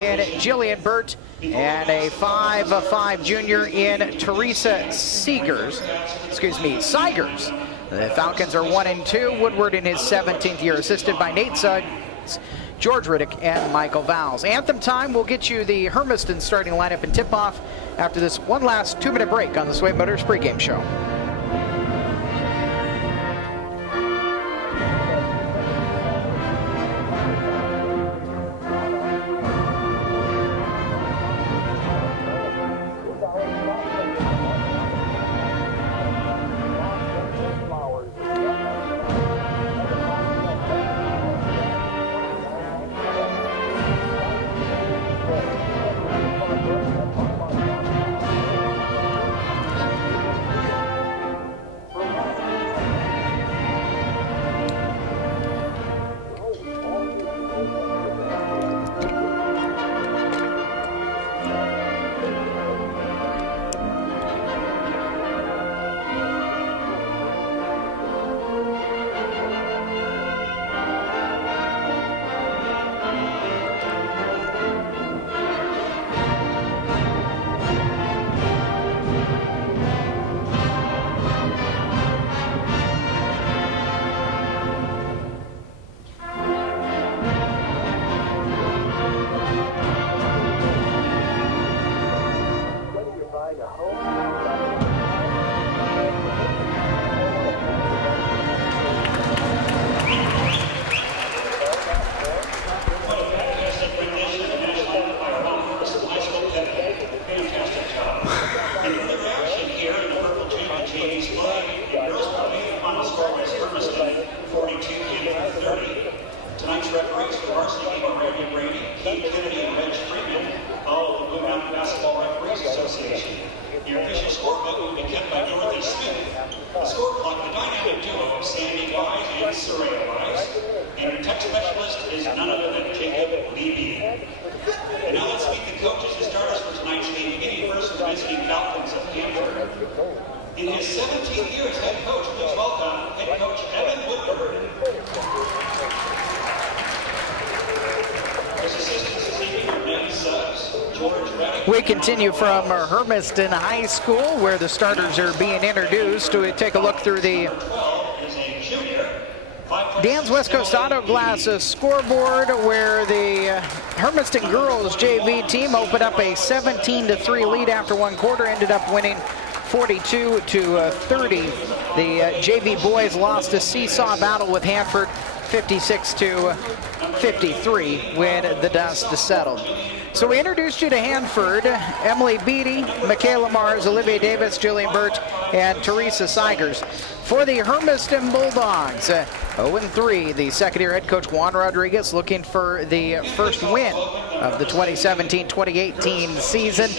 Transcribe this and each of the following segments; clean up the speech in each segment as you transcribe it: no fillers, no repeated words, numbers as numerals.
in Jillian Burt, and a 5'5" junior in Teresa Seigers. The Falcons are 1-2. Woodward in his 17th year, assisted by Nate Suggs, George Riddick, and Michael Vowles. Anthem time. We'll get you the Hermiston starting lineup and tip-off after this one last 2-minute break on the Sway Motors pregame show. Tonight's referees for Varsity game are Randy Brady, Keith Kennedy, and Reg Freeman, all of the Blue Mountain Basketball Referees Association. Your official scorebook will be kept by Dorothy Smith. The score clock, the dynamic duo of Sandy Wise and Surya Wise. And your tech specialist is none other than Jacob Levy. And now let's meet the coaches and starters for tonight's game, beginning first with the visiting Falcons of Hanford. In his 17 years head coach, please welcome head coach Evan Woodward. We continue from Hermiston High School, where the starters are being introduced. We take a look through the Dan's West Coast Auto Glass scoreboard, where the Hermiston girls JV team opened up a 17-3 lead after one quarter, ended up winning 42-30. The JV boys lost a seesaw battle with Hanford 56-53 when the dust settled. So we introduced you to Hanford: Emily Beatty, Michaela Mars, Olivia Davis, Jillian Burt, and Teresa Seigers. For the Hermiston Bulldogs, 0-3, the second-year head coach Juan Rodriguez looking for the first win of the 2017-2018 season.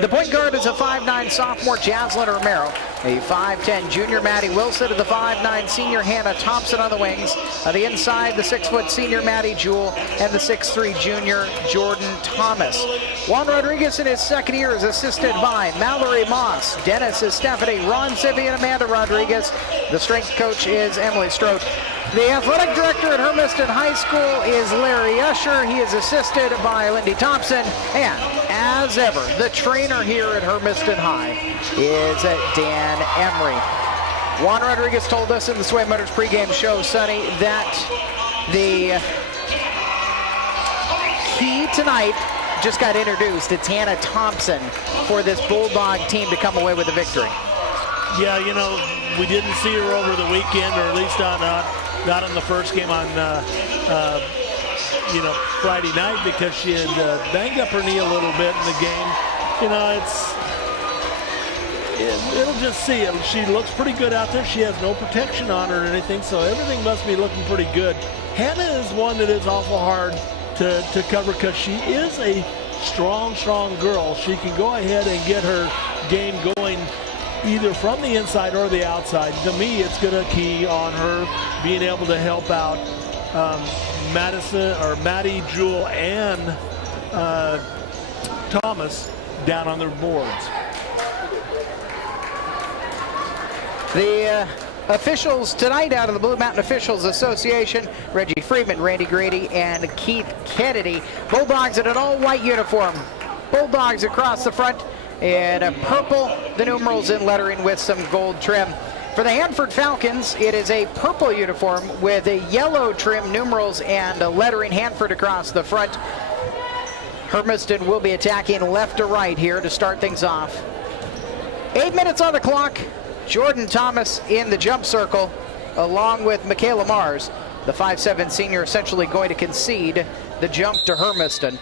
The point guard is a 5'9" sophomore Jaslyn Romero, a 5'10" junior Maddie Wilson, and the 5'9" senior Hannah Thompson on the wings. On the inside, the 6' senior Maddie Jewell and the 6'3" junior Jordan Thomas. Juan Rodriguez in his second year is assisted by Mallory Moss, Dennis is Stephanie, Ron Civi, and Amanda Rodriguez. The strength coach is Emily Stroke. The athletic director at Hermiston High School is Larry Usher. He is assisted by Lindy Thompson. And as ever, the trainer here at Hermiston High is Dan Emery. Juan Rodriguez told us in the Sway Motors pregame show, Sonny, that the key tonight just got introduced. It's Hannah Thompson for this Bulldog team to come away with a victory. Yeah, you know, we didn't see her over the weekend, or at least not on the first game on Friday night, because she had banged up her knee a little bit in the game. You know, it'll just see it. She looks pretty good out there. She has no protection on her or anything, so everything must be looking pretty good. Hannah is one that is awful hard to cover, because she is a strong girl. She can go ahead and get her game going either from the inside or the outside. To me, it's going to key on her being able to help out Maddie Jewell and Thomas down on their boards. The Officials tonight out of the Blue Mountain Officials Association, Reggie Freeman, Randy Grady, and Keith Kennedy. Bulldogs in an all-white uniform. Bulldogs across the front in purple, the numerals in lettering with some gold trim. For the Hanford Falcons, it is a purple uniform with a yellow trim, numerals, and lettering Hanford across the front. Hermiston will be attacking left to right here to start things off. 8 minutes on the clock. Jordan Thomas in the jump circle, along with Michaela Mars. The 5'7" senior essentially going to concede the jump to Hermiston.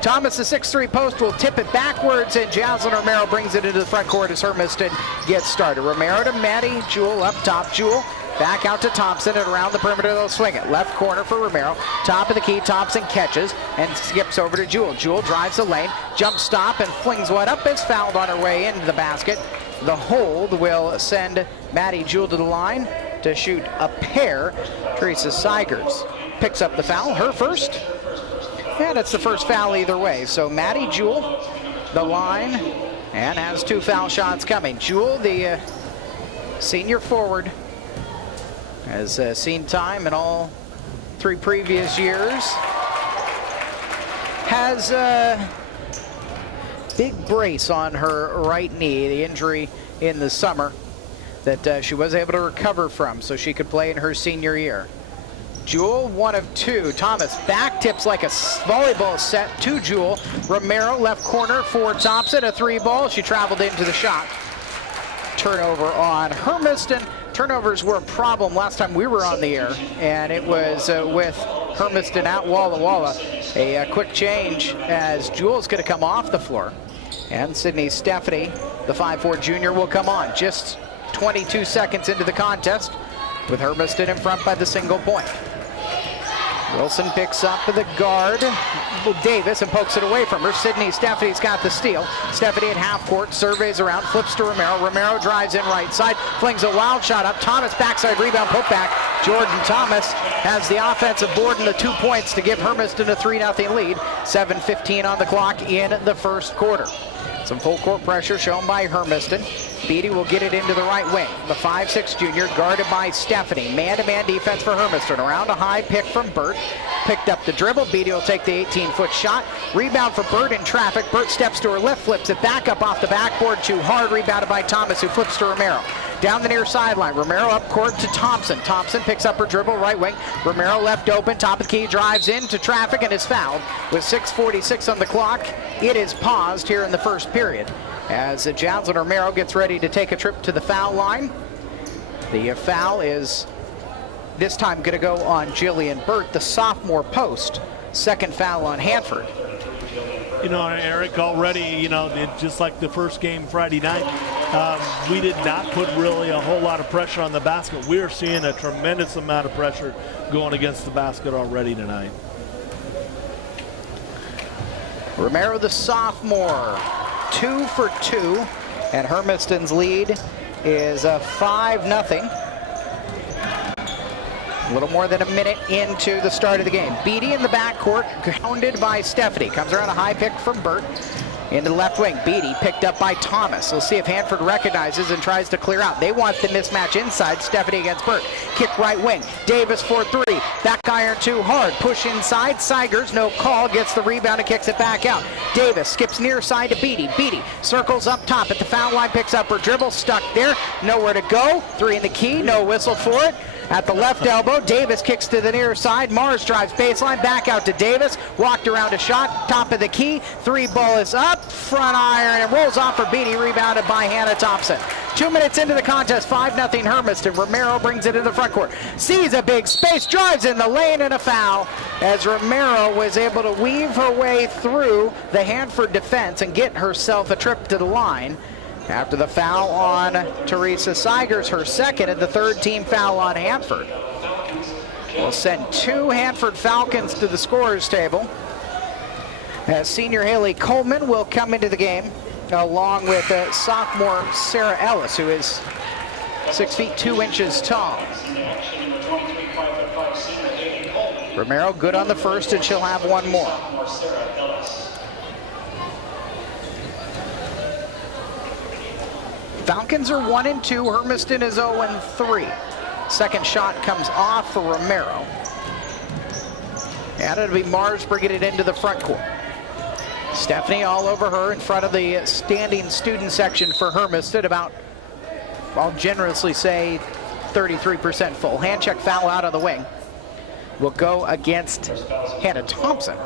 Thomas, the 6'3" post, will tip it backwards, and Jaslyn Romero brings it into the front court as Hermiston gets started. Romero to Maddie, Jewell up top. Jewell back out to Thompson, and around the perimeter they'll swing it. Left corner for Romero. Top of the key, Thompson catches and skips over to Jewell. Jewell drives the lane, jump stop, and flings one up. Is fouled on her way into the basket. The hold will send Maddie Jewell to the line to shoot a pair. Teresa Seigers picks up the foul, her first. And it's the first foul either way. So Maddie Jewell, the line, and has 2 foul shots coming. Jewell, the senior forward, has seen time in all 3 previous years. Has big brace on her right knee, the injury in the summer that she was able to recover from so she could play in her senior year. Jewell, 1 of 2. Thomas back tips like a volleyball set to Jewell. Romero left corner for Thompson, a 3 ball. She traveled into the shot. Turnover on Hermiston. Turnovers were a problem last time we were on the air, and it was with Hermiston at Walla Walla. A quick change as Jewell's going to come off the floor, and Sydney Stephanie, the 5'4" junior, will come on. Just 22 seconds into the contest, with Hermiston in front by the single point. Wilson picks up the guard, Davis, and pokes it away from her. Sydney Stephanie's got the steal. Stephanie at half court, surveys around, flips to Romero. Romero drives in right side, flings a wild shot up. Thomas backside rebound, put back. Jordan Thomas has the offensive board and the 2 points to give Hermiston a 3-0 lead. 7:15 on the clock in the first quarter. Some full court pressure shown by Hermiston. Beatty will get it into the right wing. The 5'6" junior guarded by Stephanie. Man-to-man defense for Hermiston. Around a high pick from Burt. Picked up the dribble. Beatty will take the 18-foot shot. Rebound for Burt in traffic. Burt steps to her left, flips it back up off the backboard. Too hard. Rebounded by Thomas, who flips to Romero. Down the near sideline. Romero up court to Thompson. Thompson picks up her dribble, right wing. Romero left open. Top of the key, drives into traffic and is fouled. With 6:46 on the clock, it is paused here in the first period as Jaslyn Romero gets ready to take a trip to the foul line. The foul is this time going to go on Jillian Burt, the sophomore post. Second foul on Hanford. You know, Eric, already, just like the first game Friday night, we did not put really a whole lot of pressure on the basket. We're seeing a tremendous amount of pressure going against the basket already tonight. Romero, the sophomore, 2 for 2, and Hermiston's lead is 5-0. A little more than a minute into the start of the game. Beatty in the backcourt, grounded by Stephanie. Comes around a high pick from Burt. Into the left wing, Beatty picked up by Thomas. We'll see if Hanford recognizes and tries to clear out. They want the mismatch inside. Stephanie against Burt. Kick right wing. Davis for 3. Back iron too hard. Push inside. Seigers, no call. Gets the rebound and kicks it back out. Davis skips near side to Beatty. Beatty circles up top at the foul line. Picks up her dribble. Stuck there. Nowhere to go. 3 in the key. No whistle for it. At the left elbow, Davis kicks to the near side. Mars drives baseline, back out to Davis. Walked around a shot, top of the key. 3 ball is up, front iron, and rolls off for Beatty, rebounded by Hannah Thompson. 2 minutes into the contest, 5-0 Hermiston. Romero brings it in the front court. Sees a big space, drives in the lane, and a foul as Romero was able to weave her way through the Hanford defense and get herself a trip to the line. After the foul on Teresa Seigers, her second, and the third team foul on Hanford. We'll send 2 Hanford Falcons to the scorer's table, as senior Haley Coleman will come into the game, along with sophomore Sarah Ellis, who is 6 feet 2 inches tall. Romero good on the first, and she'll have one more. Falcons are 1-2. Hermiston is 0-3. Second shot comes off for Romero. And it'll be Mars bringing it into the front court. Stephanie all over her in front of the standing student section for Hermiston, about, I'll generously say, 33% full. Hand check foul out of the wing will go against Hannah Thompson.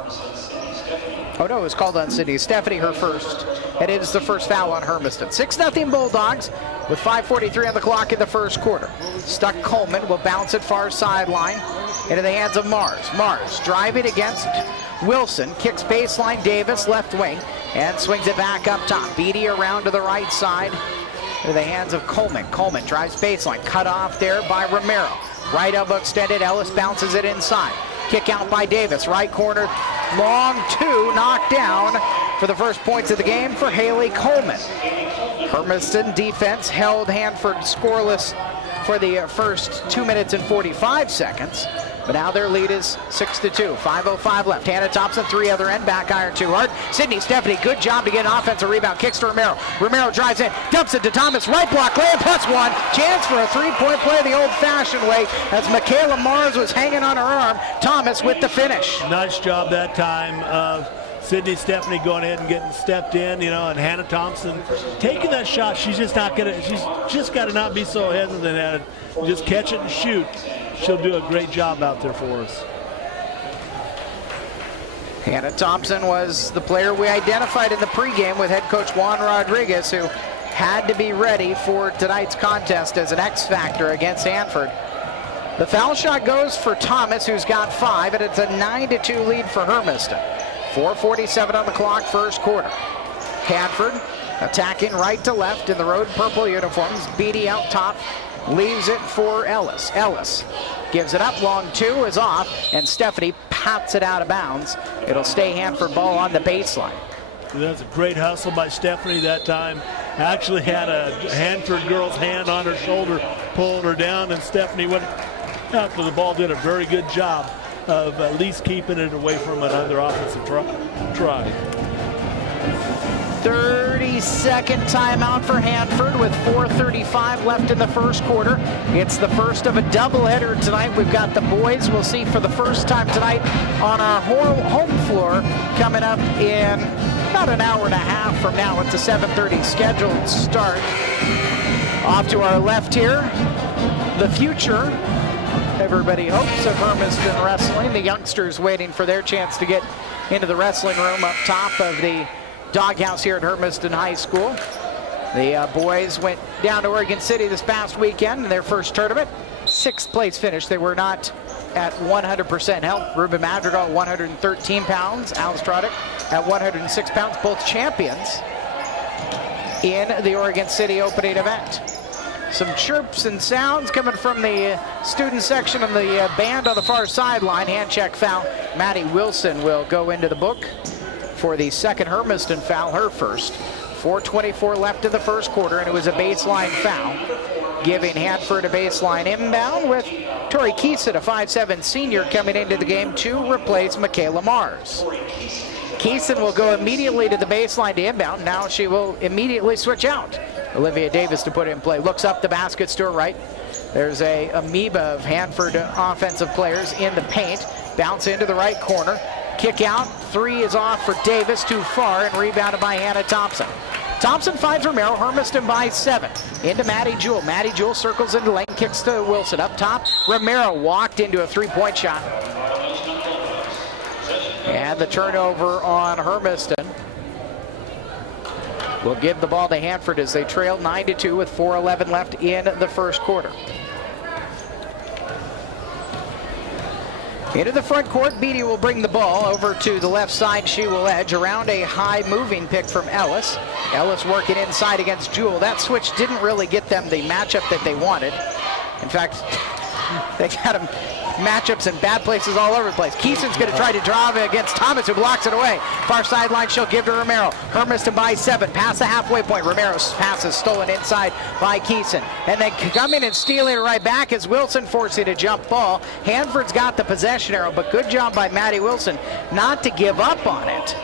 Oh no, it was called on Sydney. Stephanie, her first. And it is the first foul on Hermiston. 6-0 Bulldogs with 5:43 on the clock in the first quarter. Stuck Coleman will bounce it far sideline into the hands of Mars. Mars driving against Wilson, kicks baseline Davis, left wing, and swings it back up top. Beatty around to the right side into the hands of Coleman. Coleman drives baseline, cut off there by Romero. Right elbow extended, Ellis bounces it inside. Kick out by Davis, right corner, long two, knocked down for the first points of the game for Haley Coleman. Hermiston defense held Hanford scoreless for the first 2 minutes and 45 seconds. But now their lead is 6-2. 5:05 left. Hannah Thompson, three other end, back iron too hard. Sydney Stephanie, good job to get an offensive rebound. Kicks to Romero. Romero drives in, dumps it to Thomas. Right block, layup +1. Chance for a three-point play the old-fashioned way as Michaela Mars was hanging on her arm. Thomas with the finish. Nice job that time of Sydney Stephanie going ahead and getting stepped in, and Hannah Thompson taking that shot. She's just got to not be so hesitant at it. Just catch it and shoot. She'll do a great job out there for us. Hannah Thompson was the player we identified in the pregame with head coach Juan Rodriguez, who had to be ready for tonight's contest as an X factor against Hanford. The foul shot goes for Thomas, who's got 5, and it's a 9-2 lead for Hermiston. 4:47 on the clock, first quarter. Hanford attacking right to left in the road purple uniforms. Beatty out top, leaves it for Ellis. Ellis gives it up, long two is off, and Stephanie pats it out of bounds. It'll stay Hanford ball on the baseline. That's a great hustle by Stephanie that time. Actually had a Hanford girl's hand on her shoulder, pulling her down, and Stephanie went after the ball, did a very good job of at least keeping it away from another offensive try. 30-second timeout for Hanford with 4:35 left in the first quarter. It's the first of a doubleheader tonight. We've got the boys we'll see for the first time tonight on our home floor coming up in about an hour and a half from now. It's a 7:30 scheduled start. Off to our left here, the future, everybody hopes, of Hermiston Wrestling. The youngsters waiting for their chance to get into the wrestling room up top of the doghouse here at Hermiston High School. The boys went down to Oregon City this past weekend in their first tournament. 6th place finish. They were not at 100% health. Ruben Madrigal at 113 pounds. Alice Trodick at 106 pounds. Both champions in the Oregon City opening event. Some chirps and sounds coming from the student section and the band on the far sideline. Hand check foul. Maddie Wilson will go into the book for the second Hermiston foul, her first. 4:24 left in the first quarter, and it was a baseline foul, giving Hanford a baseline inbound with Tori Keeson, a 5'7" senior, coming into the game to replace Michaela Mars. Keeson will go immediately to the baseline to inbound. Now she will immediately switch out. Olivia Davis to put it in play. Looks up the baskets to her right. There's a amoeba of Hanford offensive players in the paint. Bounce into the right corner. Kick out, 3 is off for Davis, too far, and rebounded by Hannah Thompson. Thompson finds Romero, Hermiston by 7. Into Maddie Jewell. Maddie Jewell circles into lane, kicks to Wilson. Up top, Romero walked into a 3-point shot. And the turnover on Hermiston will give the ball to Hanford as they trail 9-2 with 4:11 left in the first quarter. Into the front court, Beatty will bring the ball over to the left side. She will edge around a high moving pick from Ellis. Ellis working inside against Jewell. That switch didn't really get them the matchup that they wanted. In fact, they got them matchups in bad places all over the place. Keeson's going to try to drive against Thomas, who blocks it away. Far sideline, she'll give to Romero. Hermiston by 7, past the halfway point. Romero's pass is stolen inside by Keeson. And then coming and stealing it right back is Wilson, forcing a jump ball. Hanford's got the possession arrow, but good job by Maddie Wilson not to give up on it.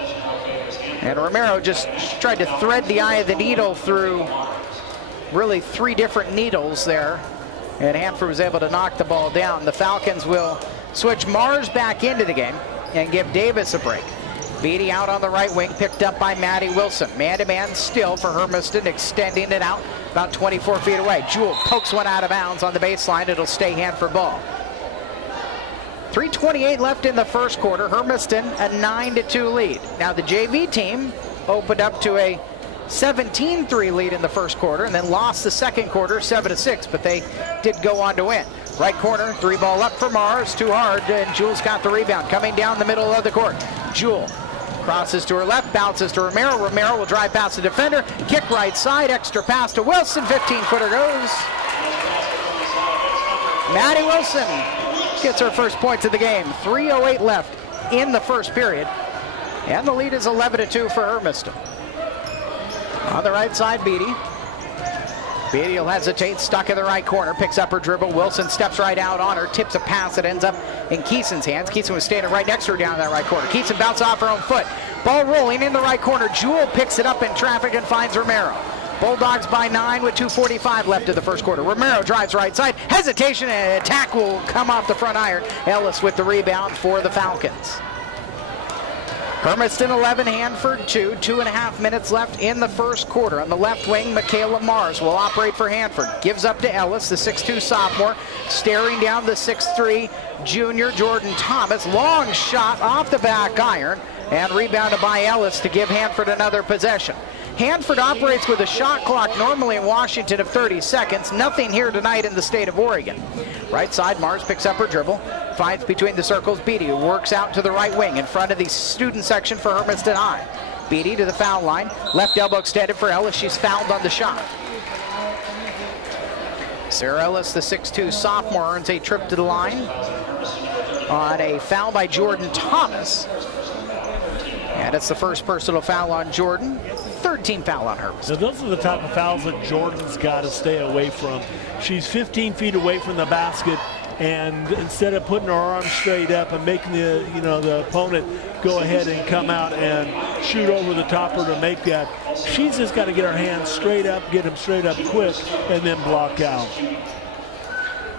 And Romero just tried to thread the eye of the needle through really 3 different needles there, and Hanford was able to knock the ball down. The Falcons will switch Mars back into the game and give Davis a break. Beatty out on the right wing, picked up by Maddie Wilson. Man-to-man still for Hermiston, extending it out about 24 feet away. Jewell pokes one out of bounds on the baseline. It'll stay Hanford ball. 3:28 left in the first quarter. Hermiston a 9-2 lead. Now the JV team opened up to a 17-3 lead in the first quarter and then lost the second quarter 7-6, but they did go on to win. Right corner, 3-ball up for Mars, too hard, and Jewell's got the rebound. Coming down the middle of the court. Jewell crosses to her left, bounces to Romero. Romero will drive past the defender, kick right side, extra pass to Wilson, 15-footer goes. Maddie Wilson gets her first points of the game. 3:08 left in the first period, and the lead is 11-2 for Hermiston. On the right side, Beatty. Beatty will hesitate, stuck in the right corner, picks up her dribble. Wilson steps right out on her, tips a pass that ends up in Keeson's hands. Keeson was standing right next to her down in that right corner. Keeson bounces off her own foot. Ball rolling in the right corner. Jewell picks it up in traffic and finds Romero. Bulldogs by 9 with 2:45 left in the first quarter. Romero drives right side. Hesitation and attack will come off the front iron. Ellis with the rebound for the Falcons. Hermiston 11, Hanford 2. 2.5 minutes left in the first quarter. On the left wing, Michaela Mars will operate for Hanford. Gives up to Ellis, the 6'2 sophomore. Staring down the 6'3 junior, Jordan Thomas. Long shot off the back iron and rebounded by Ellis to give Hanford another possession. Hanford operates with a shot clock normally in Washington of 30 seconds. Nothing here tonight in the state of Oregon. Right side, Mars picks up her dribble. Finds between the circles Beatty, who works out to the right wing in front of the student section for Hermiston High. Beatty to the foul line. Left elbow extended for Ellis. She's fouled on the shot. Sarah Ellis, the 6'2 sophomore, earns a trip to the line on a foul by Jordan Thomas. And it's the first personal foul on Jordan. 13 foul on her. Now those are the type of fouls that Jordan's got to stay away from. She's 15 feet away from the basket, and instead of putting her arms straight up and making the opponent go ahead and come out and shoot over the top of her to make that, she's just got to get her hands straight up, get them straight up quick, and then block out.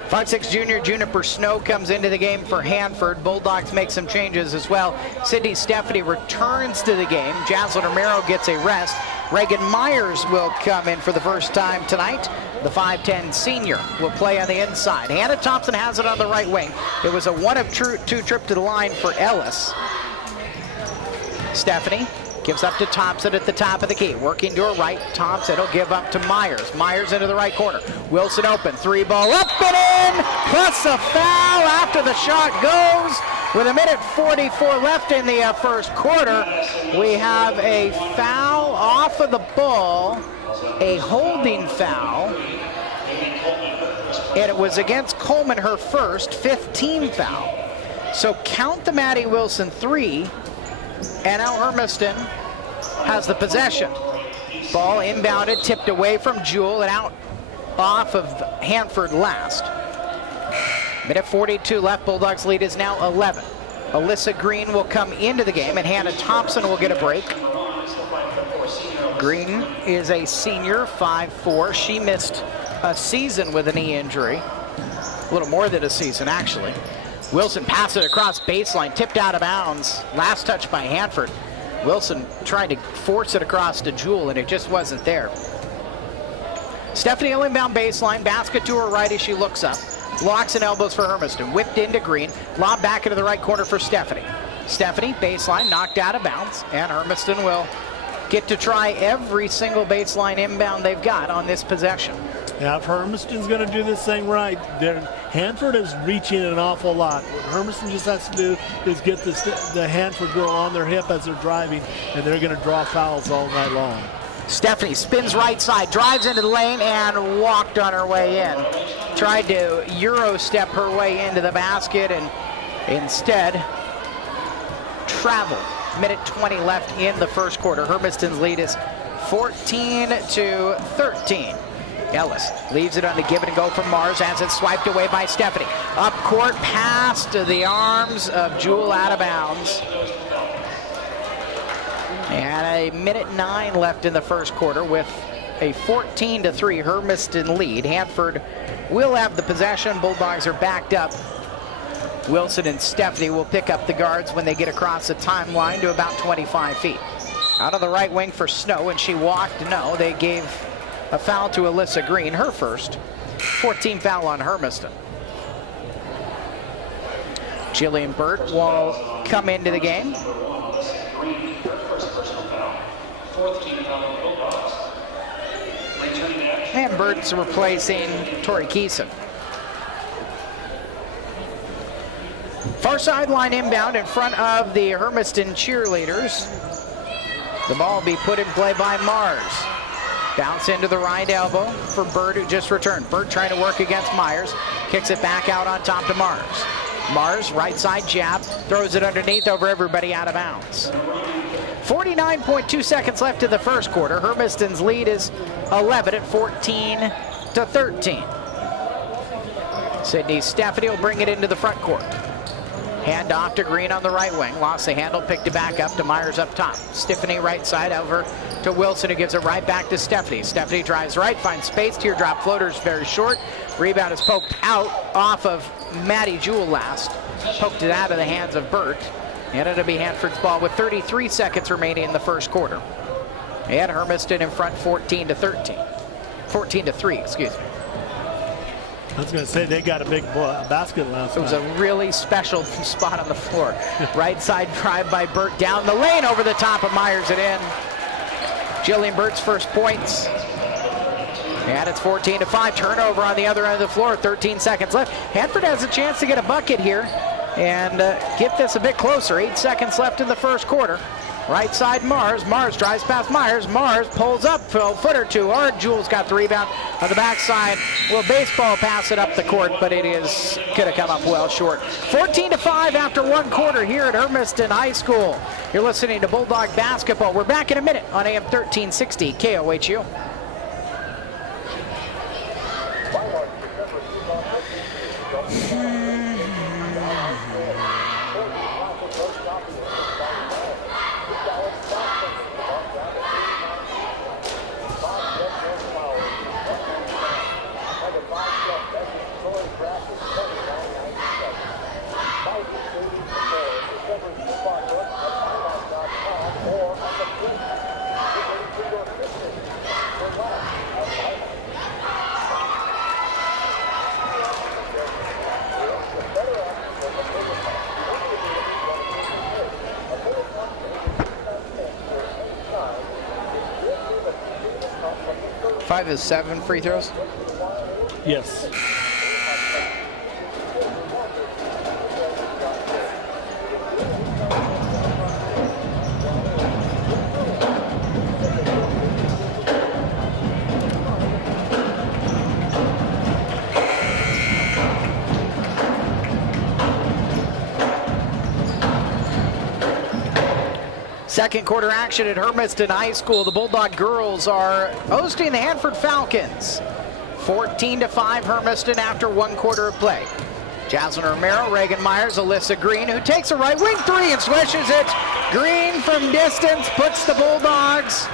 5'6 junior Juniper Snow comes into the game for Hanford. Bulldogs make some changes as well. Sydney Stephanie returns to the game. Jaslyn Romero gets a rest. Reagan Myers will come in for the first time tonight. The 5'10 senior will play on the inside. Hannah Thompson has it on the right wing. It was a 1 of 2 trip to the line for Ellis. Stephanie gives up to Thompson at the top of the key. Working to her right, Thompson will give up to Myers. Myers into the right corner. Wilson open, 3-ball up and in, plus a foul after the shot goes. With 1:44 left in the first quarter, we have a foul off of the ball, a holding foul. And it was against Coleman, her first, 5th team foul. So count the Maddie Wilson 3. And now Hermiston has the possession. Ball inbounded, tipped away from Jewell and out off of Hanford last. 1:42 left. Bulldogs lead is now 11. Alyssa Green will come into the game and Hannah Thompson will get a break. Green is a senior, 5'4". She missed a season with a knee injury. A little more than a season, actually. Wilson passed it across baseline, tipped out of bounds. Last touch by Hanford. Wilson tried to force it across to Jewell, and it just wasn't there. Stephanie inbound baseline, basket to her right as she looks up. Locks and elbows for Hermiston. Whipped into Green. Lob back into the right corner for Stephanie. Stephanie, baseline, knocked out of bounds, and Hermiston will get to try every single baseline inbound they've got on this possession. Now, if Hermiston's going to do this thing right, Hanford is reaching an awful lot. What Hermiston just has to do is get the Hanford girl on their hip as they're driving, and they're going to draw fouls all night long. Stephanie spins right side, drives into the lane, and walked on her way in. Tried to Euro step her way into the basket, and instead traveled. 1:20 left in the first quarter. Hermiston's lead is 14-13. Ellis leaves it on the give and go from Mars, has it swiped away by Stephanie. Up court, pass to the arms of Jewell, out of bounds. And 1:09 left in the first quarter with a 14-3 Hermiston lead. Hanford will have the possession. Bulldogs are backed up. Wilson and Stephanie will pick up the guards when they get across the timeline to about 25 feet. Out on the right wing for Snow, and she walked. No, they gave a foul to Alyssa Green, her first. 14 foul on Hermiston. Jillian Burt will come into the game. And Burt's replacing Tori Keeson. Far sideline inbound in front of the Hermiston cheerleaders. The ball will be put in play by Mars. Bounce into the right elbow for Burt, who just returned. Burt trying to work against Myers. Kicks it back out on top to Mars. Mars, right side jab, throws it underneath over everybody, out of bounds. 49.2 seconds left in the first quarter. Hermiston's lead is 11 at 14-13. Sydney Stephanie will bring it into the front court. Hand off to Green on the right wing. Lost the handle, picked it back up to Myers up top. Stephanie right side over to Wilson, who gives it right back to Stephanie. Stephanie drives right, finds space. Teardrop floater's very short. Rebound is poked out off of Maddie Jewell last. Poked it out of the hands of Burt. And it'll be Hanford's ball with 33 seconds remaining in the first quarter. And Hermiston in front 14-3, excuse me. I was going to say they got a big basket last night. It was a really special spot on the floor. Right side drive by Burt down the lane over the top of Myers and in. Jillian Burt's first points. And it's 14-5. Turnover on the other end of the floor. 13 seconds left. Hanford has a chance to get a bucket here and get this a bit closer. 8 seconds left in the first quarter. Right side Mars. Mars drives past Myers. Mars pulls up a foot or two hard. Jewell's got the rebound on the backside. Will baseball pass it up the court, but it is could have come up well short. 14-5 after one quarter here at Hermiston High School. You're listening to Bulldog Basketball. We're back in a minute on AM 1360 KOHU. Five is 7 free throws? Yes. Second quarter action at Hermiston High School. The Bulldog girls are hosting the Hanford Falcons. 14-5 Hermiston after one quarter of play. Jasmine Romero, Reagan Myers, Alyssa Green, who takes a right wing three and swishes it. Green from distance puts the Bulldogs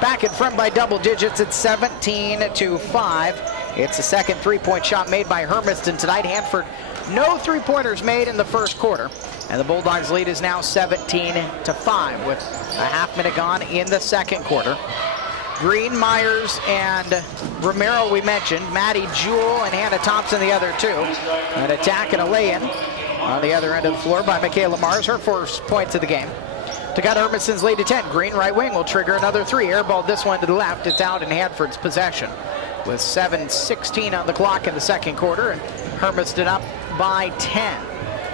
back in front by double digits at 17-5. It's the second three-point shot made by Hermiston tonight. Hanford, no three-pointers made in the first quarter. And the Bulldogs' lead is now 17-5 with a half minute gone in the second quarter. Green, Myers, and Romero we mentioned. Maddie Jewell and Hannah Thompson the other two. An attack and a lay-in on the other end of the floor by Michaela Mars, her first points of the game. To cut Hermiston's lead to 10. Green right wing will trigger another three. Airballed this one to the left. It's out in Hanford's possession with 7:16 on the clock in the second quarter. And Hermiston up by 10.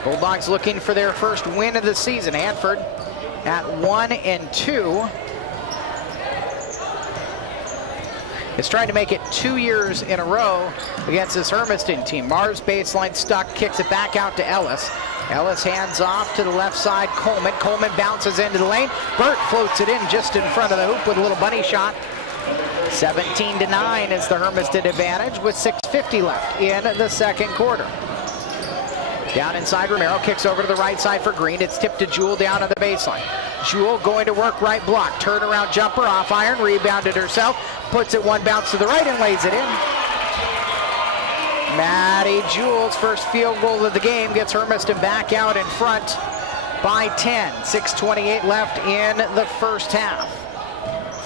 Bulldogs looking for their first win of the season. Hanford at 1-2. Is trying to make it 2 years in a row against this Hermiston team. Mars baseline stuck, kicks it back out to Ellis. Ellis hands off to the left side, Coleman. Coleman bounces into the lane. Burt floats it in just in front of the hoop with a little bunny shot. 17-9 is the Hermiston advantage with 6:50 left in the second quarter. Down inside, Romero kicks over to the right side for Green. It's tipped to Jewell down on the baseline. Jewell going to work right block. Turnaround jumper off iron, rebounded herself, puts it one bounce to the right and lays it in. Maddie Jewell's first field goal of the game gets Hermiston back out in front by 10. 6:28 left in the first half.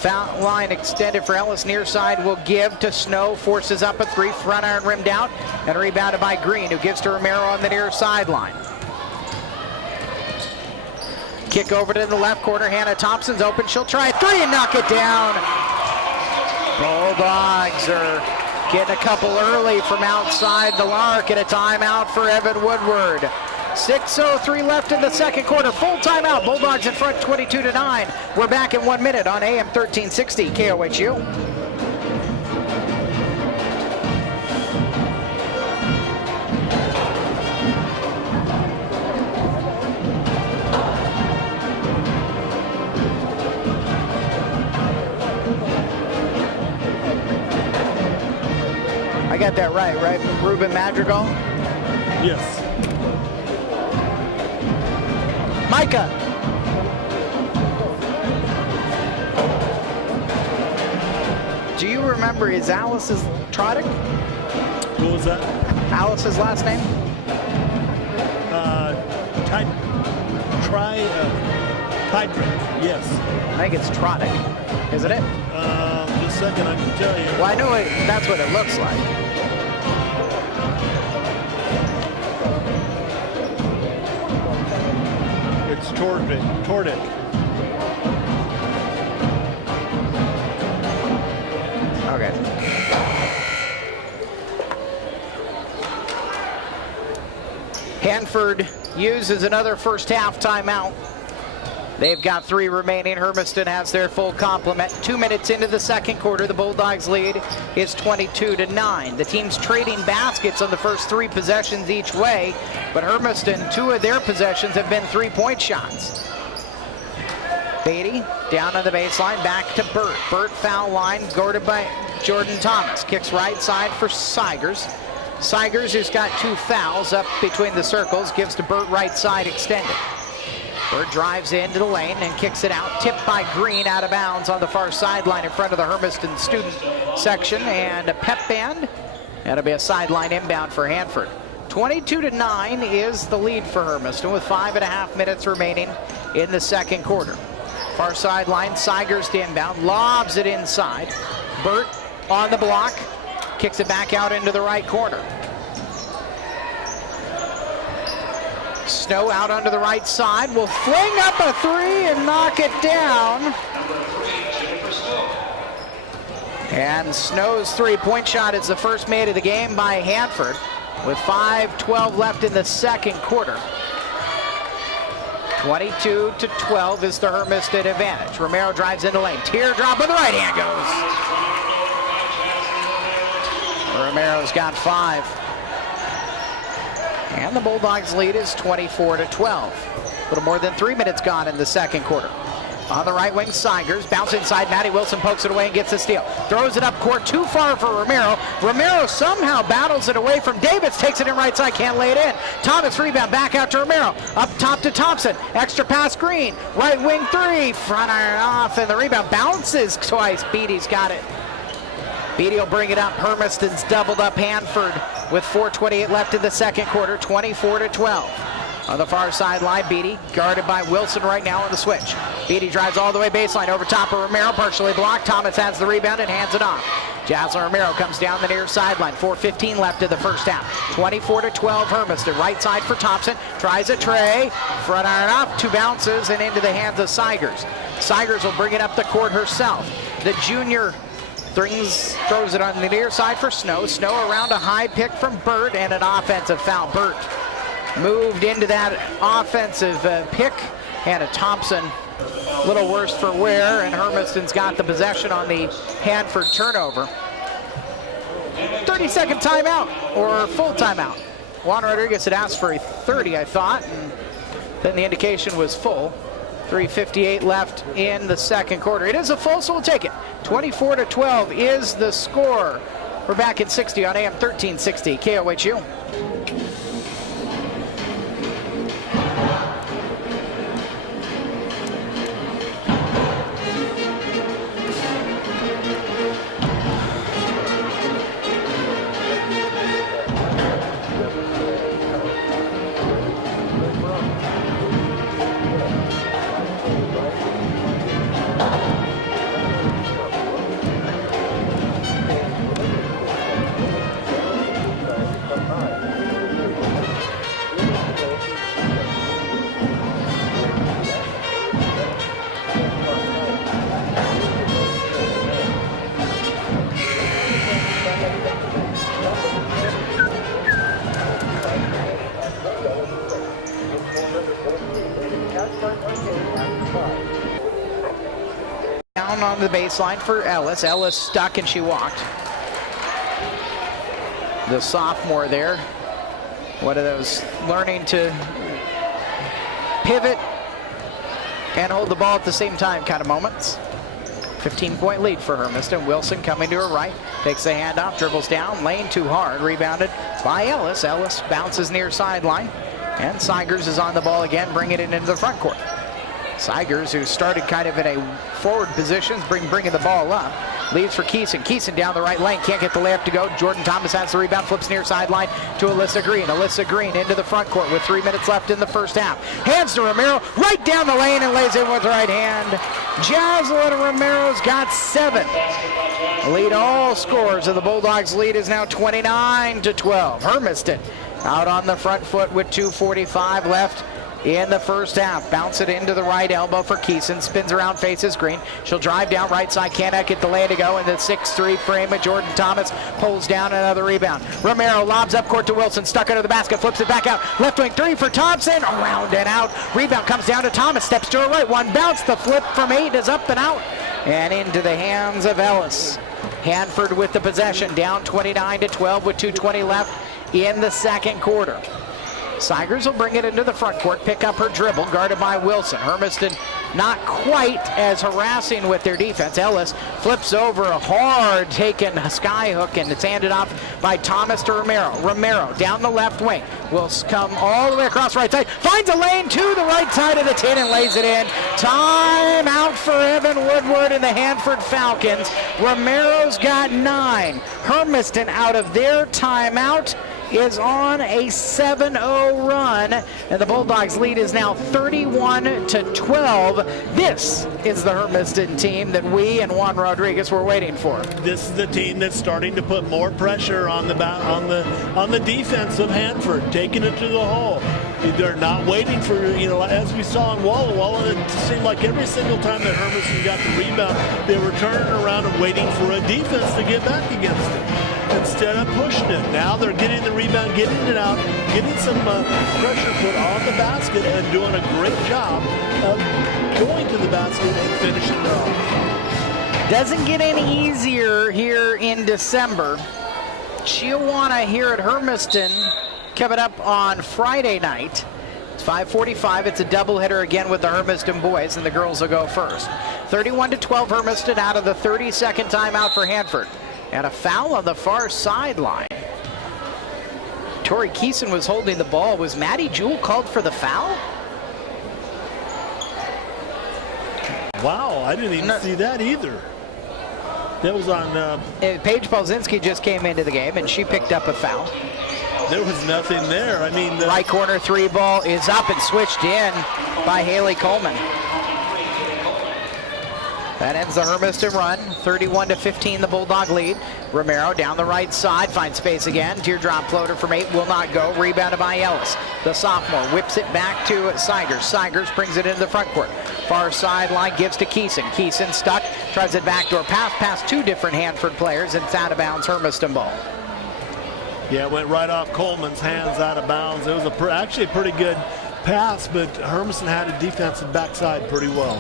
Foul line extended for Ellis. Near side will give to Snow. Forces up a three. Front iron rimmed out and rebounded by Green, who gives to Romero on the near sideline. Kick over to the left corner. Hannah Thompson's open. She'll try a three and knock it down. Bulldogs are getting a couple early from outside the arc, and a timeout for Evan Woodward. 6:03 left in the second quarter. Full timeout. Bulldogs in front 22-9. We're back in 1 minute on AM 1360 KOHU. I got that right? Ruben Madrigal? Yes. Micah. Do you remember, is Alice's Trodick? What was that? Alice's last name? Tydrick, yes. I think it's Trodick, isn't it? Just a second, I can tell you. Well, I know that's what it looks like. It's Tordick. Okay. Hanford uses another first half timeout. They've got 3 remaining. Hermiston has their full complement. 2 minutes into the second quarter, the Bulldogs lead is 22-9. The team's trading baskets on the first 3 possessions each way, but Hermiston, 2 of their possessions have been 3-point shots. Beatty down on the baseline, back to Burt. Burt foul line, guarded by Jordan Thomas. Kicks right side for Sigers. Sigers, who's got 2 fouls up between the circles, gives to Burt right side extended. Burt drives into the lane and kicks it out. Tipped by Green out of bounds on the far sideline in front of the Hermiston student section, and a pep band. That'll be a sideline inbound for Hanford. 22-9 is the lead for Hermiston with 5.5 minutes remaining in the second quarter. Far sideline, Sigers to inbound, lobs it inside. Burt on the block, kicks it back out into the right corner. Snow out onto the right side, will fling up a 3 and knock it down. And Snow's 3-point shot is the first made of the game by Hanford with 5:12 left in the second quarter. 22-12 is the Hermiston advantage. Romero drives into lane. Teardrop on the right hand goes. Romero's got 5. And the Bulldogs lead is 24-12. A little more than 3 minutes gone in the second quarter. On the right wing, Sigers. Bounce inside. Maddie Wilson pokes it away and gets the steal. Throws it up court too far for Romero. Romero somehow battles it away from Davis. Takes it in right side. Can't lay it in. Thomas rebound. Back out to Romero. Up top to Thompson. Extra pass Green. Right wing 3. Front iron off. And the rebound bounces twice. Beatty's got it. Beatty will bring it up. Hermiston's doubled up Hanford with 4:28 left in the second quarter. 24-12. On the far sideline, Beatty guarded by Wilson right now on the switch. Beatty drives all the way baseline over top of Romero, partially blocked. Thomas has the rebound and hands it off. Jaslyn Romero comes down the near sideline. 4:15 left in the first half. 24-12 Hermiston. Right side for Thompson. Tries a tray. Front iron up. 2 bounces and into the hands of Sigers. Sigers will bring it up the court herself. The junior throws it on the near side for Snow. Snow around a high pick from Burt and an offensive foul. Burt moved into that offensive pick, and a Thompson a little worse for wear, and Hermiston's got the possession on the Hanford turnover. 30-second timeout, or full timeout. Juan Rodriguez had asked for a 30, I thought, and then the indication was full. 3:58 left in the second quarter. It is a full, so we'll take it. 24-12 is the score. We're back at 60 on AM 1360 KOHU. Down on the baseline for Ellis. Ellis stuck and she walked. The sophomore there. One of those learning to pivot and hold the ball at the same time kind of moments. 15-point lead for Hermiston. Wilson coming to her right. Takes the handoff, dribbles down, lane too hard. Rebounded by Ellis. Ellis bounces near sideline. And Seigers is on the ball again, bringing it into the front court. Seigers, who started kind of in a forward position, bringing the ball up. Leaves for Keeson. Keeson down the right lane. Can't get the layup to go. Jordan Thomas has the rebound. Flips near sideline to Alyssa Green. Alyssa Green into the front court with 3 minutes left in the first half. Hands to Romero. Right down the lane and lays in with right hand. Jocelyn Romero's got 7. Lead all scores, and the Bulldogs' lead is now 29-12. Hermiston out on the front foot with 2:45 left in the first half. Bounce it into the right elbow for Keeson. Spins around, faces Green. She'll drive down right side. Cannot get the lay to go. And the 6'3" frame of Jordan Thomas pulls down another rebound. Romero lobs up court to Wilson. Stuck under the basket. Flips it back out. Left wing 3 for Thompson. Around and out. Rebound comes down to Thomas. Steps to her right. One bounce. The flip from 8 is up and out. And into the hands of Ellis. Hanford with the possession. Down 29-12 with 2:20 left in the second quarter. Seigers will bring it into the front court, pick up her dribble, guarded by Wilson. Hermiston not quite as harassing with their defense. Ellis flips over a hard taken sky hook, and it's handed off by Thomas to Romero. Romero down the left wing will come all the way across right side. Finds a lane to the right side of the 10 and lays it in. Time out for Evan Woodward and the Hanford Falcons. Romero's got 9. Hermiston out of their timeout is on a 7-0 run, and the Bulldogs lead is now 31-12. This is the Hermiston team that we and Juan Rodriguez were waiting for. This is the team that's starting to put more pressure on the defense of Hanford, taking it to the hole. They're not waiting for, as we saw in Walla, it seemed like every single time that Hermiston got the rebound, they were turning around and waiting for a defense to get back against it instead of pushing it. Now they're getting the rebound, getting it out, getting some pressure put on the basket, and doing a great job of going to the basket and finishing it off. Doesn't get any easier here in December. Chiawana here at Hermiston coming up on Friday night. It's 5:45. It's a doubleheader again with the Hermiston boys, and the girls will go first. 31-12 Hermiston out of the 32nd timeout for Hanford. And a foul on the far sideline. Tori Keeson was holding the ball. Was Maddie Jewell called for the foul? Wow, I didn't even see that either. That was on... Paige Polzinski just came into the game, and she picked up a foul. There was nothing there. I mean... Right corner 3 ball is up and switched in by Haley Coleman. That ends the Hermiston run. 31-15, the Bulldog lead. Romero down the right side, finds space again. Teardrop floater from 8 will not go. Rebounded by Ellis. The sophomore whips it back to Seigers. Seigers brings it into the front court. Far sideline gives to Keeson. Keeson stuck, tries it backdoor pass past 2 different Hanford players, and it's out of bounds, Hermiston ball. Yeah, it went right off Coleman's hands, out of bounds. It was actually a pretty good pass, but Hermiston had a defensive backside pretty well.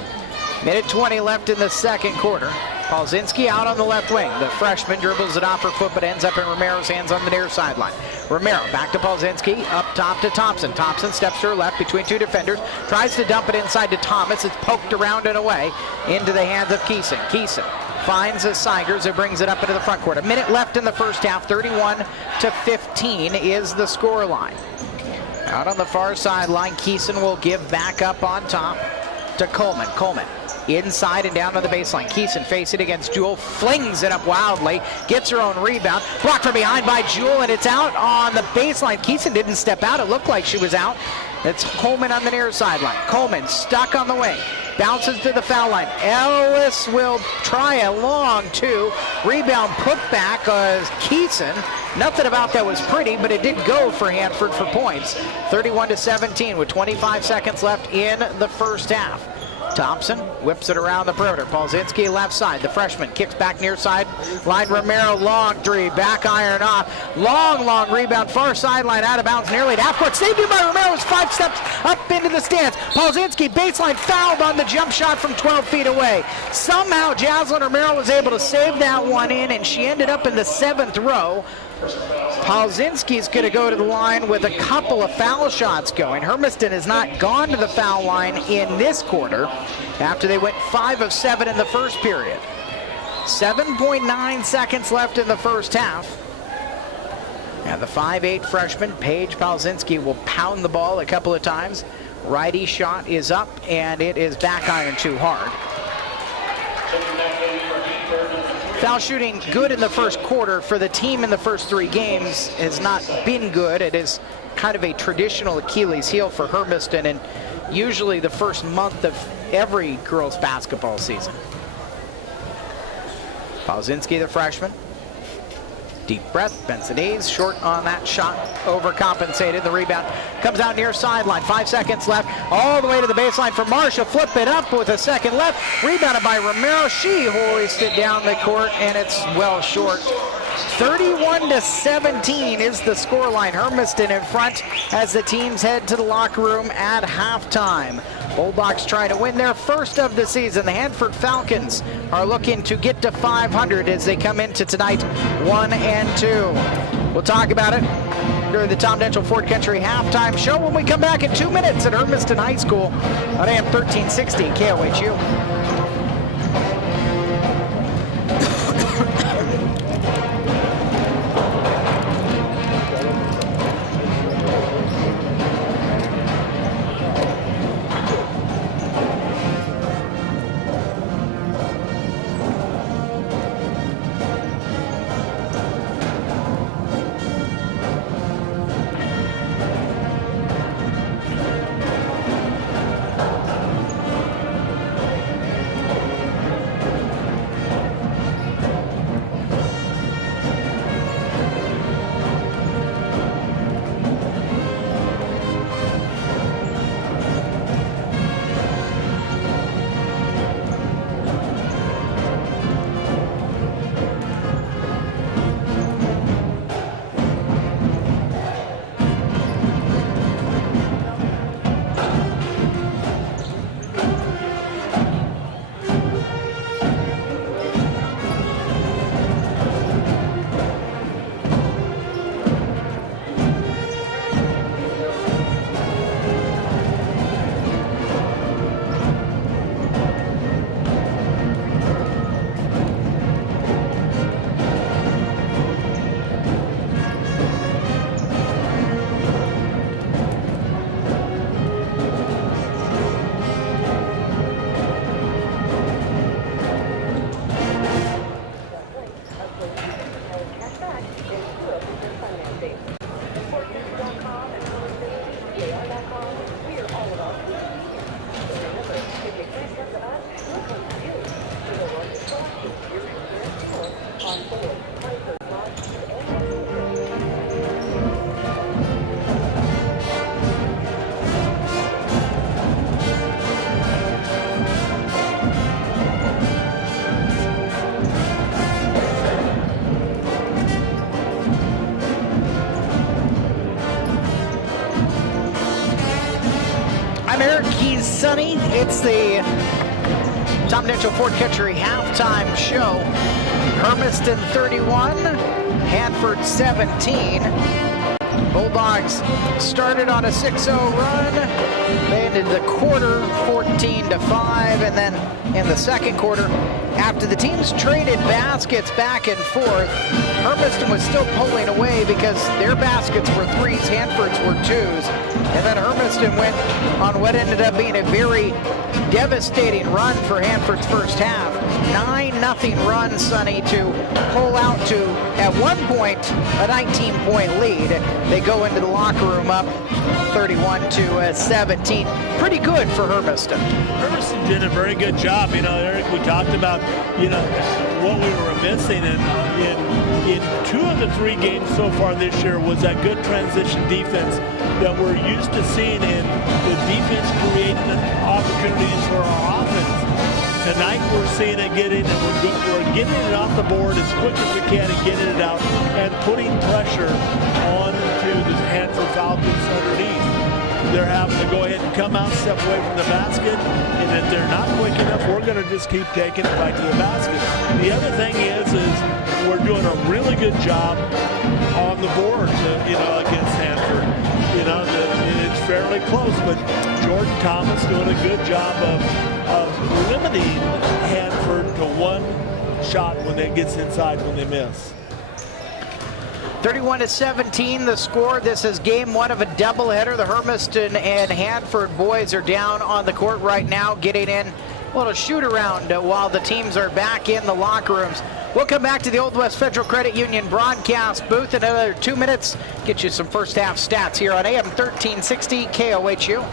Minute 20 left in the second quarter. Polzinski out on the left wing. The freshman dribbles it off her foot, but ends up in Romero's hands on the near sideline. Romero back to Polzinski, up top to Thompson. Thompson steps to her left between 2 defenders, tries to dump it inside to Thomas. It's poked around and away into the hands of Keeson. Keeson finds Seigers and brings it up into the front court. A minute left in the first half. 31-15 is the score line. Out on the far sideline, Keeson will give back up on top to Coleman. Coleman inside and down to the baseline. Keeson facing against Jewell, flings it up wildly, gets her own rebound, blocked from behind by Jewell, and it's out on the baseline. Keeson didn't step out. It looked like she was out. It's Coleman on the near sideline. Coleman stuck on the wing, bounces to the foul line. Ellis will try a long 2. Rebound put back as Keeson. Nothing about that was pretty, but it did go for Hanford for points. 31-17 with 25 seconds left in the first half. Thompson whips it around the perimeter. Polzinski left side. The freshman kicks back near side. Line Romero, long three, back iron off. Long rebound, far sideline, out of bounds, nearly to half court. Saved by Romero, 5 steps up into the stands. Polzinski baseline fouled on the jump shot from 12 feet away. Somehow Jaslyn Romero was able to save that one in, and she ended up in the 7th row. Polzinski's going to go to the line with a couple of foul shots going. Hermiston has not gone to the foul line in this quarter after they went 5 of 7 in the first period. 7.9 seconds left in the first half. And the 5'8" freshman, Paige Polzinski, will pound the ball a couple of times. Righty shot is up, and it is back iron too hard. Foul shooting good in the first quarter for the team in the first 3 games has not been good. It is kind of a traditional Achilles heel for Hermiston, and usually the first month of every girls basketball season. Polzinski, the freshman. Deep breath, bends the knees, short on that shot, overcompensated. The rebound comes out near sideline, 5 seconds left, all the way to the baseline for Marcia. Flip it up with a second left, rebounded by Romero. She hoists it down the court, and it's well short. 31-17 is the scoreline. Hermiston in front as the teams head to the locker room at halftime. Bulldogs trying to win their first of the season. The Hanford Falcons are looking to get to 500 as they come into tonight 1-2. We'll talk about it during the Tom Denchel Ford Country halftime show when we come back in 2 minutes at Hermiston High School on AM 1360 KOHU. Sunny. It's the Tom Denchel Ford Country halftime show. Hermiston 31, Hanford 17. Bulldogs started on a 6-0 run. They ended the quarter 14-5, and then in the second quarter, after the teams traded baskets back and forth, Hermiston was still pulling away because their baskets were threes, Hanford's were twos. And then Hermiston went on what ended up being a very devastating run for Hanford's first half. 9-0 run, Sonny, to pull out to, at one point, a 19-point lead. They go into the locker room up 31-17. Pretty good for Hermiston. Hermiston did a very good job. You know, Eric, we talked about, you know, what we were missing in 2 of the 3 games so far this year was that good transition defense that we're used to seeing, in the defense creating opportunities for our offense. Tonight we're seeing it get in, and we're getting it off the board as quick as we can and getting it out and putting pressure on to the Hanford Falcons underneath. They're having to go ahead and come out, step away from the basket, and if they're not quick enough, we're going to just keep taking it right to the basket. The other thing is we're doing a really good job on the boards, against Hanford. It's fairly close, but Jordan Thomas doing a good job of limiting Hanford to 1 shot when it gets inside when they miss. 31-17 the score. This is game 1 of a doubleheader. The Hermiston and Hanford boys are down on the court right now, getting in a little shoot around while the teams are back in the locker rooms. We'll come back to the Old West Federal Credit Union broadcast booth in another 2 minutes. Get you some first half stats here on AM 1360 KOHU.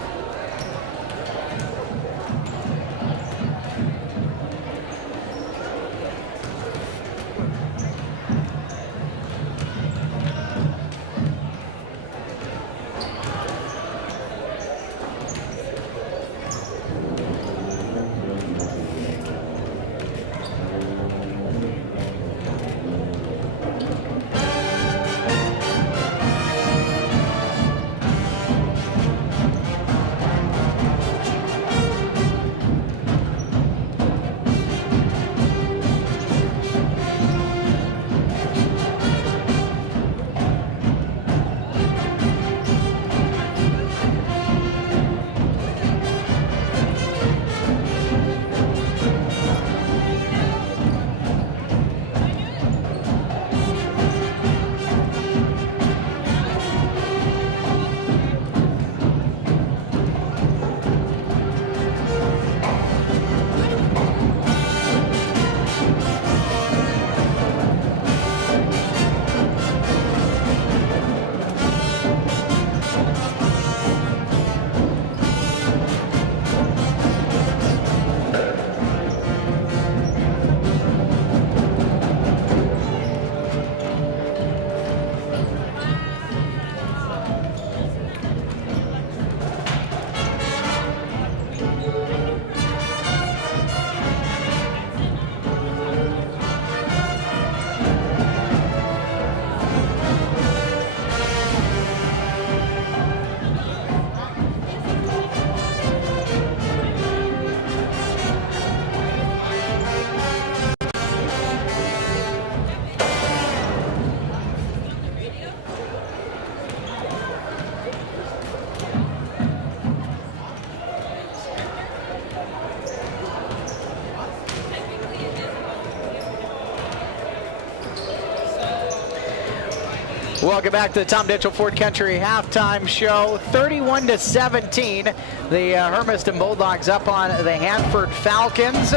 Welcome back to the Tom Ditchell Ford Country halftime show. 31-17, the Hermiston Bulldogs up on the Hanford Falcons.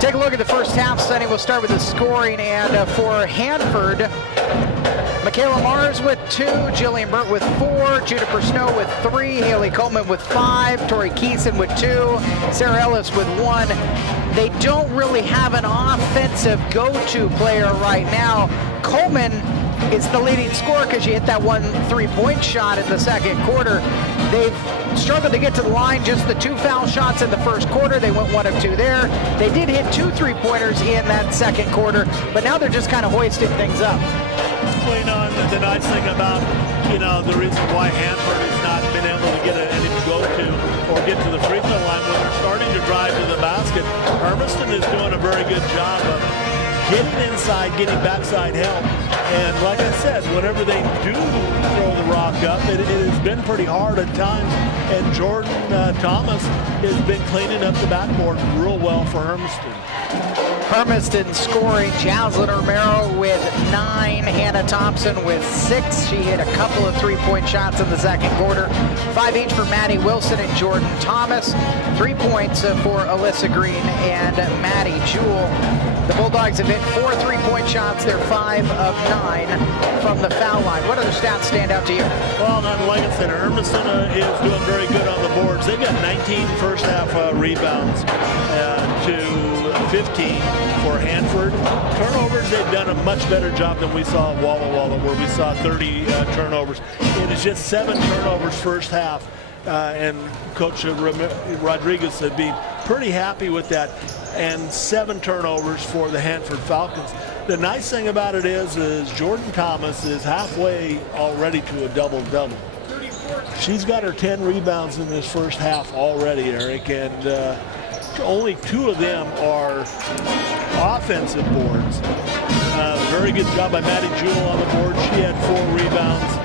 Take a look at the first half, Sonny. We'll start with the scoring, and for Hanford, Michaela Mars with 2, Jillian Burt with 4, Juniper Snow with 3, Haley Coleman with 5, Tori Keeson with 2, Sarah Ellis with 1. They don't really have an offensive go-to player right now. Coleman is the leading scorer because she hit that 1 3-point shot in the second quarter. They've struggled to get to the line, just the 2 foul shots in the first quarter. They went 1 of 2 there. They did hit 2 3-pointers in that second quarter, but now they're just kind of hoisting things up. The nice thing about, the reason why Hanford has not been able to get any go-to or get to the free throw line when they're starting to drive to the basket, Hermiston is doing a very good job of getting inside, getting backside help. And like I said, whenever they do throw the rock up, it has been pretty hard at times. And Jordan Thomas has been cleaning up the backboard real well for Hermiston. Hermiston scoring, Jaslyn Romero with 9, Hannah Thompson with 6. She hit a couple of 3-point shots in the second quarter. 5 each for Maddie Wilson and Jordan Thomas. 3 points for Alyssa Green and Maddie Jewell. The Bulldogs have hit 4 3-point shots. They're 5 of 9 from the foul line. What other stats stand out to you? Well, like I said, Hermiston is doing very good on the boards. They've got 19 first half rebounds to 15 for Hanford. Hanford, turnovers, they've done a much better job than we saw at Walla Walla, where we saw 30 turnovers. It is just 7 turnovers first half, and Coach Rodriguez would be pretty happy with that, and 7 turnovers for the Hanford Falcons. The nice thing about it is Jordan Thomas is halfway already to a double-double. She's got her 10 rebounds in this first half already, Eric, and only 2 of them are offensive boards. Very good job by Maddie Jewell on the board. She had 4 rebounds,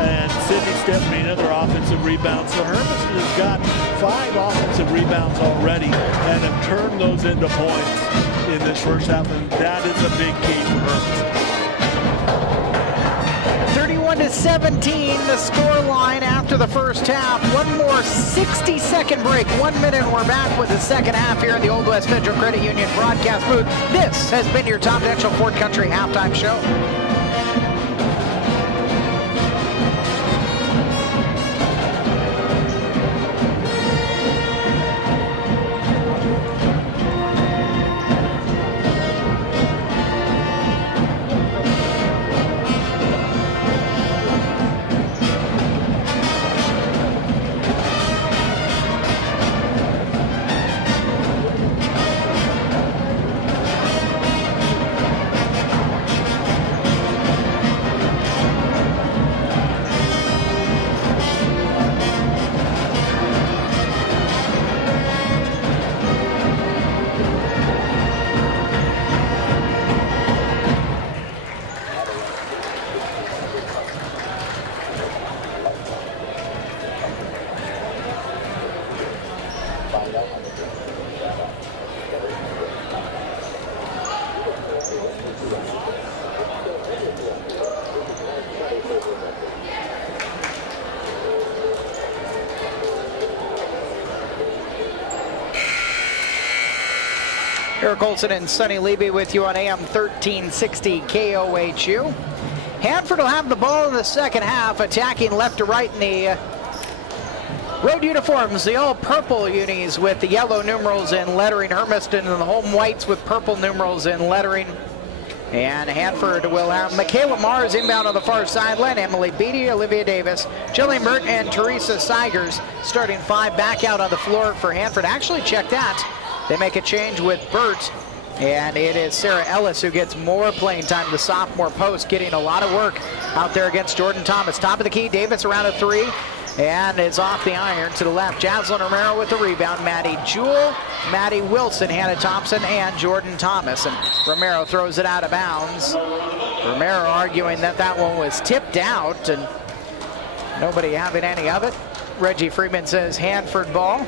and Sydney Stephanie another offensive rebound. So Hermiston has got 5 offensive rebounds already and have turned those into points in this first half, and that is a big key for Hermiston. 31-17, the score line after the first half. One more 60-second break. 1 minute, and we're back with the second half here in the Old West Federal Credit Union broadcast booth. This has been your Tom Detchel Ford Country halftime show. Eric Olson and Sonny Levy with you on AM 1360 KOHU. Hanford will have the ball in the second half, attacking left to right in the road uniforms, the all purple unis with the yellow numerals and lettering. Hermiston and the home whites with purple numerals and lettering. And Hanford will have Michaela Mars inbound on the far sideline, Emily Beatty, Olivia Davis, Jillian Burt, and Teresa Seigers starting 5 back out on the floor for Hanford. Actually, check that. They make a change with Burt, and it is Sarah Ellis who gets more playing time. The sophomore post getting a lot of work out there against Jordan Thomas. Top of the key, Davis around a 3, and it's off the iron to the left. Jaslyn Romero with the rebound. Maddie Jewell, Maddie Wilson, Hannah Thompson, and Jordan Thomas. And Romero throws it out of bounds. Romero arguing that that one was tipped out, and nobody having any of it. Reggie Freeman says Hanford ball.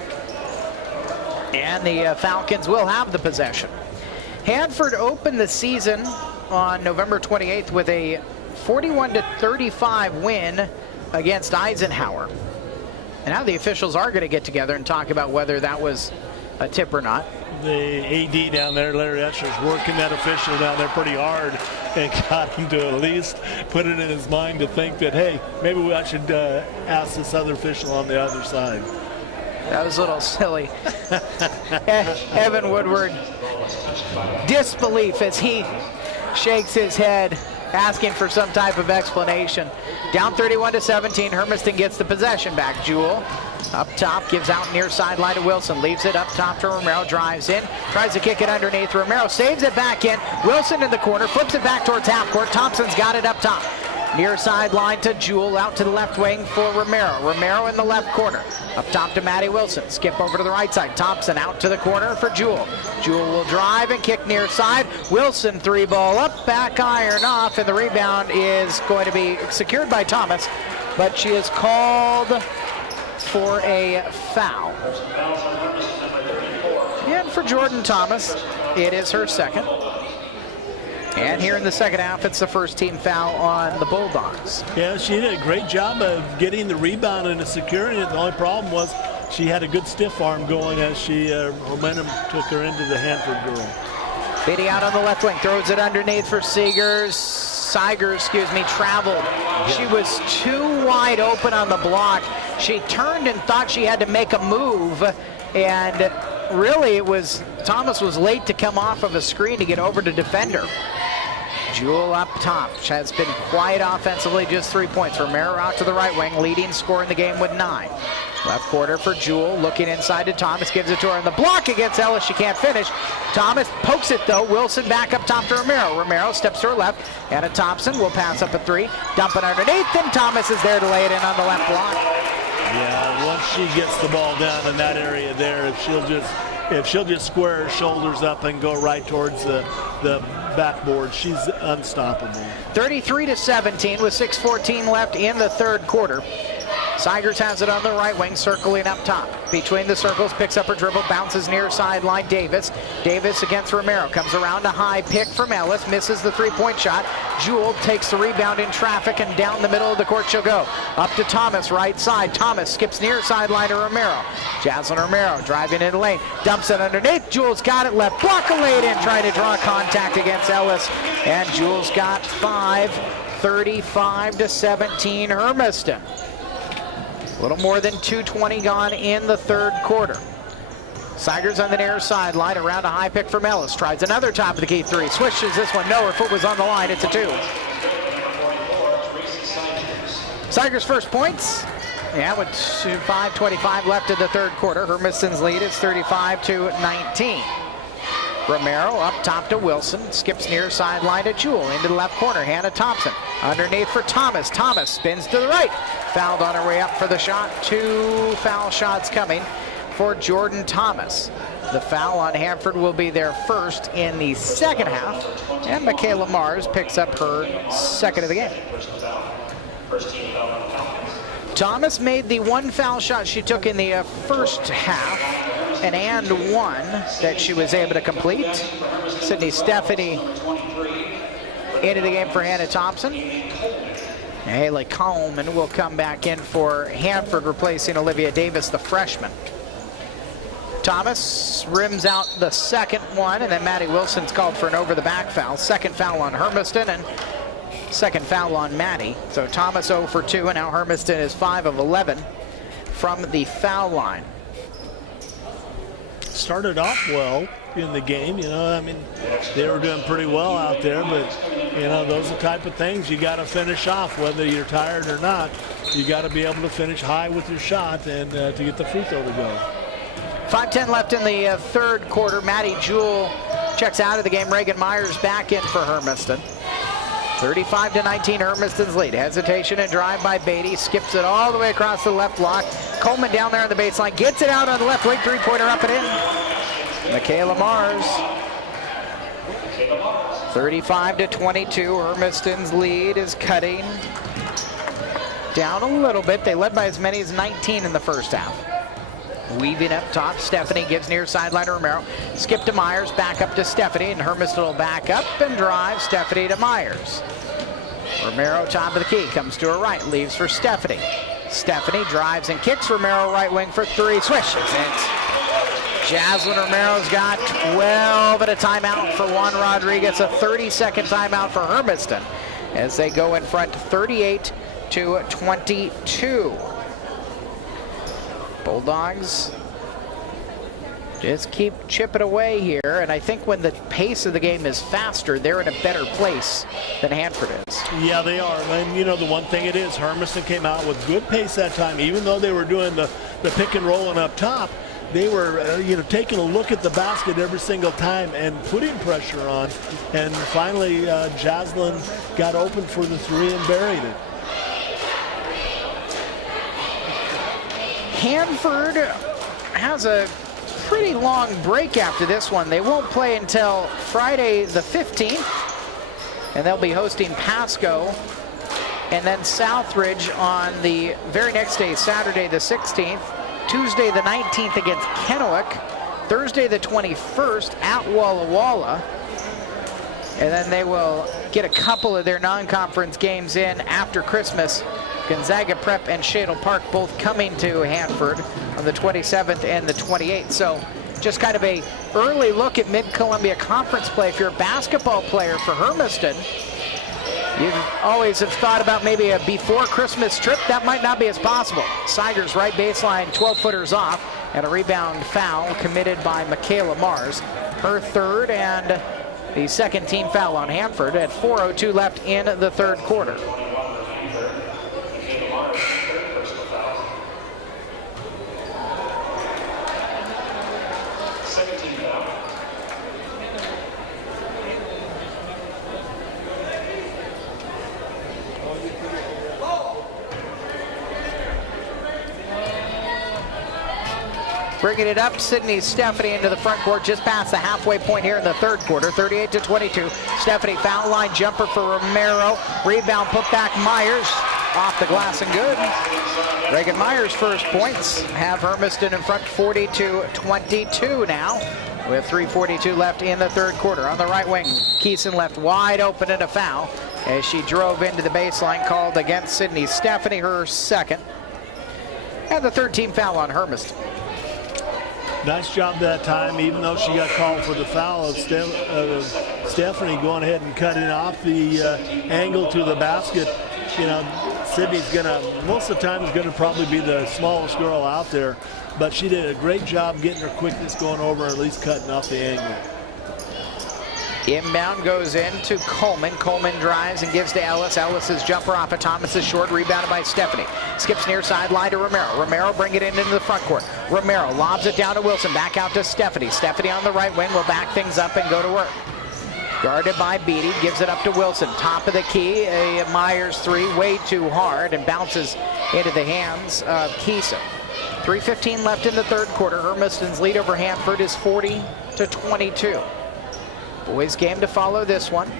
And the Falcons will have the possession. Hanford opened the season on November 28th with a 41-35 win against Eisenhower. And now the officials are going to get together and talk about whether that was a tip or not. The AD down there, Larry Escher's working that official down there pretty hard and got him to at least put it in his mind to think that, hey, maybe I should ask this other official on the other side. That was a little silly. Evan Woodward, disbelief as he shakes his head, asking for some type of explanation. Down 31-17, Hermiston gets the possession back. Jewell up top, gives out near sideline to Wilson, leaves it up top to Romero, drives in, tries to kick it underneath. Romero saves it back in. Wilson in the corner, flips it back towards half court. Thompson's got it up top. Near sideline to Jewell, out to the left wing for Romero. Romero in the left corner. Up top to Maddie Wilson. Skip over to the right side. Thompson out to the corner for Jewell. Jewell will drive and kick near side. Wilson 3-ball up, back iron off, and the rebound is going to be secured by Thomas, but she is called for a foul. And for Jordan Thomas, it is her second. And here in the second half, it's the first team foul on the Bulldogs. Yeah, she did a great job of getting the rebound and securing it. The only problem was she had a good stiff arm going as she momentum took her into the Hanford girl. Beatty out on the left wing, throws it underneath for Seigers, traveled. Yeah. She was too wide open on the block. She turned and thought she had to make a move, and really, it was Thomas was late to come off of a screen to get over to defender. Jewell up top. She has been quiet offensively, just 3 points. Romero out to the right wing, leading scorer in the game with 9. Left quarter for Jewell, looking inside to Thomas, gives it to her in the block against Ellis. She can't finish. Thomas pokes it though. Wilson back up top to Romero. Romero steps to her left. Anna Thompson will pass up a 3, dump it underneath, and Thomas is there to lay it in on the left block. Yeah, once she gets the ball down in that area there, if she'll just square her shoulders up and go right towards the backboard, she's unstoppable. 33-17 with 6:14 left in the third quarter. Seigers has it on the right wing, circling up top. Between the circles, picks up her dribble, bounces near sideline. Davis against Romero, comes around a high pick from Ellis, misses the 3-point shot. Jewell takes the rebound in traffic, and down the middle of the court she'll go. Up to Thomas, right side. Thomas skips near sideline to Romero. Jaslyn Romero driving in the lane, dumps it underneath. Jewell's got it, left block, laid in, trying to draw contact against Ellis, and Jewell's got 5. 35-17 Hermiston. A little more than 2:20 gone in the third quarter. Seigers on the near sideline, around a high pick from Ellis. Tries another top of the key 3. Swishes this one. No, her foot was on the line. It's a 2. Seigers' first points. Yeah, with 5:25 left in the third quarter. Hermiston's lead is 35-19. Romero up top to Wilson, skips near sideline to Jewell, into the left corner. Hannah Thompson underneath for Thomas. Thomas spins to the right. Fouled on her way up for the shot. 2 foul shots coming for Jordan Thomas. The foul on Hanford will be their first in the second half, and Michaela Mars picks up her second of the game. Thomas made the 1 foul shot she took in the first half, an and 1 that she was able to complete. Sydney Stephanie into the game for Hannah Thompson. Haley Coleman will come back in for Hanford, replacing Olivia Davis, the freshman. Thomas rims out the second one, and then Maddie Wilson's called for an over-the-back foul. Second foul on Hermiston, and second foul on Maddie. So Thomas 0 for 2, and now Hermiston is 5 of 11 from the foul line. Started off well in the game, I mean, they were doing pretty well out there, but, those are the type of things you got to finish off, whether you're tired or not. You got to be able to finish high with your shot and to get the free throw to go. 5:10 left in the third quarter. Maddie Jewell checks out of the game. Reagan Myers back in for Hermiston. 35-19 Hermiston's lead. Hesitation and drive by Beatty. Skips it all the way across the left block. Coleman down there on the baseline. Gets it out on the left wing. 3-pointer up and in. Michaela Mars. 35-22. Hermiston's lead is cutting down a little bit. They led by as many as 19 in the first half. Weaving up top, Stephanie gives near sideline to Romero. Skip to Myers, back up to Stephanie, and Hermiston will back up and drive Stephanie to Myers. Romero top of the key, comes to her right, leaves for Stephanie. Stephanie drives and kicks. Romero right wing for 3, swishes it. Jaslyn Romero's got 12 and a timeout for Juan Rodriguez, a 30-second timeout for Hermiston as they go in front 38-22. Bulldogs just keep chipping away here, and I think when the pace of the game is faster, they're in a better place than Hanford is. Yeah, they are. And the one thing it is, Hermiston came out with good pace that time. Even though they were doing the pick and rolling up top, they were taking a look at the basket every single time and putting pressure on. And finally, Jaslyn got open for the 3 and buried it. Hanford has a pretty long break after this one. They won't play until Friday the 15th, and they'll be hosting Pasco, and then Southridge on the very next day, Saturday the 16th, Tuesday the 19th against Kennewick, Thursday the 21st at Walla Walla, and then they will get a couple of their non-conference games in after Christmas. Gonzaga Prep and Shadle Park both coming to Hanford on the 27th and the 28th. So just kind of a early look at Mid-Columbia Conference play. If you're a basketball player for Hermiston, you always have thought about maybe a before Christmas trip. That might not be as possible. Seigers right baseline, 12-footers off. and a rebound foul committed by Michaela Mars. Her third and the second team foul on Hanford at 4:02 left in the third quarter. Bringing it up, Sydney Stephanie into the front court, just past the halfway point here in the third quarter, 38-22. Stephanie foul line jumper for Romero. Rebound put back Myers. Off the glass and good. Reagan Myers' first points have Hermiston in front 42-22 now, with 3:42 left in the third quarter. On the right wing, Keeson left wide open and a foul as she drove into the baseline, called against Sydney Stephanie, her second. And the third team foul on Hermiston. Nice job that time, even though she got called for the foul of Stephanie going ahead and cutting off the angle to the basket. You know, Sydney's gonna, most of the time, is gonna probably be the smallest girl out there, but she did a great job getting her quickness going over, or at least cutting off the angle. Inbound goes into Coleman. Coleman drives and gives to Ellis. Ellis's jumper off of Thomas's short, rebounded by Stephanie. Skips near sideline to Romero. Romero bring it into the front court. Romero lobs it down to Wilson. Back out to Stephanie. Stephanie on the right wing will back things up and go to work. Guarded by Beatty, gives it up to Wilson. Top of the key, a Myers three, way too hard, and bounces into the hands of Keeson. 3:15 left in the third quarter. Hermiston's lead over Hanford is 40-22. Boys game to follow this one.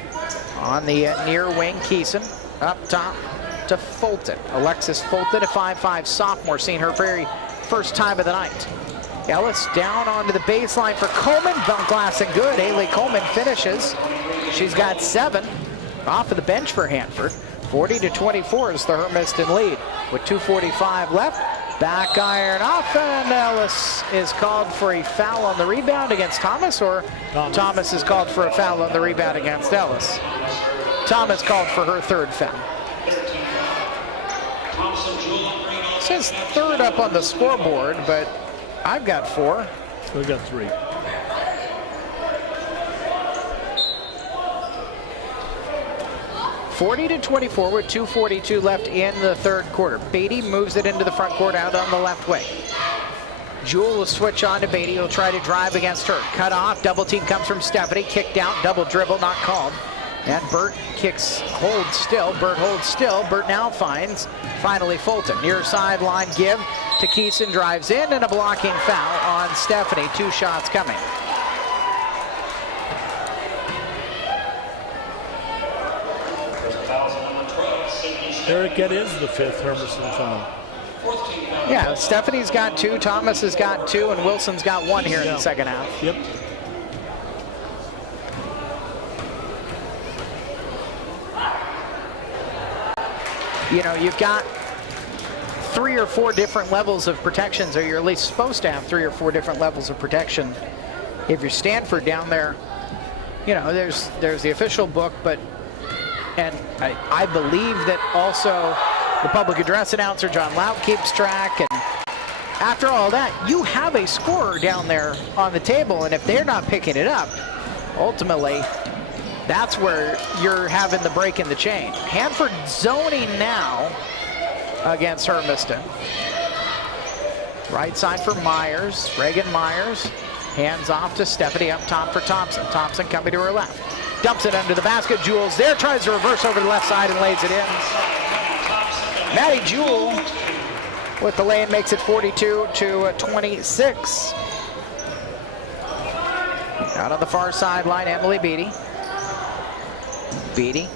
On the near wing, Keeson up top to Fulton. Alexis Fulton, a 5'5" sophomore, seeing her very first time of the night. Ellis down onto the baseline for Coleman. Bump glass and good. Ailey Coleman finishes. She's got 7 off of the bench for Hanford. 40-24 is the Hermiston lead with 2:45 left. Back iron off, and Ellis is called for a foul on the rebound against Thomas, or Thomas is called for a foul on the rebound against Ellis. Thomas called for her third foul. It says third up on the scoreboard, but I've got 4. We've got 3. (40-24) with 2:42 left in the third quarter. Beatty moves it into the front court out on the left wing. Jewell will switch on to Beatty. He'll try to drive against her. Cut off. Double team comes from Stephanie. Kicked out. Double dribble. Not called. And Burt holds still. Burt holds still. Burt now finds finally Fulton. Near sideline give to Keeson. Drives in, and a blocking foul on Stephanie. 2 shots coming. Eric, that is the 5th Hermiston foul. Yeah, Stephanie's got 2, Thomas has got 2, and Wilson's got 1 here in the second half. Yep. You know, you've got 3 or 4 different levels of protections, or you're at least supposed to have 3 or 4 different levels of protection. If you're Stanford down there, you know, there's the official book, and I believe that also the public address announcer, John Lout, keeps track. And after all that, you have a scorer down there on the table, and if they're not picking it up, ultimately, that's where you're having the break in the chain. Hanford zoning now against Hermiston. Right side for Myers, Reagan Myers. Hands off to Stephanie up top for Thompson. Thompson coming to her left. Dumps it under the basket. Jewell's there, tries to reverse over the left side and lays it in. Maddie Jewell with the lane makes it 42-26. Out on the far sideline, Emily Beatty. Beatty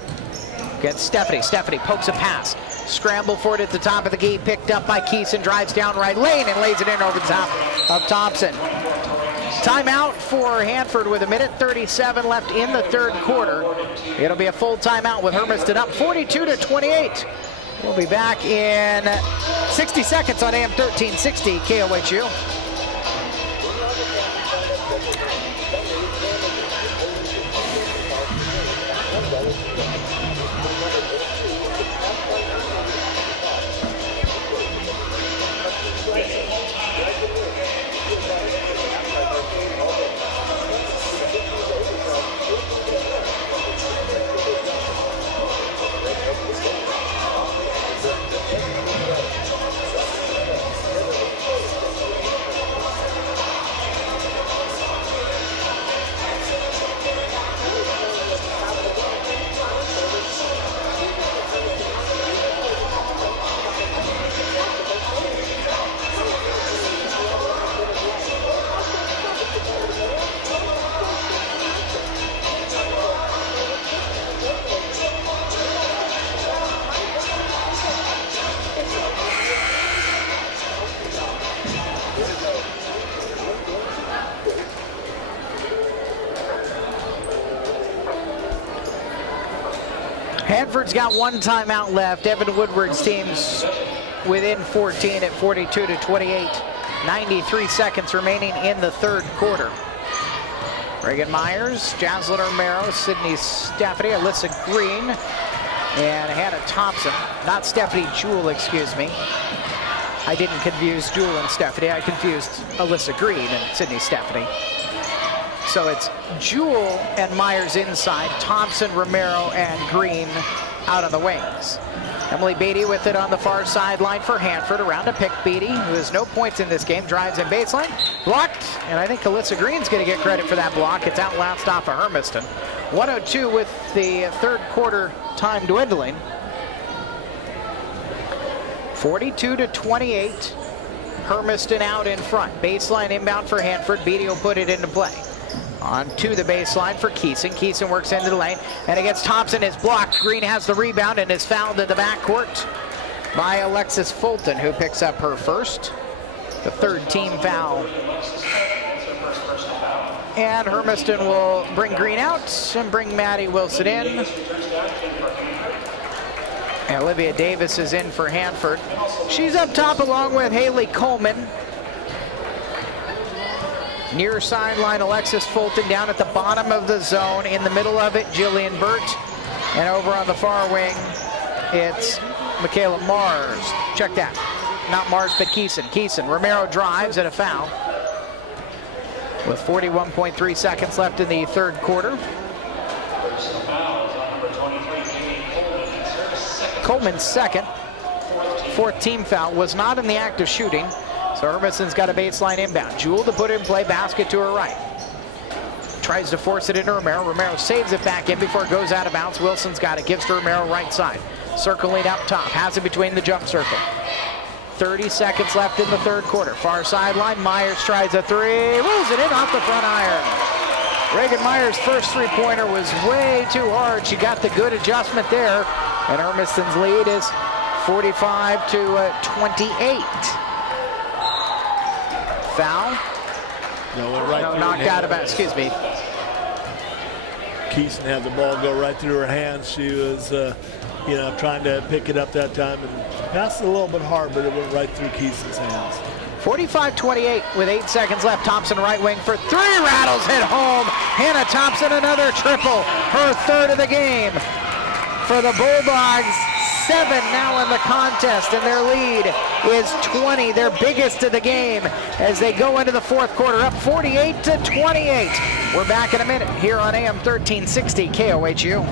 gets Stephanie. Stephanie pokes a pass. Scramble for it at the top of the key. Picked up by Keeson. Drives down right lane and lays it in over the top of Thompson. Timeout for Hanford with 1:37 left in the third quarter. It'll be a full timeout with Hermiston up 42-28. We'll be back in 60 seconds on AM 1360 KOHU. Hanford's got one timeout left. Evan Woodward's team's within 14 at 42-28. 93 seconds remaining in the third quarter. Reagan Myers, Jaslyn Romero, Sydney Stephanie, Alyssa Green, and Hannah Thompson. Not Stephanie Jewell, excuse me. I didn't confuse Jewell and Stephanie. I confused Alyssa Green and Sydney Stephanie. So it's Jewell and Myers inside, Thompson, Romero, and Green out on the wings. Emily Beatty with it on the far sideline for Hanford. Around to pick Beatty, who has no points in this game. Drives in baseline, blocked, and I think Alyssa Green's going to get credit for that block. It's outlast off of Hermiston. 1:02 with the third quarter time dwindling. 42-28. Hermiston out in front. Baseline inbound for Hanford. Beatty will put it into play. On to the baseline for Keeson. Keeson works into the lane, and against Thompson is blocked. Green has the rebound and is fouled in the backcourt by Alexis Fulton, who picks up her first, the third team foul. And Hermiston will bring Green out and bring Maddie Wilson in. And Olivia Davis is in for Hanford. She's up top along with Haley Coleman. Near sideline, Alexis Fulton. Down at the bottom of the zone. In the middle of it, Jillian Burt. And over on the far wing, it's Michaela Mars. Check that. Not Mars, but Keeson. Keeson. Romero drives and a foul. With 41.3 seconds left in the third quarter. Coleman's second. Fourth team foul. Was not in the act of shooting. So Hermiston's got a baseline inbound. Jewell to put in play, basket to her right. Tries to force it into Romero. Romero saves it back in before it goes out of bounds. Wilson's got it, gives to Romero right side. Circling up top, has it between the jump circle. 30 seconds left in the third quarter. Far sideline, Myers tries a three, rolls it in off the front iron. Reagan Myers' first three-pointer was way too hard. She got the good adjustment there, and Hermiston's lead is 45-28. Foul? No, went right through knocked out of bounds. Excuse me. Keeson had the ball go right through her hands. She was, trying to pick it up that time and passed it a little bit hard, but it went right through Keeson's hands. 45-28 with 8 seconds left. Thompson right wing for three. Rattles hit home. Hannah Thompson another triple. Her third of the game for the Bulldogs. 7 now in the contest, and their lead is 20, their biggest of the game, as they go into the fourth quarter, up 48-28. We're back in a minute here on AM 1360 KOHU.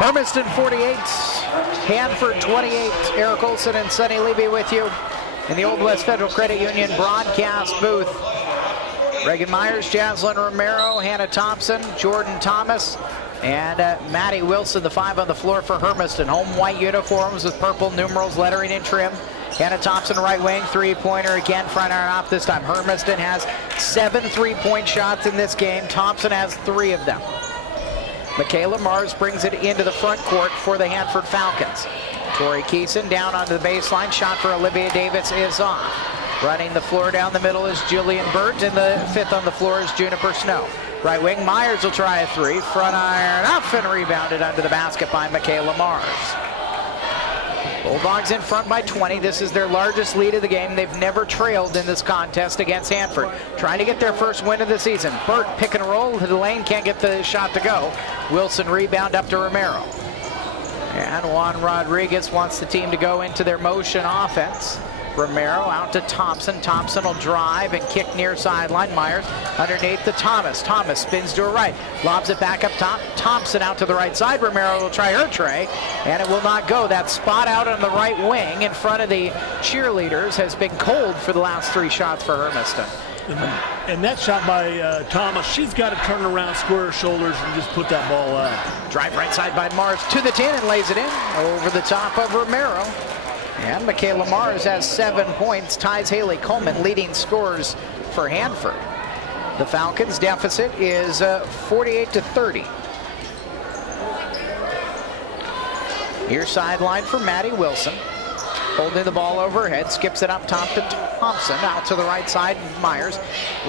Hermiston 48, Hanford 28. Eric Olson and Sonny Levy with you in the Old West Federal Credit Union broadcast booth. Reagan Myers, Jaslyn Romero, Hannah Thompson, Jordan Thomas, and Maddie Wilson, the 5 on the floor for Hermiston. Home white uniforms with purple numerals, lettering and trim. Hannah Thompson, right wing, three-pointer again, front iron off this time. Hermiston has 7 three-point shots in this game. Thompson has 3 of them. Michaela Mars brings it into the front court for the Hanford Falcons. Tori Keeson down onto the baseline. Shot for Olivia Davis is off. Running the floor down the middle is Jillian Burt, and the 5th on the floor is Juniper Snow. Right wing, Myers will try a 3. Front iron up and rebounded under the basket by Michaela Mars. Bulldogs in front by 20. This is their largest lead of the game. They've never trailed in this contest against Hanford. Trying to get their first win of the season. Burt pick and roll to the lane, can't get the shot to go. Wilson rebound up to Romero. And Juan Rodriguez wants the team to go into their motion offense. Romero out to Thompson. Thompson will drive and kick near sideline. Myers underneath to Thomas. Thomas spins to her right. Lobs it back up top. Thompson out to the right side. Romero will try her tray, and it will not go. That spot out on the right wing in front of the cheerleaders has been cold for the last 3 shots for Hermiston. And that shot by Thomas, she's got to turn around, square her shoulders, and just put that ball up. Drive right side by Mars to the 10 and lays it in over the top of Romero. And Michaela Mars has 7 points, ties Haley Coleman, leading scorers for Hanford. The Falcons' deficit is 48-30. Near sideline for Maddie Wilson. Holding the ball overhead, skips it up top to Thompson, out to the right side, Myers.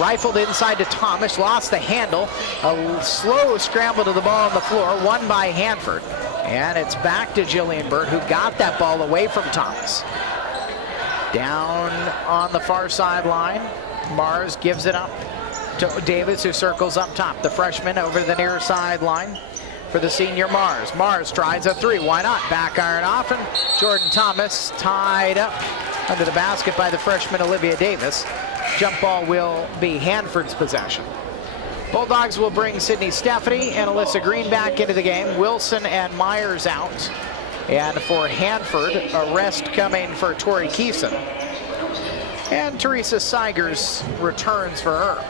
Rifled inside to Thomas, lost the handle. A slow scramble to the ball on the floor, won by Hanford. And it's back to Jillian Burt, who got that ball away from Thomas. Down on the far sideline, Mars gives it up to Davis, who circles up top. The freshman over the near sideline for the senior Mars. Mars tries a 3, why not? Back iron off, and Jordan Thomas tied up under the basket by the freshman Olivia Davis. Jump ball will be Hanford's possession. Bulldogs will bring Sydney Stephanie and Alyssa Green back into the game. Wilson and Myers out. And for Hanford, a rest coming for Tori Keeson. And Teresa Seigers returns for her.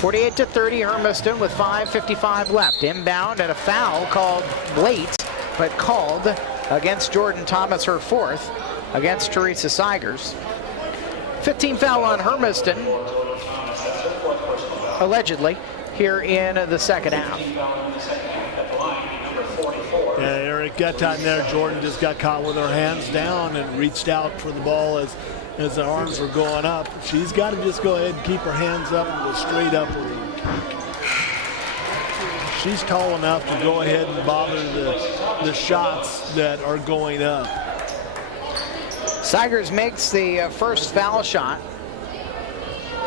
48-30 Hermiston with 5:55 left. Inbound and a foul called late, but called against Jordan Thomas, her 4th, against Teresa Seigers. 15 foul on Hermiston, allegedly, here in the second half. Yeah, Eric got time there. Jordan just got caught with her hands down and reached out for the ball as the arms were going up. She's got to just go ahead and keep her hands up and go straight up with her. She's tall enough to go ahead and bother the shots that are going up. Seigers makes the first foul shot.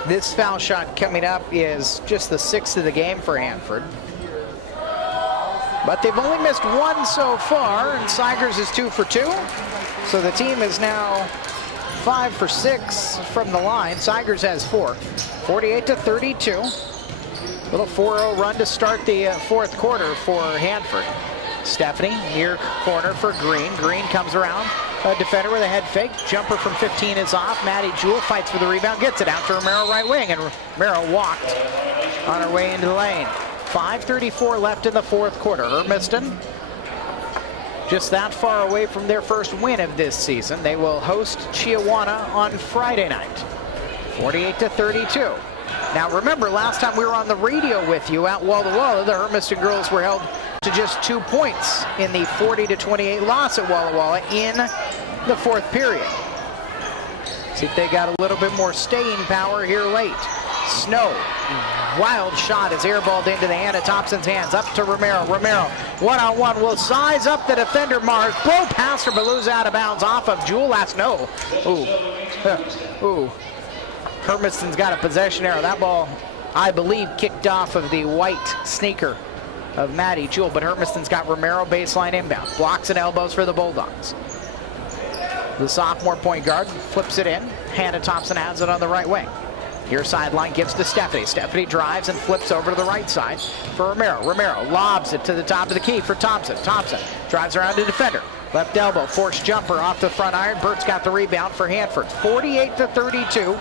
This foul shot coming up is just the 6th of the game for Hanford. But they've only missed 1 so far, and Seigers is 2 for 2. So the team is now 5 for 6 from the line. Seigers has 4. 48-32. Little 4-0 run to start the 4th quarter for Hanford. Stephanie near corner for Green. Green comes around. A defender with a head fake. Jumper from 15 is off. Maddie Jewell fights for the rebound. Gets it out to Romero right wing. And Romero walked on her way into the lane. 5:34 left in the 4th quarter. Hermiston just that far away from their first win of this season. They will host Chiawana on Friday night. 48-32. Now remember, last time we were on the radio with you at Walla Walla, the Hermiston girls were held to just 2 points in the 40-28 loss at Walla Walla in the 4th period. See if they got a little bit more staying power here late. Snow, wild shot is airballed into the hand of Thompson's hands, up to Romero. Romero, one-on-one, will size up the defender Mars, blow past her, but lose out of bounds off of Jewell. That's no. Ooh. Hermiston's got a possession error. That ball, I believe, kicked off of the white sneaker of Maddie Jewell, but Hermiston's got Romero baseline inbound. Blocks and elbows for the Bulldogs. The sophomore point guard flips it in. Hannah Thompson has it on the right wing. Here sideline gives to Stephanie. Stephanie drives and flips over to the right side for Romero. Romero lobs it to the top of the key for Thompson. Thompson drives around to defender. Left elbow, forced jumper off the front iron. Burt's got the rebound for Hanford. 48-32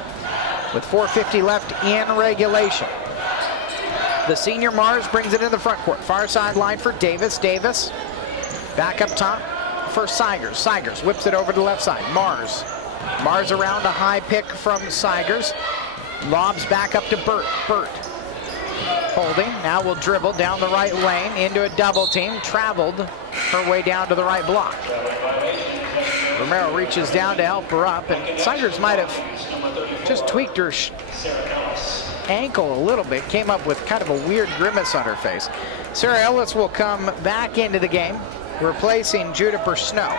with 4:50 left in regulation. The senior Mars brings it in the front court. Far sideline for Davis. Davis back up top for Seigers. Seigers whips it over to the left side. Mars around a high pick from Seigers. Lobs back up to Burt. Burt holding. Now will dribble down the right lane into a double team. Traveled her way down to the right block. Romero reaches down to help her up, and Seigers might have just tweaked her ankle a little bit. Came up with kind of a weird grimace on her face. Sarah Ellis will come back into the game replacing Juniper Snow.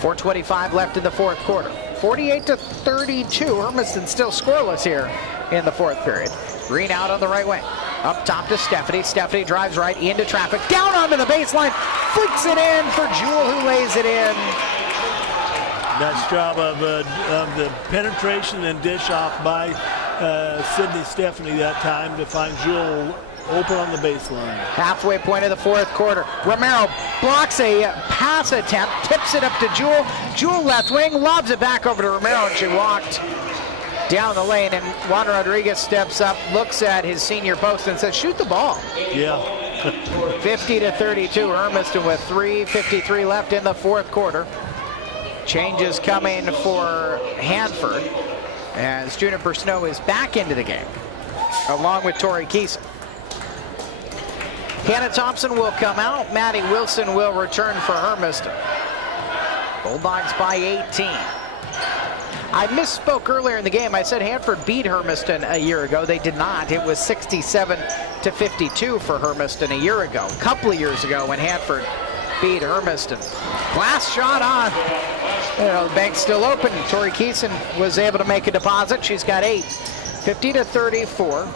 4:25 left in the fourth quarter. 48-32. Hermiston still scoreless here in the fourth period. Green out on the right wing. Up top to Stephanie. Stephanie drives right into traffic. Down onto the baseline. Flicks it in for Jewel, who lays it in. Nice job of the penetration and dish off by Sydney Stephanie that time to find Jewel open on the baseline. Halfway point of the fourth quarter. Romero blocks a pass attempt, tips it up to Jewel. Jewel left wing, lobs it back over to Romero, and she walked down the lane. And Juan Rodriguez steps up, looks at his senior post, and says, shoot the ball. Yeah. 50-32. Hermiston with 3:53 left in the fourth quarter. Changes coming for Hanford as Juniper Snow is back into the game, along with Tori Keeson. Hannah Thompson will come out. Maddie Wilson will return for Hermiston. Bulldogs by 18. I misspoke earlier in the game. I said Hanford beat Hermiston a year ago. They did not. It was 67-52 for Hermiston a year ago. A couple of years ago when Hanford beat Hermiston. Last shot on. The bank's still open. Tori Keeson was able to make a deposit. She's got 8. 50-34.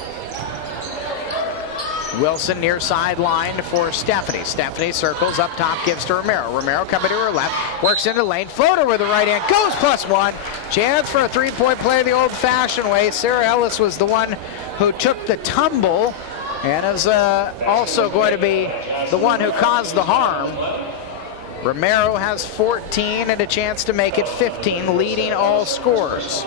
Wilson near sideline for Stephanie. Stephanie circles up top, gives to Romero. Romero coming to her left, works into the lane, floater with the right hand, goes +1. Chance for a three-point play the old-fashioned way. Sarah Ellis was the one who took the tumble and is also going to be the one who caused the harm. Romero has 14 and a chance to make it 15, leading all scorers.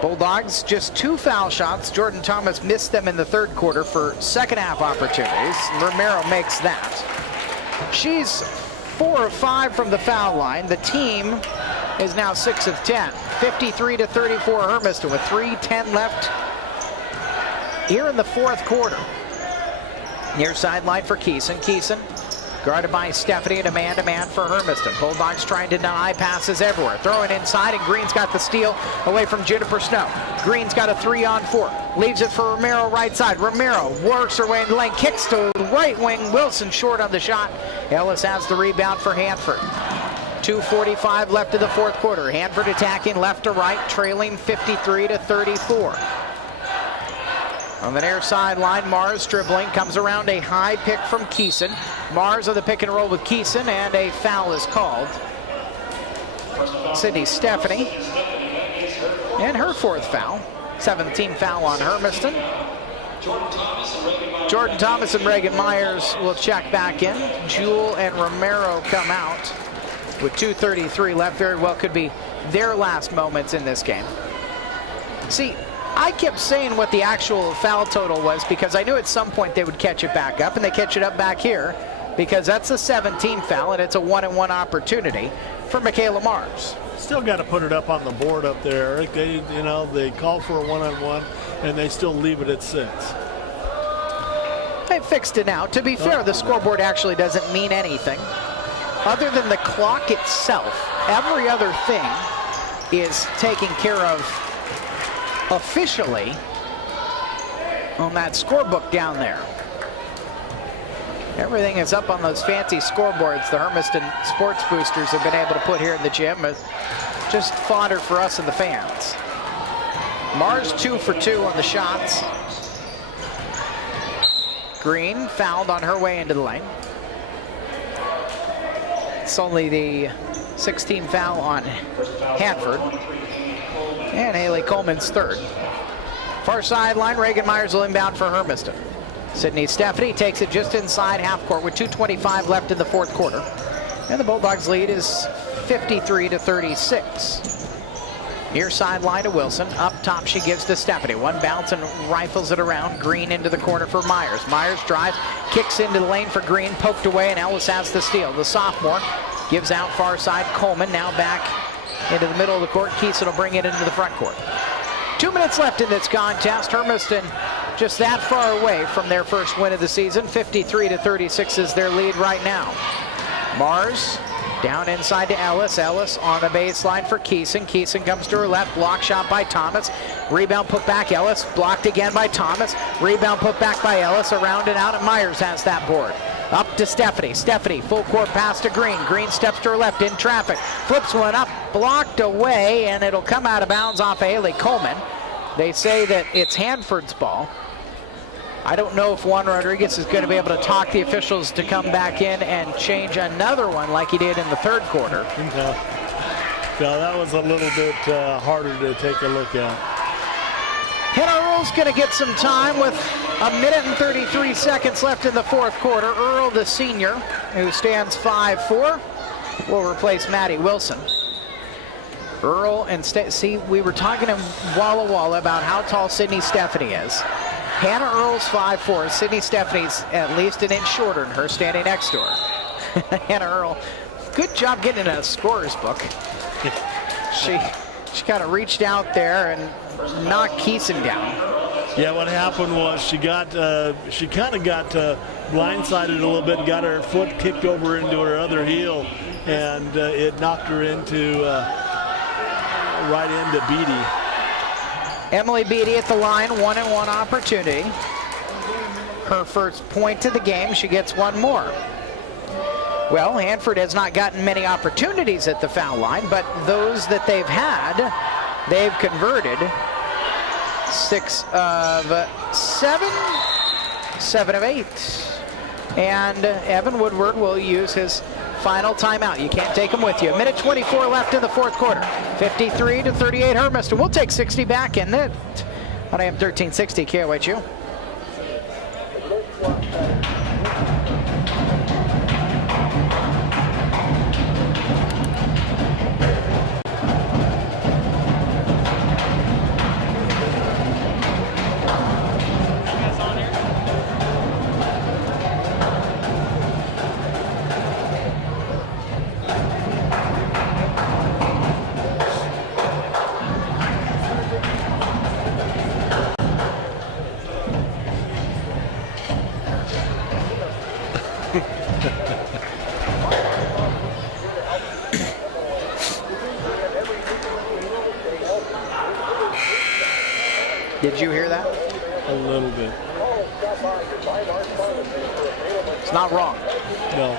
Bulldogs just 2 foul shots. Jordan Thomas missed them in the third quarter for second half opportunities. Romero makes that. She's 4 of 5 from the foul line. The team is now 6 of 10. 53-34 Hermiston with 3:10 left here in the fourth quarter. Near sideline for Keeson. Keeson guarded by Stephanie, and a man-to-man for Hermiston. Bulldogs trying to deny passes everywhere. Throwing inside, and Green's got the steal away from Juniper Snow. Green's got a 3-on-4. Leaves it for Romero right side. Romero works her way in the lane, kicks to right wing. Wilson short on the shot. Ellis has the rebound for Hanford. 2:45 left in the fourth quarter. Hanford attacking left to right, trailing 53-34. On the near sideline, Mars dribbling, comes around a high pick from Keeson. Mars on the pick and roll with Keeson, and a foul is called. Sydney Stephanie, and her 4th foul. 7th foul on Hermiston. Jordan Thomas and Reagan Myers will check back in. Jewel and Romero come out with 2:33 left. Very well could be their last moments in this game. See, I kept saying what the actual foul total was because I knew at some point they would catch it back up, and they catch it up back here because that's a 17 foul, and it's a 1-and-1 opportunity for Michaela Mars. Still got to put it up on the board up there, Eric. They call for a 1-on-1, and they still leave it at 6. They fixed it now. To be fair, the scoreboard actually doesn't mean anything. Other than the clock itself, every other thing is taken care of officially on that scorebook down there. Everything is up on those fancy scoreboards the Hermiston sports boosters have been able to put here in the gym. It's just fodder for us and the fans. Mars 2 for 2 on the shots. Green fouled on her way into the lane. It's only the 16th foul on Hanford. And Haley Coleman's 3rd. Far sideline, Reagan Myers will inbound for Hermiston. Sydney Stephanie takes it just inside half court with 2:25 left in the fourth quarter. And the Bulldogs lead is 53-36. Near sideline to Wilson. Up top she gives to Stephanie. One bounce and rifles it around. Green into the corner for Myers. Myers drives, kicks into the lane for Green, poked away, and Ellis has the steal. The sophomore gives out far side. Coleman now back into the middle of the court. Keeson will bring it into the front court. 2 minutes left in this contest. Hermiston just that far away from their first win of the season. 53-36 is their lead right now. Mars down inside to Ellis. Ellis on a baseline for Keeson. Keeson comes to her left. Block shot by Thomas. Rebound put back Ellis. Blocked again by Thomas. Rebound put back by Ellis. Around and out, and Myers has that board. Up to Stephanie. Stephanie, full court pass to Green. Green steps to her left in traffic. Flips one up, blocked away, and it'll come out of bounds off of Haley Coleman. They say that it's Hanford's ball. I don't know if Juan Rodriguez is going to be able to talk the officials to come back in and change another one like he did in the third quarter. No, that was a little bit harder to take a look at. Hannah Earl's going to get some time with a minute and 33 seconds left in the fourth quarter. Earl, the senior, who stands 5'4", will replace Maddie Wilson. Earl and see, we were talking to Walla Walla about how tall Sydney Stephanie is. Hannah Earl's 5'4". Sydney Stephanie's at least an inch shorter than her, standing next to her. Hannah Earl, good job getting in a scorer's book. She kind of reached out there and knocked Keeson down. Yeah, what happened was she kind of got blindsided a little bit and got her foot kicked over into her other heel, and it knocked her into right into Beatty. Emily Beatty at the line, 1-and-1 opportunity. Her first point of the game, she gets one more. Well, Hanford has not gotten many opportunities at the foul line, but those that they've had, they've converted. 6 of 7, 7 of 8. And Evan Woodward will use his final timeout. You can't take them with you. 1:24 left in the fourth quarter. 53-38 Hermiston. We'll take 60 back in it. On AM 1360 KOHU. Did you hear that? A little bit. It's not wrong. No.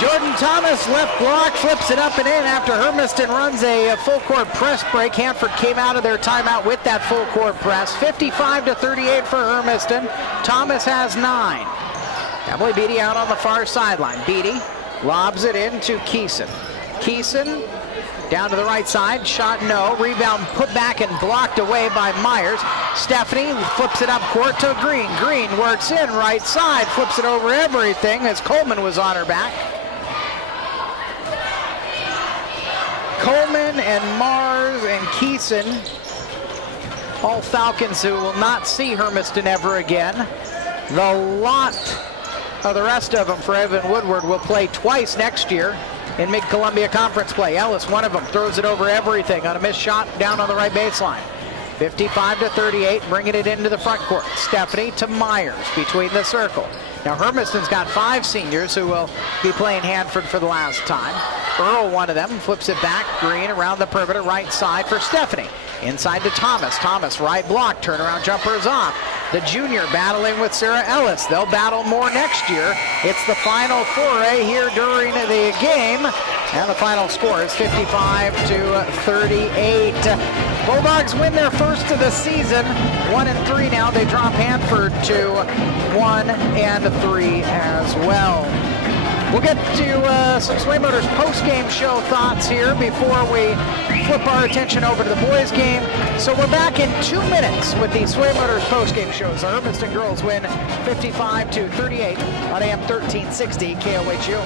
Jordan Thomas, left block, flips it up and in after Hermiston runs a full court press break. Hanford came out of their timeout with that full court press. 55-38 for Hermiston. Thomas has 9. Emily Beatty out on the far sideline. Beatty lobs it into Keeson. Keeson down to the right side, shot no. Rebound put back and blocked away by Myers. Stephanie flips it up court to Green. Green works in right side, flips it over everything as Coleman was on her back. Coleman and Mars and Keeson, all Falcons who will not see Hermiston ever again. The lot of the rest of them for Evan Woodward will play twice next year in Mid-Columbia Conference play. Ellis, one of them, throws it over everything on a missed shot down on the right baseline. 55-38, bringing it into the front court. Stephanie to Myers between the circle. Now Hermiston's got 5 seniors who will be playing Hanford for the last time. Earl, one of them, flips it back. Green around the perimeter, right side for Stephanie. Inside to Thomas. Thomas, right block, turnaround jumper is off. The junior battling with Sarah Ellis. They'll battle more next year. It's the final foray here during the game. And the final score is 55-38. Bulldogs win their first of the season. 1-3 now. They drop Hanford to 1-3 as well. We'll get to some Sway Motors post-game show thoughts here before we flip our attention over to the boys' game. So we're back in 2 minutes with the Sway Motors post-game shows. The Hermiston girls win 55-38 on AM 1360 KOHU.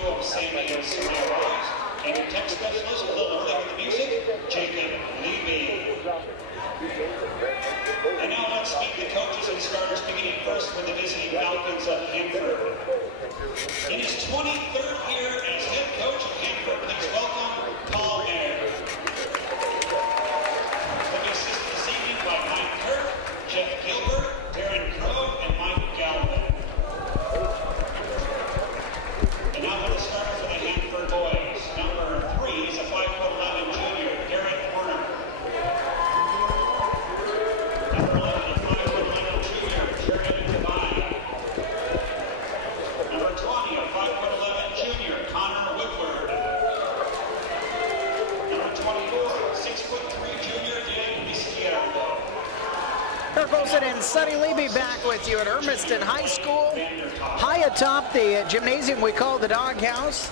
duo of San Diego Serena Boys, and your tech specialist a little early with the music, Jacob Levy. And now let's meet the coaches and starters, beginning first with the visiting Falcons of Hanford. In his 23rd year as head coach of Hanford, please welcome Paul Ayer. He'll be assisted this evening by Mike Kirk, Jeff Gilbert, Darren Crow, and Mike Galvin. And now for the starter for the Hanford boys. Number 3 is a 5'11" junior, Garrett Horner. Number 11, a 5'11" junior, Jared Devine. Number 20, a 5'11" junior, Connor Woodward. Number 24, 6'3" junior, Dan Izquierdo. Kirk Olson and Sonny Levy back with you at Hermiston High School. High atop the gymnasium we call the Doghouse,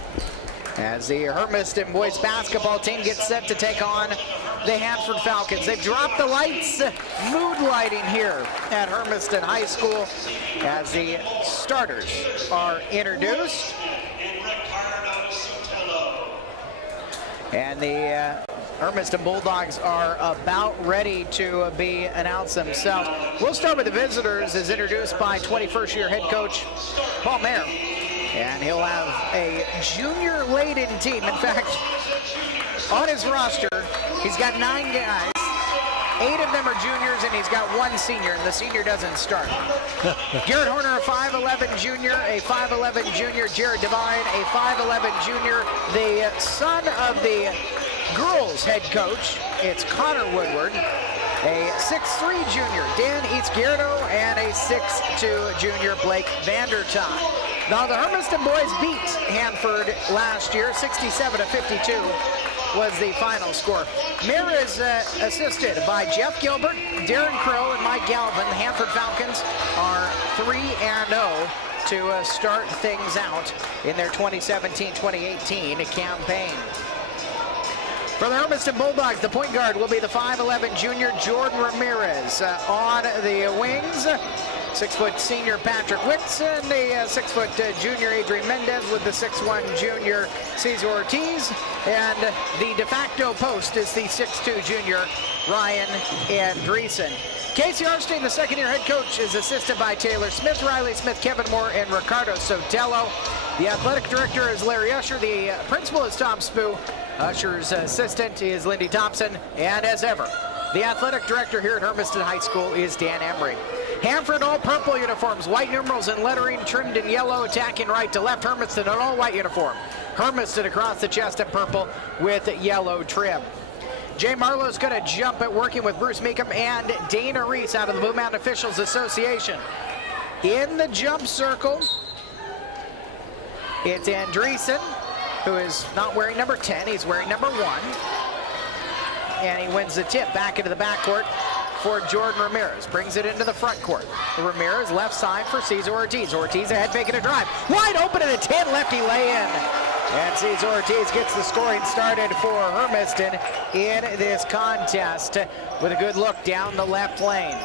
as the Hermiston boys basketball team gets set to take on the Hanford Falcons. They've dropped the lights, mood lighting here at Hermiston High School as the starters are introduced. And the Hermiston Bulldogs are about ready to be announced themselves. We'll start with the visitors, as introduced by 21st year head coach Paul Mayer. And he'll have a junior-laden team. In fact, on his roster, he's got 9 guys. 8 of them are juniors, and he's got 1 senior, and the senior doesn't start. Garrett Horner, a 5'11" junior, a 5'11" junior, Jared Devine, a 5'11" junior. The son of the girls' head coach, it's Connor Woodward, a 6'3" junior, Dan Izquierdo, and a 6'2" junior, Blake Vanderton. Now, the Hermiston boys beat Hanford last year, 67-52. Was the final score. Mayer is assisted by Jeff Gilbert, Darren Crow, and Mike Galvin. The Hanford Falcons are 3-0 to start things out in their 2017-2018 campaign. For the Hermiston Bulldogs, the point guard will be the 5'11" junior Jordan Ramirez. On the wings, 6' senior Patrick Wicks, and the 6' junior Adrian Mendez with the 6'1" junior Cesar Ortiz. And the de facto post is the 6'2" junior Ryan Andreessen. Casey Arstein, the second-year head coach, is assisted by Taylor Smith, Riley Smith, Kevin Moore, and Ricardo Sotelo. The athletic director is Larry Usher. The principal is Tom Spoo. Usher's assistant is Lindy Thompson. And as ever, the athletic director here at Hermiston High School is Dan Emery. Hanford all-purple uniforms, white numerals and lettering trimmed in yellow, attacking right to left. Hermiston an all-white uniform. Hermiston across the chest in purple with yellow trim. Jay Marlowe's going to jump at working with Bruce Meekum and Dana Reese out of the Blue Mountain Officials Association. In the jump circle, it's Andreessen, who is not wearing number 10. He's wearing number 1. And he wins the tip back into the backcourt for Jordan Ramirez. Brings it into the front court. Ramirez left side for Cesar Ortiz. Ortiz ahead making a drive. Wide open at a 10 lefty lay-in. And Cesar Ortiz gets the scoring started for Hermiston in this contest with a good look down the left lane.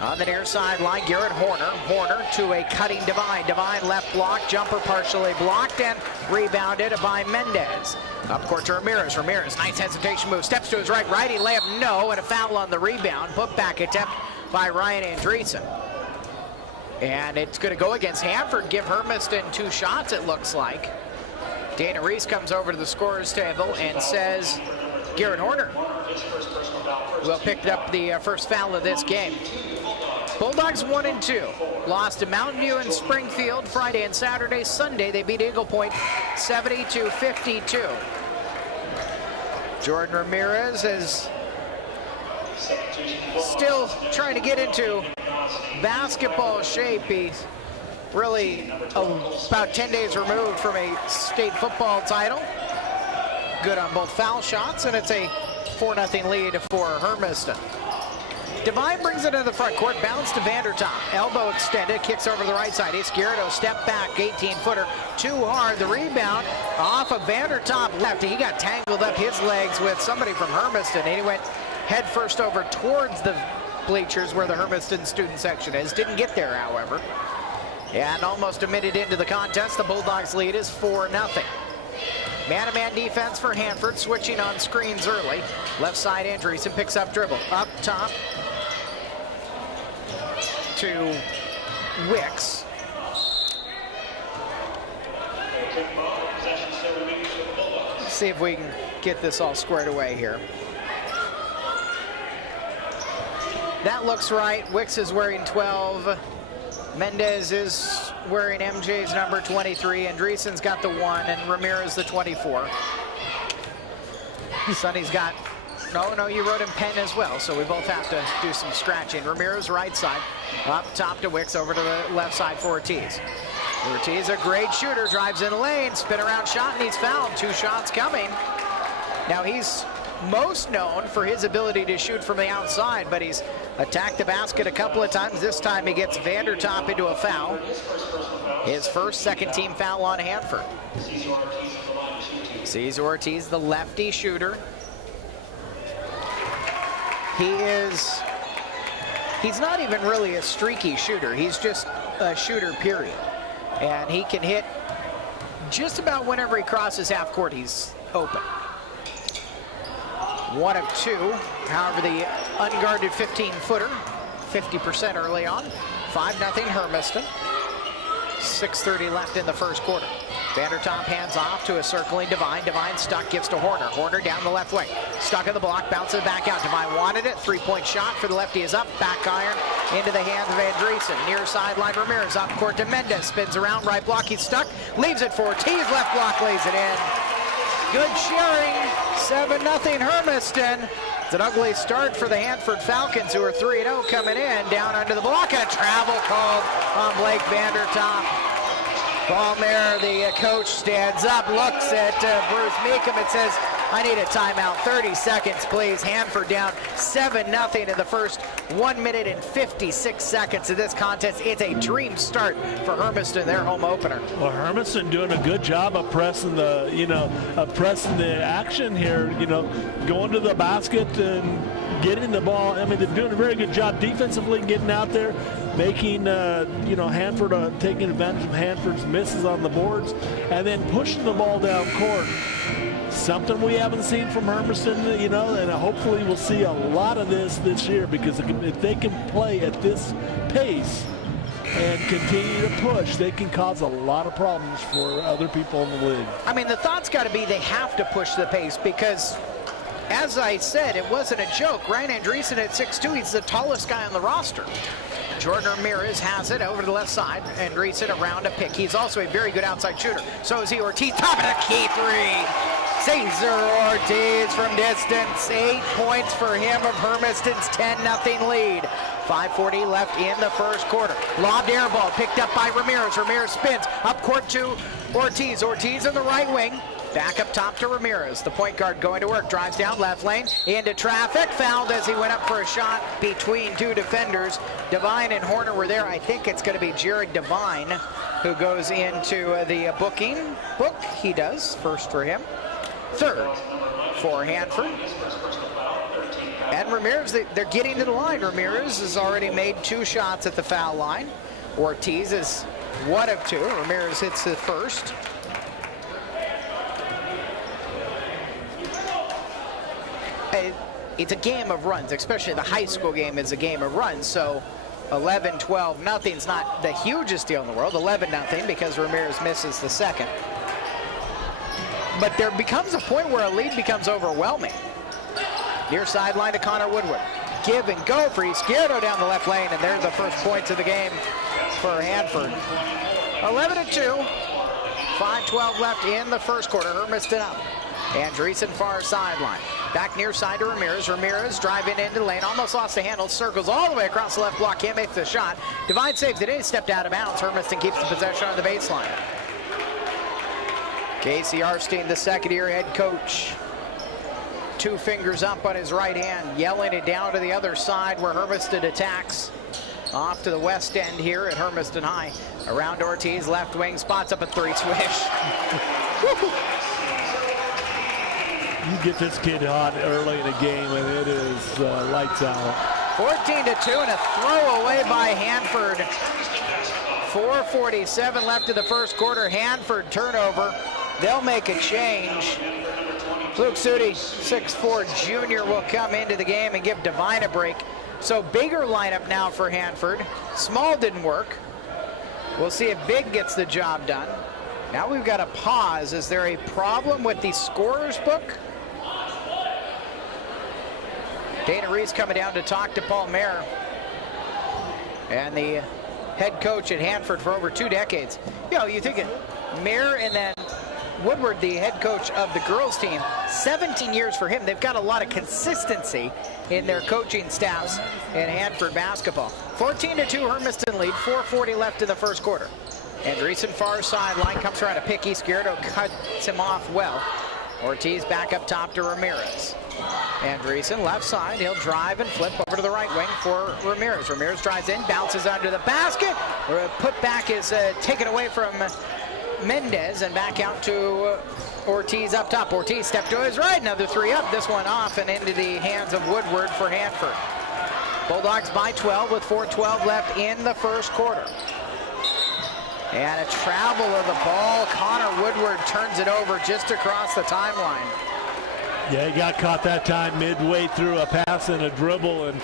On the near sideline, Garrett Horner. Horner to a cutting Devine. Devine left block, jumper partially blocked and rebounded by Mendez. Up court to Ramirez. Ramirez, nice hesitation move. Steps to his right. Righty layup, no, and a foul on the rebound. Put back attempt by Ryan Andreessen. And it's going to go against Hanford. Give Hermiston 2 shots, it looks like. Dana Reese comes over to the scorer's table and says Garrett Horner will pick up the first foul of this game. Bulldogs 1-2. Lost to Mountain View and Springfield Friday and Saturday. Sunday they beat Eagle Point 70-52. Jordan Ramirez is still trying to get into basketball shape. He's really about 10 days removed from a state football title. Good on both foul shots, and it's a 4-0 lead for Hermiston. Devine brings it into the front court, bounce to Vanderton. Elbow extended, kicks over to the right side. Izquierdo step back, 18-footer, too hard. The rebound off of Vanderton left. He got tangled up his legs with somebody from Hermiston, and he went head first over towards the bleachers where the Hermiston student section is. Didn't get there, however. And almost a minute into the contest, the Bulldogs lead is 4-0. Man-to-man defense for Hanford, switching on screens early. Left side, Andreessen picks up dribble. Up top to Wicks. Let's see if we can get this all squared away here. That looks right. Wicks is wearing 12. Mendez is wearing MJ's number 23. Andreessen's got the 1, and Ramirez the 24. Sonny's got, no, you wrote him pen as well, so we both have to do some scratching. Ramirez right side, up top to Wicks, over to the left side for Ortiz. Ortiz, a great shooter, drives in the lane, spin around shot, and he's fouled. 2 shots coming. Now he's most known for his ability to shoot from the outside, but he's attacked the basket a couple of times. This time he gets Vandertop into a foul. His first second-team foul on Hanford. Cesar Ortiz, the lefty shooter. He's not even really a streaky shooter. He's just a shooter, period. And he can hit just about whenever he crosses half court, he's open. 1 of 2. However, the unguarded 15-footer, 50% early on. 5-0 Hermiston. 6:30 left in the first quarter. Vandertop hands off to a circling Devine. Devine stuck, gives to Horner. Horner down the left wing. Stuck in the block, bounces back out. Devine wanted it. 3-point shot for the lefty is up. Back iron into the hands of Andreessen. Near sideline, Ramirez up court to Mendez. Spins around, right block, he's stuck. Leaves it for Ortiz. Left block lays it in. Good sharing. 7-0 Hermiston. It's an ugly start for the Hanford Falcons, who are 3-0 coming in. Down under the block, a travel called on Blake Vandertop. Ball there, the coach stands up, looks at Bruce Meekum and says, I need a timeout. 30 seconds, please. Hanford down 7-0 in the first 1 minute and 56 seconds of this contest. It's a dream start for Hermiston, their home opener. Well, Hermiston doing a good job of pressing the, pressing the action here. Going to the basket and getting the ball. I mean, they're doing a very good job defensively, getting out there, making Hanford taking advantage of Hanford's misses on the boards, and then pushing the ball down court. Something we haven't seen from Hermiston, and hopefully we'll see a lot of this year, because if they can play at this pace and continue to push, they can cause a lot of problems for other people in the league. I mean, the thought's got to be they have to push the pace, because as I said, it wasn't a joke. Ryan Andreessen at 6'2", he's the tallest guy on the roster. Jordan Ramirez has it over to the left side. Andreessen around a pick. He's also a very good outside shooter. So is he. Ortiz, top of the key three. Cesar Ortiz from distance. 8 points for him of Hermiston's 10-0 lead. 5:40 left in the first quarter. Lobbed air ball picked up by Ramirez. Ramirez spins up court to Ortiz. Ortiz in the right wing. Back up top to Ramirez. The point guard going to work. Drives down left lane. Into traffic. Fouled as he went up for a shot between 2 defenders. Devine and Horner were there. I think it's going to be Jared Devine who goes into the booking book. He does. First for him. Third for Hanford. And Ramirez, they're getting to the line. Ramirez has already made 2 shots at the foul line. Ortiz is 1 of 2. Ramirez hits the first. It's a game of runs, especially the high school game is a game of runs. So 11-12, nothing's not the hugest deal in the world. 11-0 because Ramirez misses the second. But there becomes a point where a lead becomes overwhelming. Near sideline to Connor Woodward. Give and go for Izquierdo down the left lane, and there's the first points of the game for Hanford. 11-2, 5:12 left in the first quarter. Hermiston up. Andreessen far sideline. Back near side to Ramirez. Ramirez driving into the lane. Almost lost the handle. Circles all the way across the left block. Can't make the shot. Devine saves it. He stepped out of bounds. Hermiston keeps the possession on the baseline. Casey Arstein, the second-year head coach. 2 fingers up on his right hand. Yelling it down to the other side where Hermiston attacks. Off to the west end here at Hermiston High. Around Ortiz. Left wing. Spots up a 3 swish. You get this kid hot early in the game, and it is lights out. 14-2, and a throwaway by Hanford 4:47 left in the first quarter. Hanford turnover. They'll make a change. Luke Sudi, 6'4" junior, will come into the game and give Devine a break. So bigger lineup now for Hanford. Small didn't work. We'll see if Big gets the job done. Now we've got a pause. Is there a problem with the scorer's book? Dana Reese coming down to talk to Paul Mayer. And the head coach at Hanford for over 2 decades. You know, you think it, Mayer and then Woodward, the head coach of the girls team, 17 years for him. They've got a lot of consistency in their coaching staffs in Hanford basketball. 14-2 Hermiston lead, 4:40 left in the first quarter. Andreessen far sideline, comes around a pick. Izquierdo cuts him off well. Ortiz back up top to Ramirez. Andreessen left side, he'll drive and flip over to the right wing for Ramirez. Ramirez drives in, bounces under the basket. Put back is taken away from Mendez, and back out to Ortiz up top. Ortiz stepped to his right, another 3 up. This one off and into the hands of Woodward for Hanford. Bulldogs by 12 with 4:12 left in the first quarter. And a travel of the ball. Connor Woodward turns it over just across the timeline. Yeah, he got caught that time midway through a pass and a dribble, and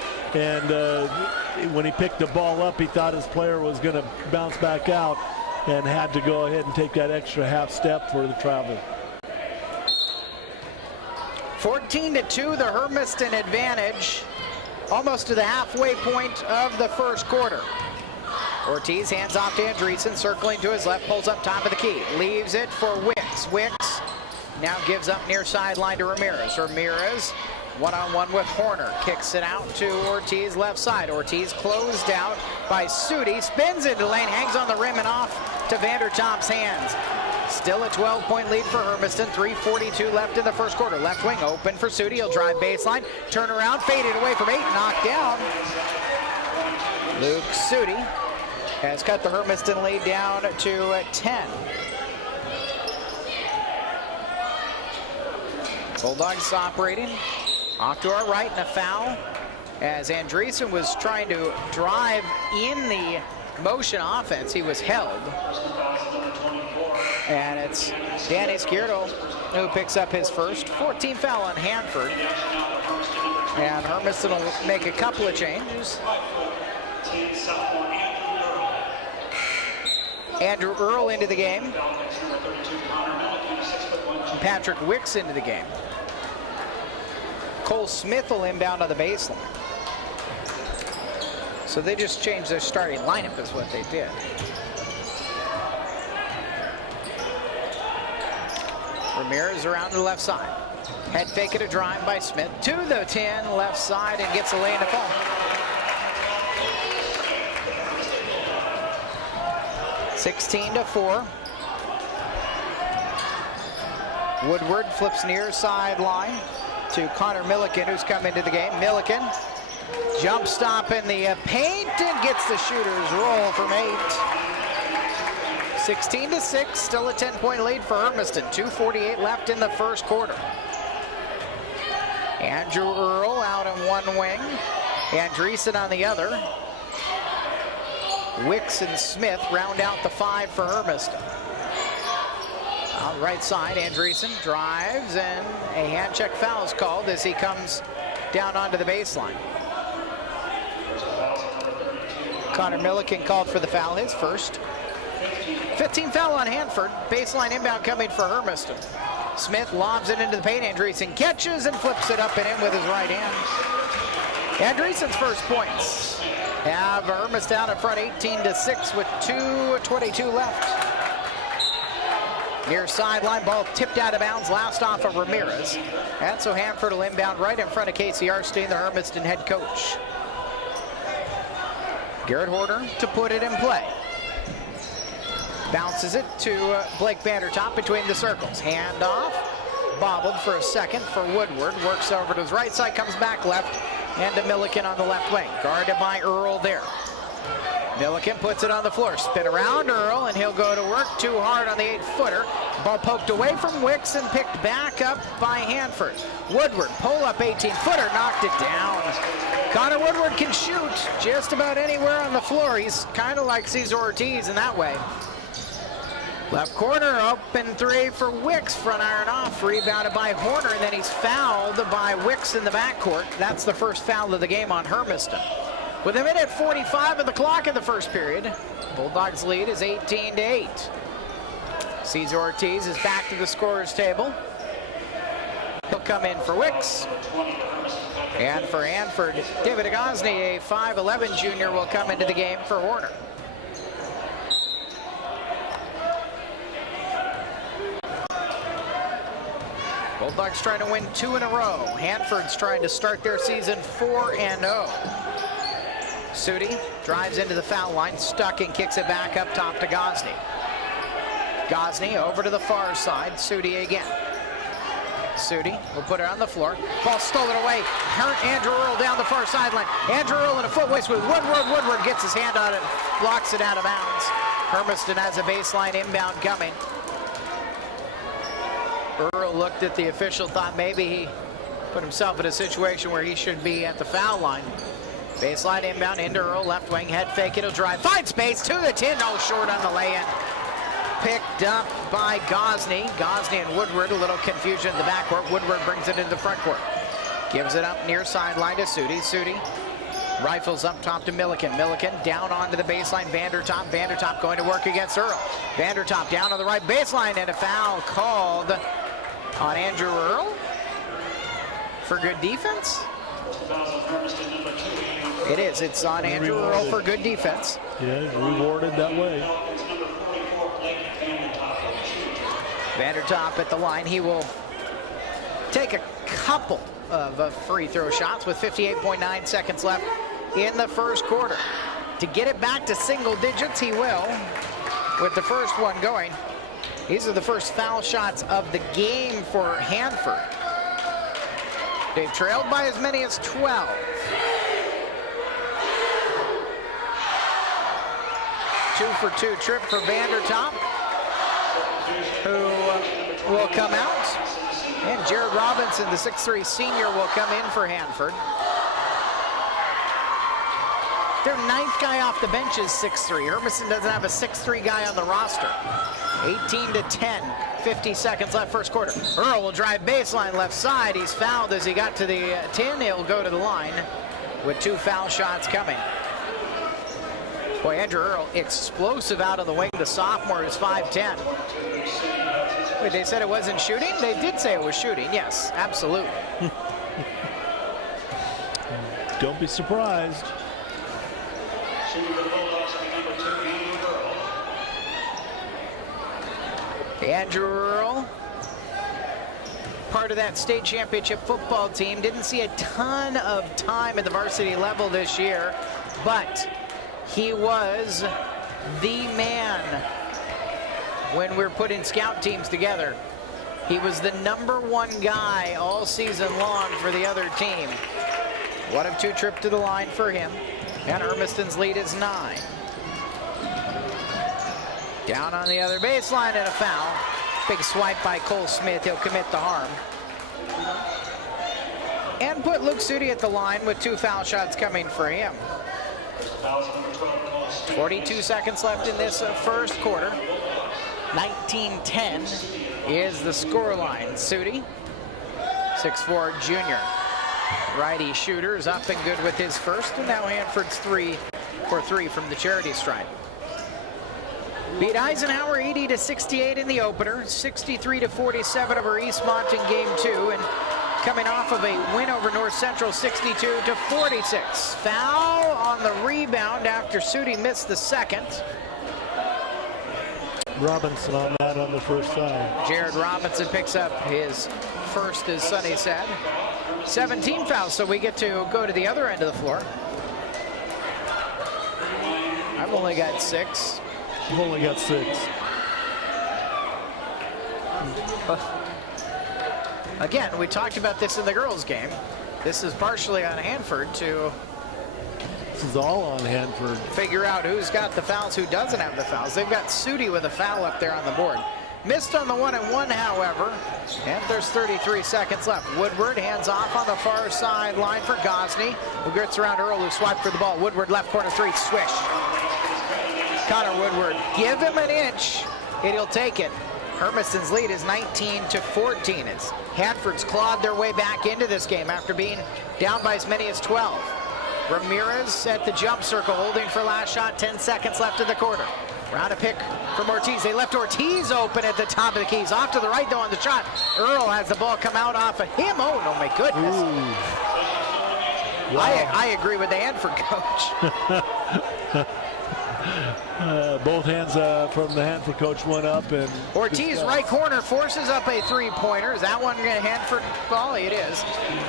when he picked the ball up, he thought his player was going to bounce back out and had to go ahead and take that extra half step for the travel. 14-2, the Hermiston advantage, almost to the halfway point of the first quarter. Ortiz hands off to Andreessen, circling to his left, pulls up top of the key, leaves it for Wicks. Wicks now gives up near sideline to Ramirez. Ramirez one-on-one with Horner, kicks it out to Ortiz left side. Ortiz closed out by Sudi, spins into lane, hangs on the rim and off to Vandertop's hands. Still a 12-point lead for Hermiston, 3:42 left in the first quarter. Left wing open for Sudi, he'll drive baseline, turn around, faded away from 8, knocked down. Luke Sudi has cut the Hermiston lead down to 10. Bulldogs operating off to our right, and a foul as Andreessen was trying to drive in the motion offense. He was held. And it's Dan Izquierdo who picks up his first. 14 foul on Hanford. And Hermiston will make a couple of changes. Andrew Earl into the game. And Patrick Wicks into the game. Cole Smith will inbound on the baseline. So they just changed their starting lineup is what they did. Ramirez around to the left side. Head fake it, a drive by Smith to the 10 left side and gets a lay in the fall. 16-4. Woodward flips near sideline to Connor Milliken, who's come into the game. Milliken jump stop in the paint and gets the shooter's roll from 8. 16-6, still a 10-point lead for Hermiston. 2:48 left in the first quarter. Andrew Earl out on one wing, Andreessen on the other. Wicks and Smith round out the 5 for Hermiston. On the right side, Andreessen drives, and a hand check foul is called as he comes down onto the baseline. Connor Milliken called for the foul, his first. 15 foul on Hanford. Baseline inbound coming for Hermiston. Smith lobs it into the paint. Andreessen catches and flips it up and in with his right hand. Andreessen's first points have Hermiston down in front 18-6 with 2:22 left. Near sideline, ball tipped out of bounds, last off of Ramirez. And so Hanford will inbound right in front of Casey Arstein, the Hermiston head coach. Garrett Horner to put it in play. Bounces it to Blake Vandertop between the circles. Hand off, bobbled for a second for Woodward. Works over to his right side, comes back left, and to Milliken on the left wing. Guarded by Earl there. Milliken puts it on the floor. Spin around Earl, and he'll go to work too hard on the 8-footer. Ball poked away from Wicks and picked back up by Hanford. Woodward, pull-up 18-footer, knocked it down. Connor Woodward can shoot just about anywhere on the floor. He's kind of like Cesar Ortiz in that way. Left corner, open three for Wicks, front iron off, rebounded by Horner, and then he's fouled by Wicks in the backcourt. That's the first foul of the game on Hermiston. With a minute 45 of the clock in the first period, Bulldogs lead is 18-8. Cesar Ortiz is back to the scorer's table. He'll come in for Wicks. And for Hanford, David Agosny, a 5'11 junior, will come into the game for Horner. Bulldogs trying to win 2 in a row. Hanford's trying to start their season 4-0. Sudi drives into the foul line, stuck and kicks it back up top to Gosney. Gosney over to the far side, Sudi again. Sudi will put it on the floor. Ball stolen away. Andrew Earl down the far sideline. Andrew Earl in a foot waste with Woodward. Woodward gets his hand on it, blocks it out of bounds. Hermiston has a baseline inbound coming. Earl looked at the official, thought maybe he put himself in a situation where he should be at the foul line. Baseline inbound into Earl, left wing, head fake, it'll drive. Find space to the 10, no short on the lay-in. Picked up by Gosney. Gosney and Woodward, a little confusion in the backcourt. Woodward brings it into the front court. Gives it up near sideline to Sudi. Sudi rifles up top to Milliken. Milliken down onto the baseline. Vandertop. Vandertop going to work against Earl. Vandertop down on the right baseline, and a foul called on Andrew Earl for good defense. It is. It's on Andrew Earl for good defense. Yeah, rewarded that way. Vandertop at the line. He will take a couple of free throw shots with 58.9 seconds left in the first quarter. To get it back to single digits, he will, with the first one going. These are the first foul shots of the game for Hanford. They've trailed by as many as 12. Two for two trip for Vandertop, who will come out. And Jared Robinson, the 6'3 senior, will come in for Hanford. Their ninth guy off the bench is 6'3. Hermiston doesn't have a 6'3 guy on the roster. 18-10, 50 seconds left first quarter. Earl will drive baseline left side. He's fouled as he got to the 10. He'll go to the line with 2 foul shots coming. Boy, Andrew Earl, explosive out on the wing. The sophomore is 5'10". Wait, they said it wasn't shooting? They did say it was shooting. Yes, absolutely. Don't be surprised. Andrew Earl, part of that state championship football team, didn't see a ton of time at the varsity level this year, but he was the man when we're putting scout teams together. He was the #1 guy all season long for the other team. 1 of 2 trip to the line for him, and Hermiston's lead is 9. Down on the other baseline and a foul. Big swipe by Cole Smith. He'll commit the harm. And put Luke Sudi at the line with 2 foul shots coming for him. 42 seconds left in this first quarter. 19-10 is the scoreline. Sudi, 6'4 junior. Righty shooter is up and good with his first, and now Hanford's 3 for 3 from the charity stripe. Beat Eisenhower 80-68 in the opener, 63-47 over Eastmont in game 2, and coming off of a win over North Central 62-46. Foul on the rebound after Sudi missed the second. Robinson on that on the first side. Jared Robinson picks up his first, as Sonny said. 17 fouls, so we get to go to the other end of the floor. I've only got 6. You've only got 6. Again, we talked about this in the girls' game. This is partially on Hanford to This is all on Hanford. figure out who's got the fouls, who doesn't have the fouls. They've got Sudi with a foul up there on the board. Missed on the 1-and-1, however. And there's 33 seconds left. Woodward hands off on the far sideline for Gosney, who gets around Earl, who swiped for the ball. Woodward left corner three, swish. Connor Woodward, give him an inch, and he'll take it. Hermiston's lead is 19-14 as Hanford's clawed their way back into this game after being down by as many as 12. Ramirez at the jump circle, holding for last shot, 10 seconds left in the quarter. Round a pick from Ortiz. They left Ortiz open at the top of the keys. Off to the right, though, on the shot. Earl has the ball come out off of him. Oh, no, my goodness. Wow. I agree with the Hanford coach. Both hands from the Hanford coach went up. And Ortiz, right corner, forces up a three-pointer. Is that one a Hanford ball? It is.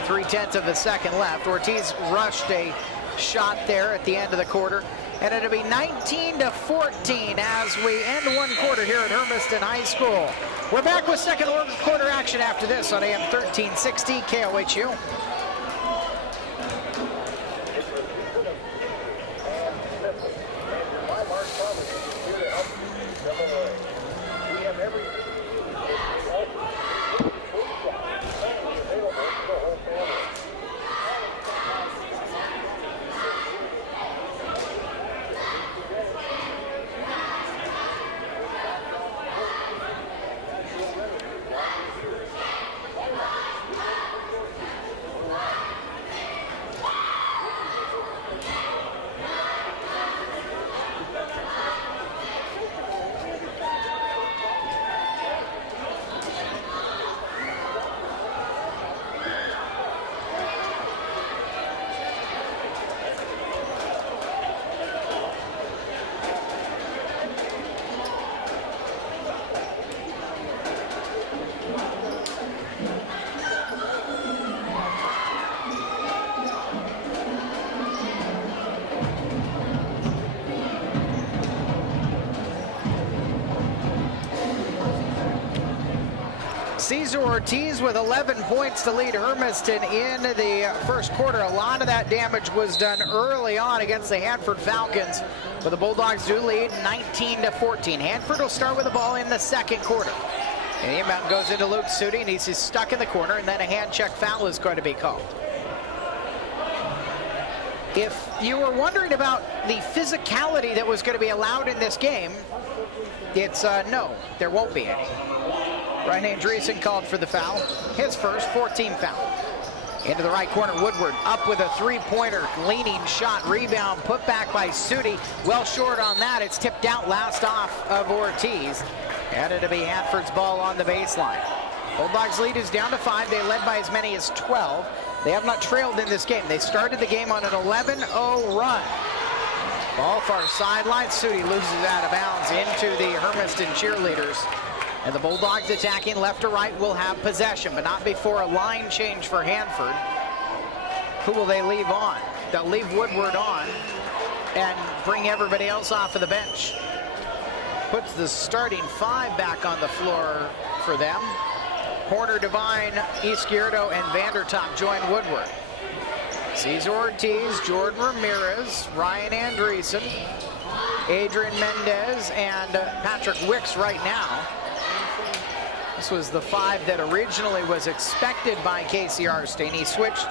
3/10 of a second left. Ortiz rushed a shot there at the end of the quarter. And it'll be 19-14 as we end one quarter here at Hermiston High School. We're back with second quarter action after this on AM 1360 KOHU. Cesar Ortiz with 11 points to lead Hermiston in the first quarter. A lot of that damage was done early on against the Hanford Falcons, but the Bulldogs do lead 19-14. Hanford will start with the ball in the second quarter. And the inbound goes into Luke Sudi, and he's stuck in the corner, and then a hand check foul is going to be called. If you were wondering about the physicality that was going to be allowed in this game, it's no, there won't be any. Ryan Andreessen called for the foul, his first 14 foul. Into the right corner, Woodward up with a three-pointer, leaning shot, rebound, put back by Sudi. Well short on that, it's tipped out last off of Ortiz. And it'll be Hanford's ball on the baseline. Bulldogs lead is down to 5, they led by as many as 12. They have not trailed in this game. They started the game on an 11-0 run. Ball far sideline, Sudi loses out of bounds into the Hermiston cheerleaders. And the Bulldogs attacking left to right will have possession, but not before a line change for Hanford. Who will they leave on? They'll leave Woodward on and bring everybody else off of the bench. Puts the starting 5 back on the floor for them. Porter, Devine, Izquierdo, and Vandertop join Woodward. Cesar Ortiz, Jordan Ramirez, Ryan Andreessen, Adrian Mendez, and Patrick Wicks right now. This was the 5 that originally was expected by Casey Arstein. He switched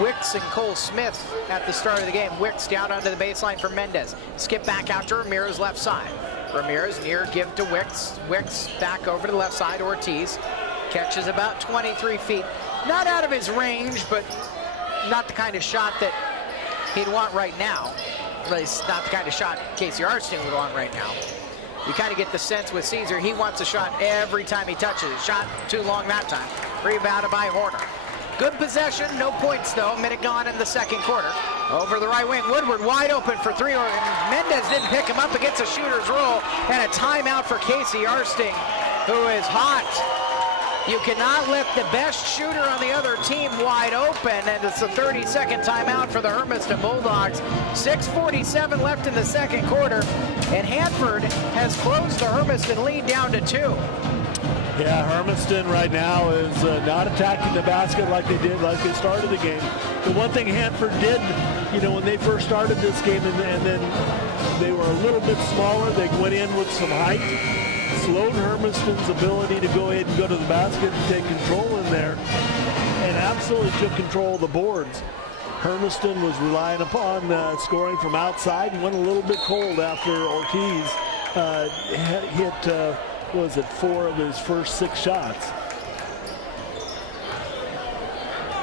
Wicks and Cole Smith at the start of the game. Wicks down onto the baseline for Mendez. Skip back out to Ramirez left side. Ramirez near give to Wicks. Wicks back over to the left side. Ortiz catches about 23 feet. Not out of his range, but not the kind of shot that he'd want right now. At least not the kind of shot Casey Arstein would want right now. You kind of get the sense with Cesar, he wants a shot every time he touches it. Shot too long that time. Rebounded by Horner. Good possession, no points though. A minute gone in the second quarter. Over the right wing, Woodward wide open for 3. Mendez didn't pick him up against a shooter's roll. And a timeout for Casey Arstein, who is hot. You cannot let the best shooter on the other team wide open, and it's a 30-second timeout for the Hermiston Bulldogs. 6:47 left in the second quarter, and Hanford has closed the Hermiston lead down to 2. Yeah, Hermiston right now is not attacking the basket like they did, like they started the game. The one thing Hanford did, you know, when they first started this game and then they were a little bit smaller, they went in with some height. slowed Hermiston's ability to go ahead and go to the basket and take control in there, and absolutely took control of the boards. Hermiston was relying upon scoring from outside and went a little bit cold after Ortiz hit, was it 4 of his first 6 shots.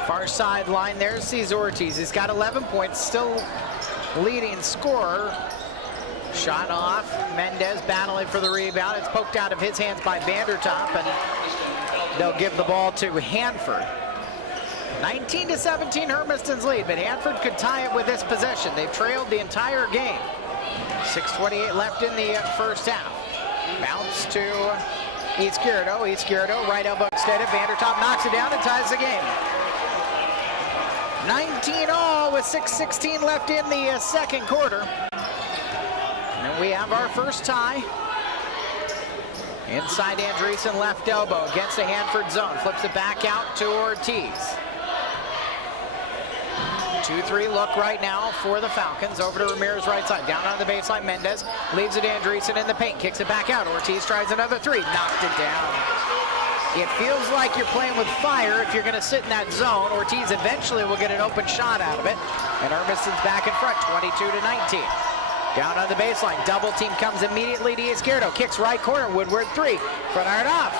Far sideline there sees Ortiz. He's got 11 points, still leading scorer. Shot off. Mendez battling for the rebound. It's poked out of his hands by Vandertop, and they'll give the ball to Hanford. 19-17 Hermiston's lead, but Hanford could tie it with this possession. They've trailed the entire game. 6:28 left in the first half. Bounce to Izquierdo. Izquierdo, right elbow extended. Vandertop knocks it down and ties the game. 19-all with 6:16 left in the second quarter. And we have our first tie. Inside Andreessen, left elbow against the Hanford zone. Flips it back out to Ortiz. 2-3 look right now for the Falcons. Over to Ramirez right side. Down on the baseline. Mendez leaves it to Andreessen in the paint. Kicks it back out. Ortiz tries another 3. Knocked it down. It feels like you're playing with fire if you're going to sit in that zone. Ortiz eventually will get an open shot out of it. And Hermiston's back in front, 22-19. Down on the baseline. Double team comes immediately to Izquierdo. Kicks right corner. Woodward 3. Front iron off.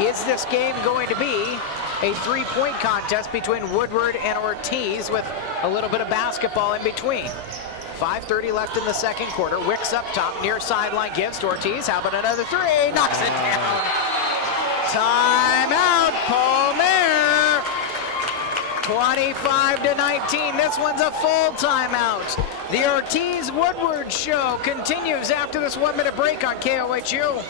Is this game going to be a 3-point contest between Woodward and Ortiz with a little bit of basketball in between? 5:30 left in the second quarter. Wicks up top, near sideline, gives to Ortiz. How about another 3? Knocks it down. Timeout, Palmer. 25-19. This one's a full timeout. The Ortiz-Woodward show continues after this 1-minute break on KOHU.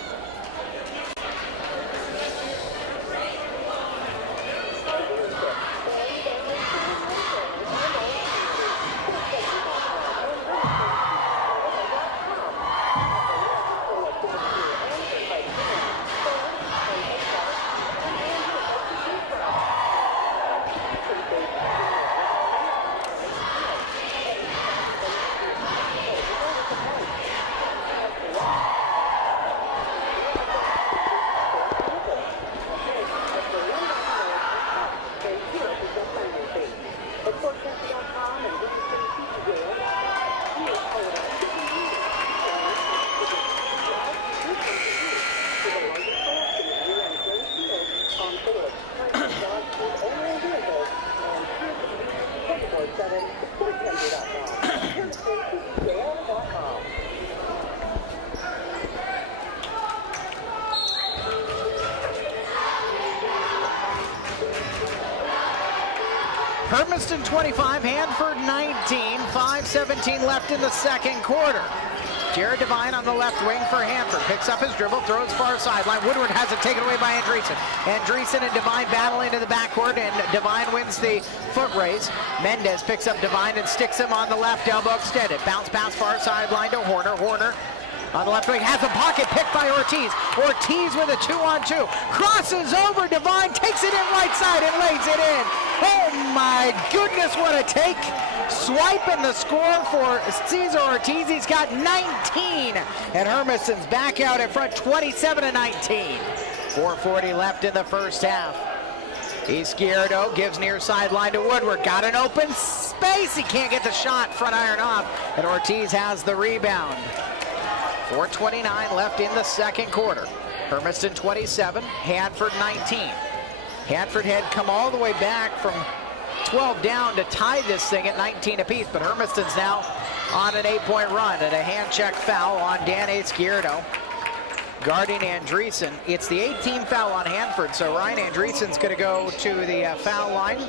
Hermiston 25, Hanford 19, 5:17 left in the second quarter. Jared Devine on the left wing for Hanford. Picks up his dribble, throws far sideline. Woodward has it taken away by Andreessen. Andreessen and Devine battle into the backcourt, and Devine wins the foot race. Mendez picks up Devine and sticks him on the left elbow extended. Bounce pass far sideline to Horner. Horner on the left wing has a pocket picked by Ortiz. Ortiz with a 2-on-2. Crosses over Devine, takes it in right side and lays it in. Oh my goodness, what a take. Swipe in the score for Cesar Ortiz. He's got 19. And Hermiston's back out in front, 27-19. 4:40 left in the first half. Izquierdo gives near sideline to Woodward. Got an open space. He can't get the shot. Front iron off. And Ortiz has the rebound. 4:29 left in the second quarter. Hermiston 27, Hanford 19. Hanford had come all the way back from 12 down to tie this thing at 19 apiece, but Hermiston's now on an 8-point run and a hand check foul on Dan Izquierdo. Guarding Andreessen. It's the 18th foul on Hanford, so Ryan Andreessen's going to go to the foul line,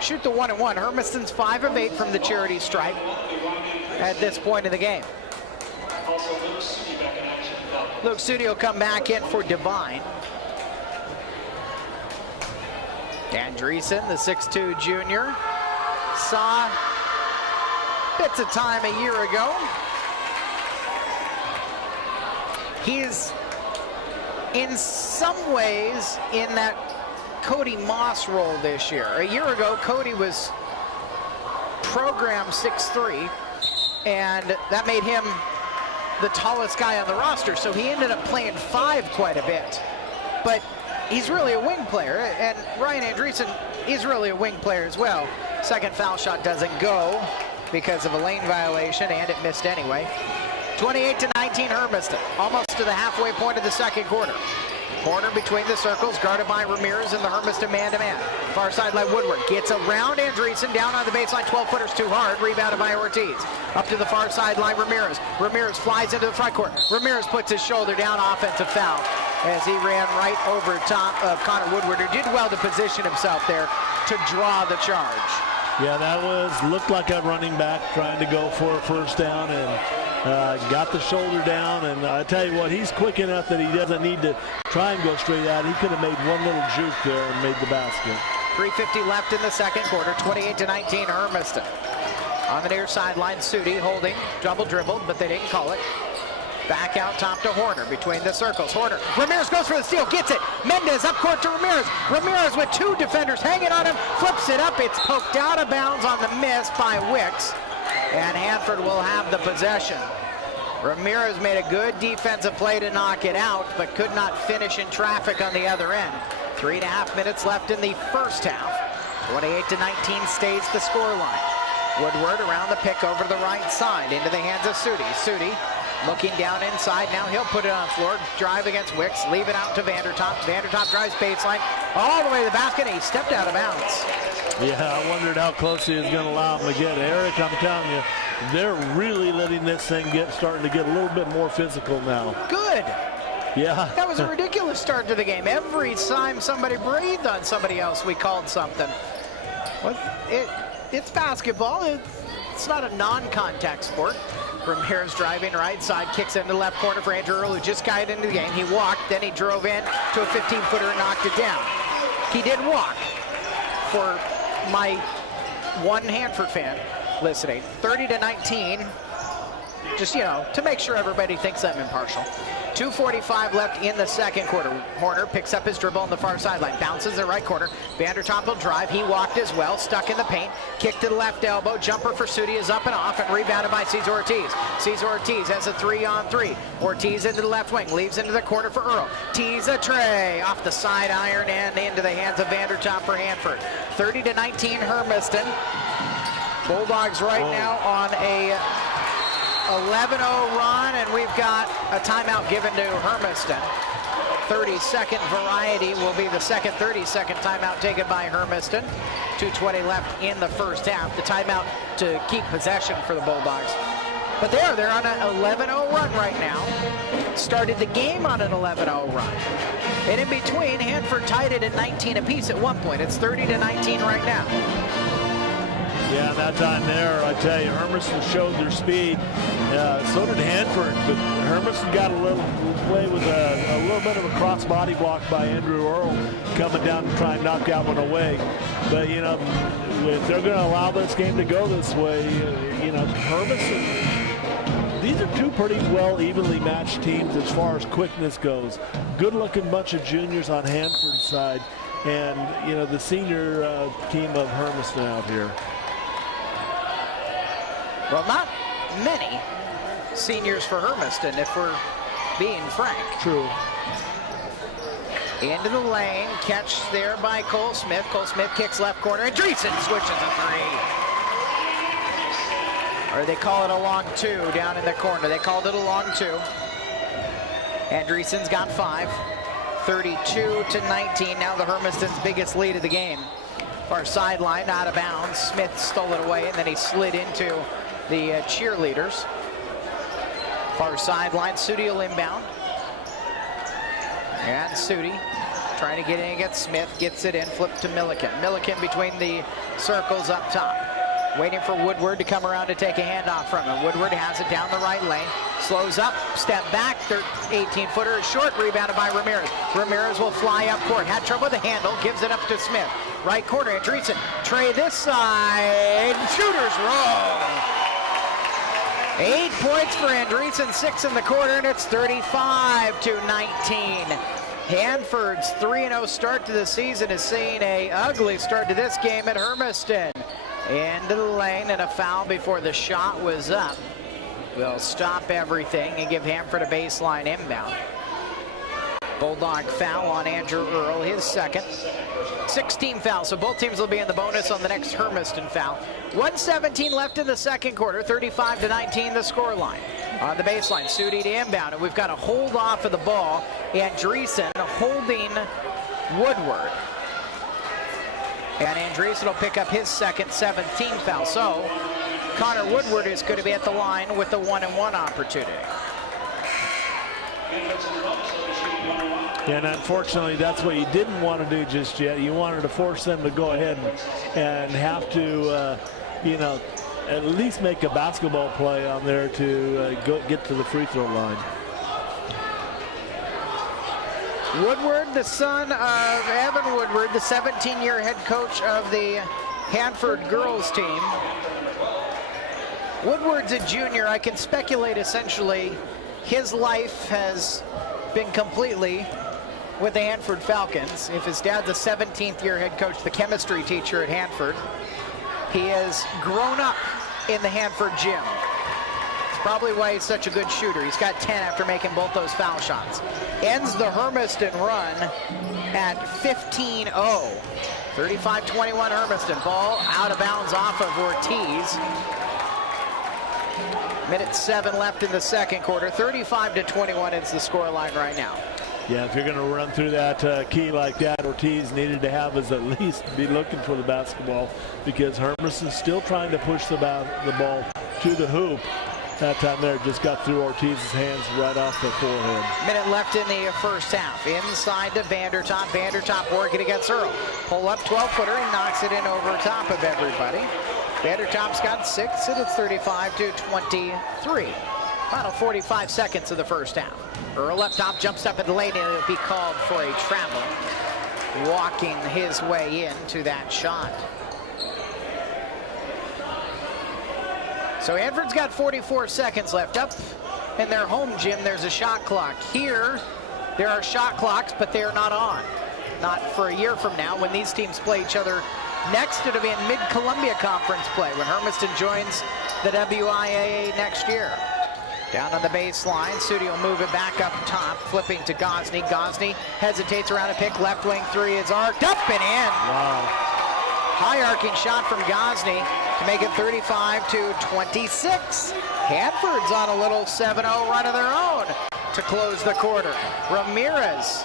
shoot the 1-and-1. Hermiston's 5 of 8 from the charity stripe at this point in the game. Luke Sudi will come back in for Devine. Andreessen, the 6'2 junior, saw bits of time a year ago. He's in some ways in that Cody Moss role this year. A year ago, Cody was program 6'3", and that made him the tallest guy on the roster, so he ended up playing 5 quite a bit. But he's really a wing player, and Ryan Andreessen is really a wing player as well. Second foul shot doesn't go because of a lane violation, and it missed anyway. 28-19 Hermiston, almost to the halfway point of the second quarter. Corner between the circles, guarded by Ramirez and the Hermiston man-to-man. Far sideline Woodward gets around Andreessen, down on the baseline, 12-footers too hard, rebounded by Ortiz. Up to the far sideline, Ramirez. Ramirez flies into the front court. Ramirez puts his shoulder down, offensive foul, as he ran right over top of Connor Woodward, who did well to position himself there to draw the charge. Yeah, that looked like a running back trying to go for a first down, and got the shoulder down, and I tell you what, he's quick enough that he doesn't need to try and go straight out. He could have made one little juke there and made the basket. 3:50 left in the second quarter, 28-19 Hermiston. On the near sideline, Sudi holding, double dribbled, but they didn't call it. Back out top to Horner between the circles. Horner, Ramirez goes for the steal, gets it. Mendez up court to Ramirez. Ramirez with 2 defenders hanging on him, flips it up. It's poked out of bounds on the miss by Wicks, and Hanford will have the possession. Ramirez made a good defensive play to knock it out, but could not finish in traffic on the other end. 3.5 minutes left in the first half. 28-19 stays the scoreline. Woodward around the pick over to the right side, into the hands of Sudi. Sudi looking down inside, now he'll put it on the floor, drive against Wicks, leave it out to Vandertop. Vandertop drives baseline, all the way to the basket, and he stepped out of bounds. Yeah, I wondered how close he was going to allow him to get. Eric, I'm telling you, they're really letting this thing starting to get a little bit more physical now. Good. Yeah. That was a ridiculous start to the game. Every time somebody breathed on somebody else, we called something. Well, it's basketball. It's not a non-contact sport. Ramirez driving right side, kicks into the left corner for Andrew Earl, who just got into the game. He walked, then he drove in to a 15-footer and knocked it down. He did walk. For my one Hanford fan listening, 30-19, just, to make sure everybody thinks I'm impartial. 2:45 left in the second quarter. Horner picks up his dribble on the far sideline, bounces the right corner. Vandertop will drive. He walked as well, stuck in the paint, kick to the left elbow. Jumper for Sudi is up and off, and rebounded by Cesar Ortiz. Cesar Ortiz has a 3-on-3. Ortiz into the left wing, leaves into the corner for Earl. Tees a tray off the side iron and into the hands of Vandertop for Hanford. 30-19 Hermiston. Bulldogs right now on a 11-0 run, and we've got a timeout given to Hermiston. 30-second variety will be the second 30-second timeout taken by Hermiston. 2:20 left in the first half. The timeout to keep possession for the Bulldogs. But they're on an 11-0 run right now. Started the game on an 11-0 run. And in between, Hanford tied it at 19 apiece at one point. It's 30-19 right now. Yeah, that time there, I tell you, Hermiston showed their speed. So did Hanford, but Hermiston got a little play with a little bit of a cross body block by Andrew Earl coming down to try and knock that one away. But, if they're going to allow this game to go this way, Hermiston, these are two pretty well evenly matched teams as far as quickness goes. Good-looking bunch of juniors on Hanford's side, and, the senior team of Hermiston out here. Well, not many seniors for Hermiston, if we're being frank. True. Into the lane, catch there by Cole Smith. Cole Smith kicks left corner, and Andreessen switches a 3. Or they call it a long 2 down in the corner. They called it a long 2. Andreessen's got 5. 32-19, now the Hermiston's biggest lead of the game. Far sideline, out of bounds. Smith stole it away, and then he slid into the cheerleaders. Far sideline, Sudi will inbound. And Sudi trying to get in against Smith, gets it in, flip to Milliken. Milliken between the circles up top. Waiting for Woodward to come around to take a handoff from him. Woodward has it down the right lane. Slows up, step back, 18-footer is short, rebounded by Ramirez. Ramirez will fly up court. Had trouble with the handle, gives it up to Smith. Right corner, Andreessen. Trey this side, shooter's roll. 8 points for Andreessen, 6 in the quarter, and it's 35-19. Hanford's 3-0 start to the season is seeing an ugly start to this game at Hermiston. Into the lane, and a foul before the shot was up. will stop everything and give Hanford a baseline inbound. Bulldog foul on Andrew Earl, his second. 16 fouls, so both teams will be in the bonus on the next Hermiston foul. 1:17 left in the second quarter, 35-19 the scoreline. On the baseline, Sudi to inbound, and we've got a hold off of the ball, and Andreessen holding Woodward. And Andreessen will pick up his second 17th foul. So Connor Woodward is going to be at the line with the 1-and-1 opportunity. And unfortunately, that's what you didn't want to do just yet. You wanted to force them to go ahead and have to, at least make a basketball play on there to get to the free throw line. Woodward, the son of Evan Woodward, the 17-year head coach of the Hanford girls team. Woodward's a junior. I can speculate essentially his life has been completely with the Hanford Falcons. If his dad's a 17th year head coach, the chemistry teacher at Hanford, he has grown up in the Hanford gym. It's probably why he's such a good shooter. He's got 10 after making both those foul shots. Ends the Hermiston run at 15-0. 35-21 Hermiston. Ball out of bounds off of Ortiz. Minute 7 left in the second quarter. 35-21 is the scoreline right now. Yeah, if you're going to run through that key like that, Ortiz needed to have is at least be looking for the basketball, because Hermiston's still trying to push the ball to the hoop. That time there just got through Ortiz's hands right off the forehead. Minute left in the first half. Inside to Vandertop. Vandertop working against Earl. Pull up 12-footer. He knocks it in over top of everybody. Vandertop's got 6, and it's 35-23. Final 45 seconds of the first half. Earl up top, jumps up at the lane, and he'll be called for a travel. Walking his way into that shot. So Hanford's got 44 seconds left. Up in their home gym, there's a shot clock. Here, there are shot clocks, but they are not on. Not for a year from now when these teams play each other. Next, it'll be in Mid-Columbia Conference play when Hermiston joins the WIAA next year. Down on the baseline, Sudi will move it back up top, flipping to Gosney. Gosney hesitates around a pick, left wing three is arced up and in. Wow. High arcing shot from Gosney to make it 35-26. Hanford's on a little 7-0 run of their own to close the quarter. Ramirez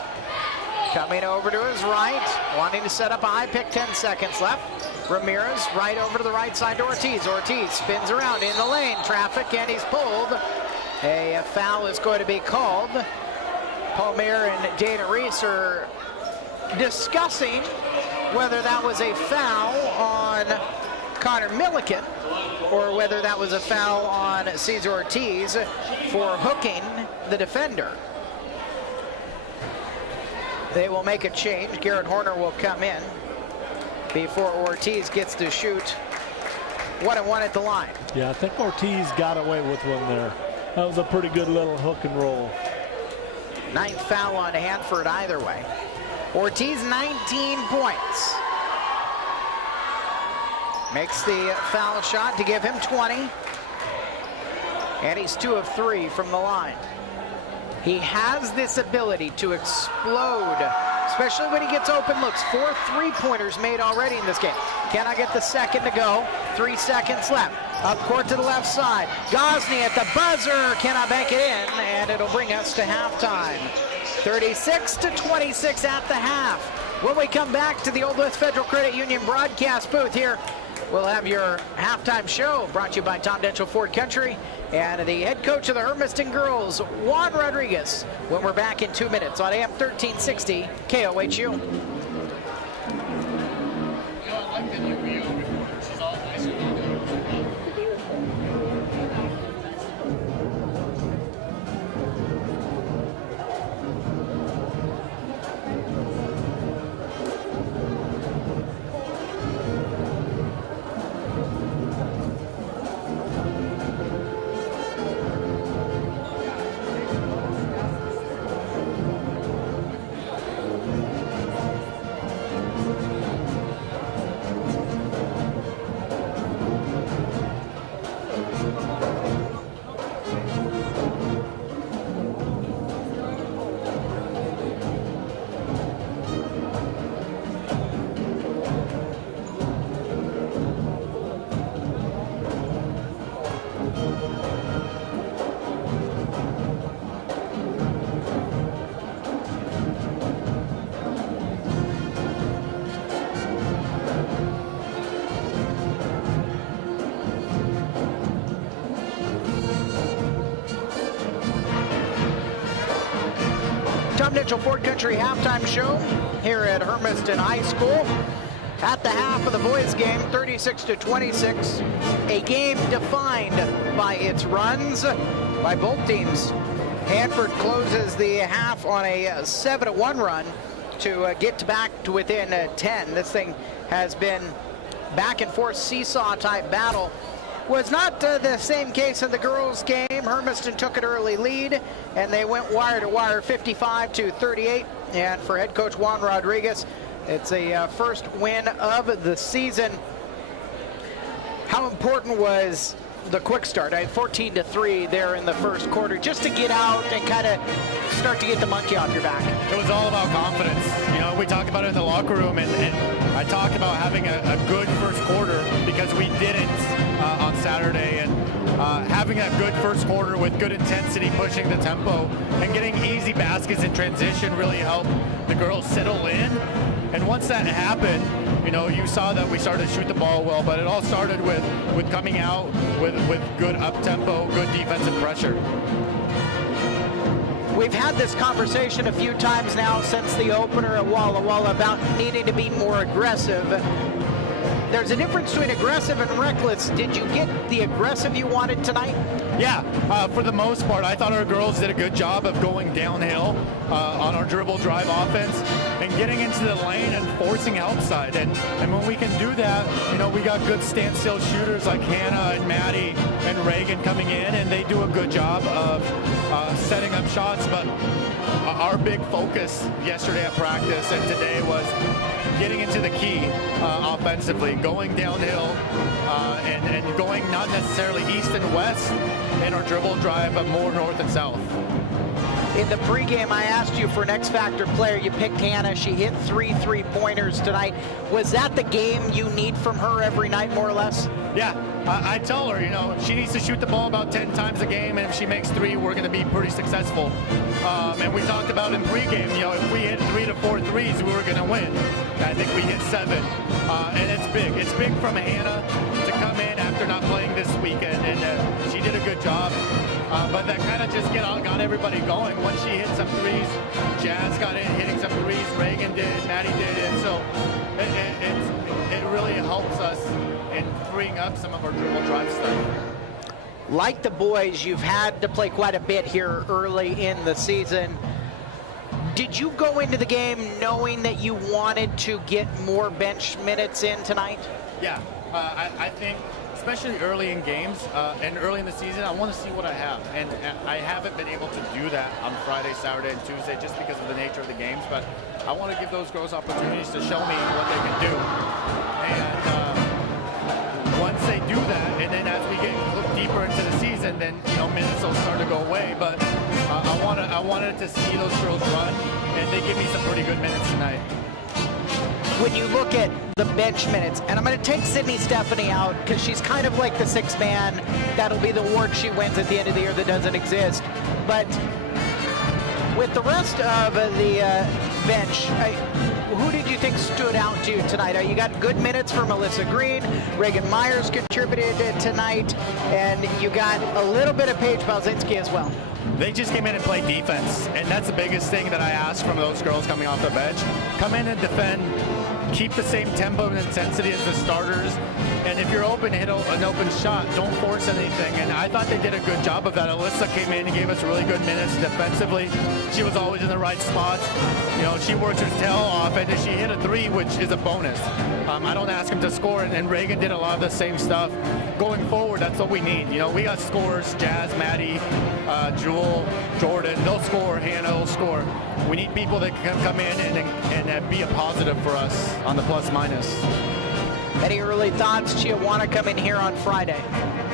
coming over to his right, wanting to set up a high pick, 10 seconds left. Ramirez right over to the right side to Ortiz. Ortiz spins around in the lane, traffic, and he's pulled. A foul is going to be called. Palmer and Dana Reese are discussing whether that was a foul on Connor Milliken or whether that was a foul on Cesar Ortiz for hooking the defender. They will make a change. Garrett Horner will come in before Ortiz gets to shoot 1-and-1 at the line. Yeah, I think Ortiz got away with one there. That was a pretty good little hook and roll. 9th foul on Hanford either way. Ortiz 19 points. Makes the foul shot to give him 20. And he's 2 of 3 from the line. He has this ability to explode, especially when he gets open looks. 4 3-pointers made already in this game. Cannot get the second to go. 3 seconds left. Up court to the left side. Gosney at the buzzer. Cannot bank it in, and it'll bring us to halftime. 36-26 at the half. When we come back to the Old West Federal Credit Union broadcast booth here, we'll have your halftime show brought to you by Tom Denchel Ford Country and the head coach of the Hermiston girls, Juan Rodriguez, when we're back in 2 minutes on AM 1360 KOHU. Mitchell Ford Country halftime show here at Hermiston High School. At the half of the boys game, 36-26, a game defined by its runs by both teams. Hanford closes the half on a 7-1 run to get back to within 10. This thing has been back and forth seesaw type battle. Was not the same case in the girls game. Hermiston took an early lead and they went wire to wire 55-38. And for head coach Juan Rodriguez, it's a first win of the season. How important was the quick start? 14-3 there in the first quarter, just to get out and kind of start to get the monkey off your back. It was all about confidence. You know, we talked about it in the locker room, and I talked about having a good first quarter because we didn't on Saturday, and having a good first quarter with good intensity, pushing the tempo, and getting easy baskets in transition really helped the girls settle in. And once that happened, you know, you saw that we started to shoot the ball well, but it all started with coming out with good up-tempo, good defensive pressure. We've had this conversation a few times now since the opener at Walla Walla about needing to be more aggressive. There's a difference between aggressive and reckless. Did you get the aggressive you wanted tonight? Yeah, for the most part, I thought our girls did a good job of going downhill on our dribble drive offense and getting into the lane and forcing outside. And when we can do that, you know, we got good standstill shooters like Hannah and Maddie and Reagan coming in, and they do a good job of setting up shots. But our big focus yesterday at practice and today was getting into the key offensively, going downhill and going not necessarily east and west in our dribble drive, but more north and south. In the pregame, I asked you for an X-Factor player. You picked Hannah. She hit 3 3-pointers tonight. Was that the game you need from her every night, more or less? Yeah, I tell her, you know, she needs to shoot the ball about 10 times a game, and if she makes 3, we're going to be pretty successful. And we talked about in pregame, you know, if we hit 3 to 4 threes, we were going to win. I think we hit 7, and it's big. It's big from Hannah to come in after not playing this weekend, and she did a good job. But that kind of just got everybody going. Once she hit some threes, Jazz got in hitting some threes, Reagan did, Maddie did, and so it really helps us in freeing up some of our dribble drive stuff. Like the boys, you've had to play quite a bit here early in the season. Did you go into the game knowing that you wanted to get more bench minutes in tonight? Yeah, I think especially early in games and early in the season, I want to see what I have. And I haven't been able to do that on Friday, Saturday, and Tuesday just because of the nature of the games. But I want to give those girls opportunities to show me what they can do. And once they do that, and then as we get deeper into the season, then, you know, minutes will start to go away. But I wanted to see those girls run, and they give me some pretty good minutes tonight. When you look at the bench minutes, and I'm going to take Sydney Stephanie out because she's kind of like the sixth man. That'll be the award she wins at the end of the year that doesn't exist. But with the rest of the bench, who did you think stood out to you tonight? You got good minutes for Melissa Green. Reagan Myers contributed tonight, and you got a little bit of Paige Balzinski as well. They just came in and played defense, and that's the biggest thing that I ask from those girls coming off the bench. Come in and defend, keep the same tempo and intensity as the starters, and if you're open, hit an open shot. Don't force anything, and I thought they did a good job of that. Alyssa came in and gave us really good minutes defensively. She was always in the right spots. You know, she works her tail off, and she hit a 3, which is a bonus. I don't ask them to score, and Reagan did a lot of the same stuff. Going forward, that's what we need. You know, we got scorers, Jazz, Maddie, Jewel, Jordan, they'll score, Hannah will score. We need people that can come in and be a positive for us on the plus minus. Any early thoughts? Chiawana come in here on Friday.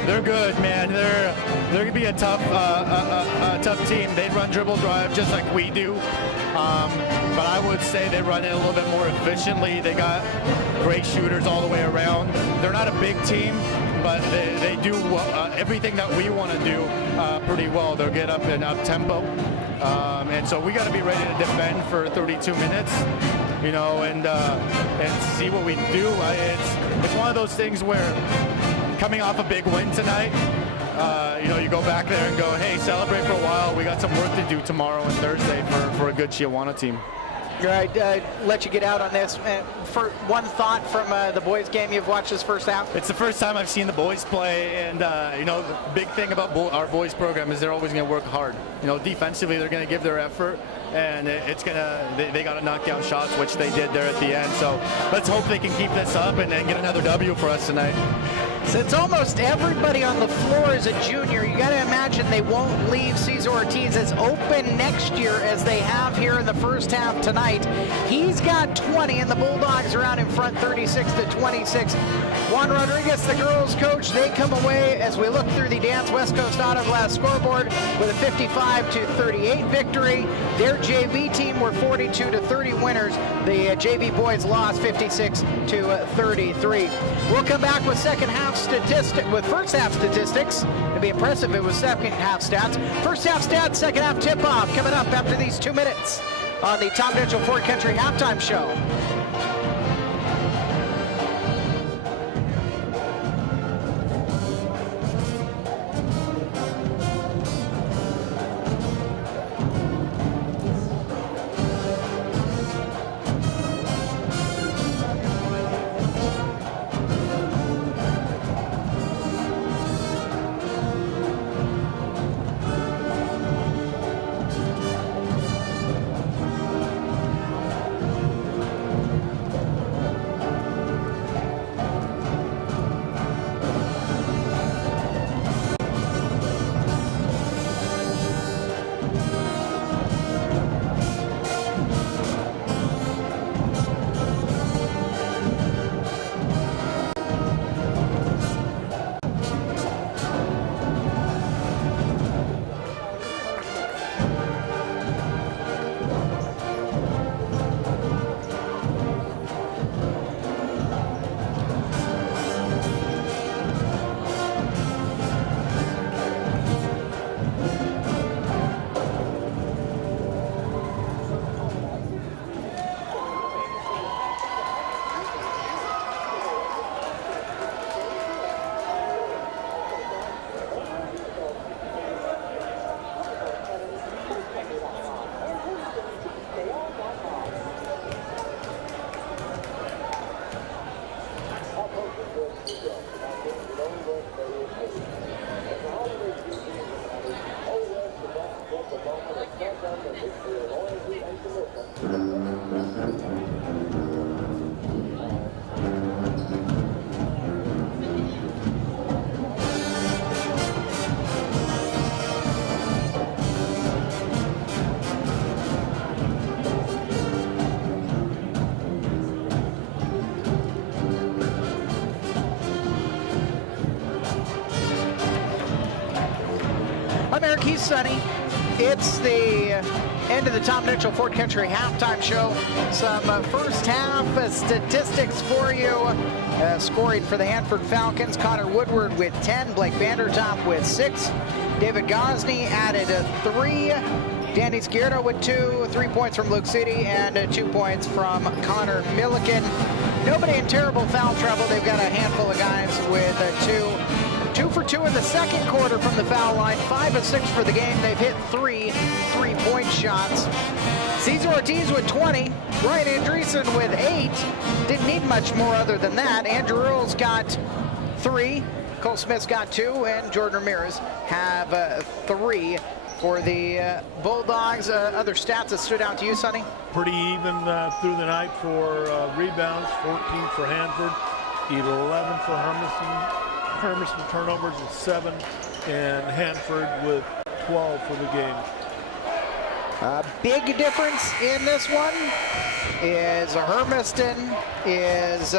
They're good, man. They're gonna be a tough team. They run dribble drive just like we do, but I would say they run it a little bit more efficiently. They got great shooters all the way around. They're not a big team, but they do everything that we want to do pretty well. They'll get up and up tempo, and so we got to be ready to defend for 32 minutes, you know, and see what we do. It's one of those things where coming off a big win tonight, you know, you you go back there and go, hey, celebrate for a while. We got some work to do tomorrow and Thursday for a good Chiawana team. Right, let you get out on this. For one thought from the boys' game you've watched this first half? It's the first time I've seen the boys play, and you know, the big thing about our boys program is they're always going to work hard. You know, defensively they're going to give their effort, and they got to knock down shots, which they did there at the end. So let's hope they can keep this up and get another W for us tonight. Since almost everybody on the floor is a junior, you got to imagine they won't leave Cesar Ortiz as open next year as they have here in the first half tonight. He's got 20, and the Bulldogs are out in front 36-26. Juan Rodriguez, the girls' coach, they come away as we look through the Dance West Coast Auto Glass scoreboard with a 55-38 victory. Their JV team were 42-30 winners. The JV boys lost 56-33. We'll come back with first half statistics. It'd be impressive if it was second half stats. First half stats, second half tip-off coming up after these 2 minutes on the Tom Mitchell Ford Country Halftime Show. I'm Eric, he's Sonny. It's the end of the Tom Mitchell Ford Country Halftime Show. Some first half statistics for you. Scoring for the Hanford Falcons, Connor Woodward with 10, Blake Vandertop with 6, David Gosney added 3, Danny Skierto with 2, 3 points from Luke City, and 2 points from Connor Milliken. Nobody in terrible foul trouble. They've got a handful of guys with 2 for 2 in the second quarter from the foul line, 5 of 6 for the game. They've hit 3 3-point shots. Cesar Ortiz with 20, Ryan Andreessen with 8. Didn't need much more other than that. Andrew Earls got 3, Cole Smith's got 2, and Jordan Ramirez have 3 for the Bulldogs. Other stats that stood out to you, Sonny? Pretty even through the night for rebounds, 14 for Hanford, 11 for Hermiston turnovers with 7, and Hanford with 12 for the game. A big difference in this one is Hermiston is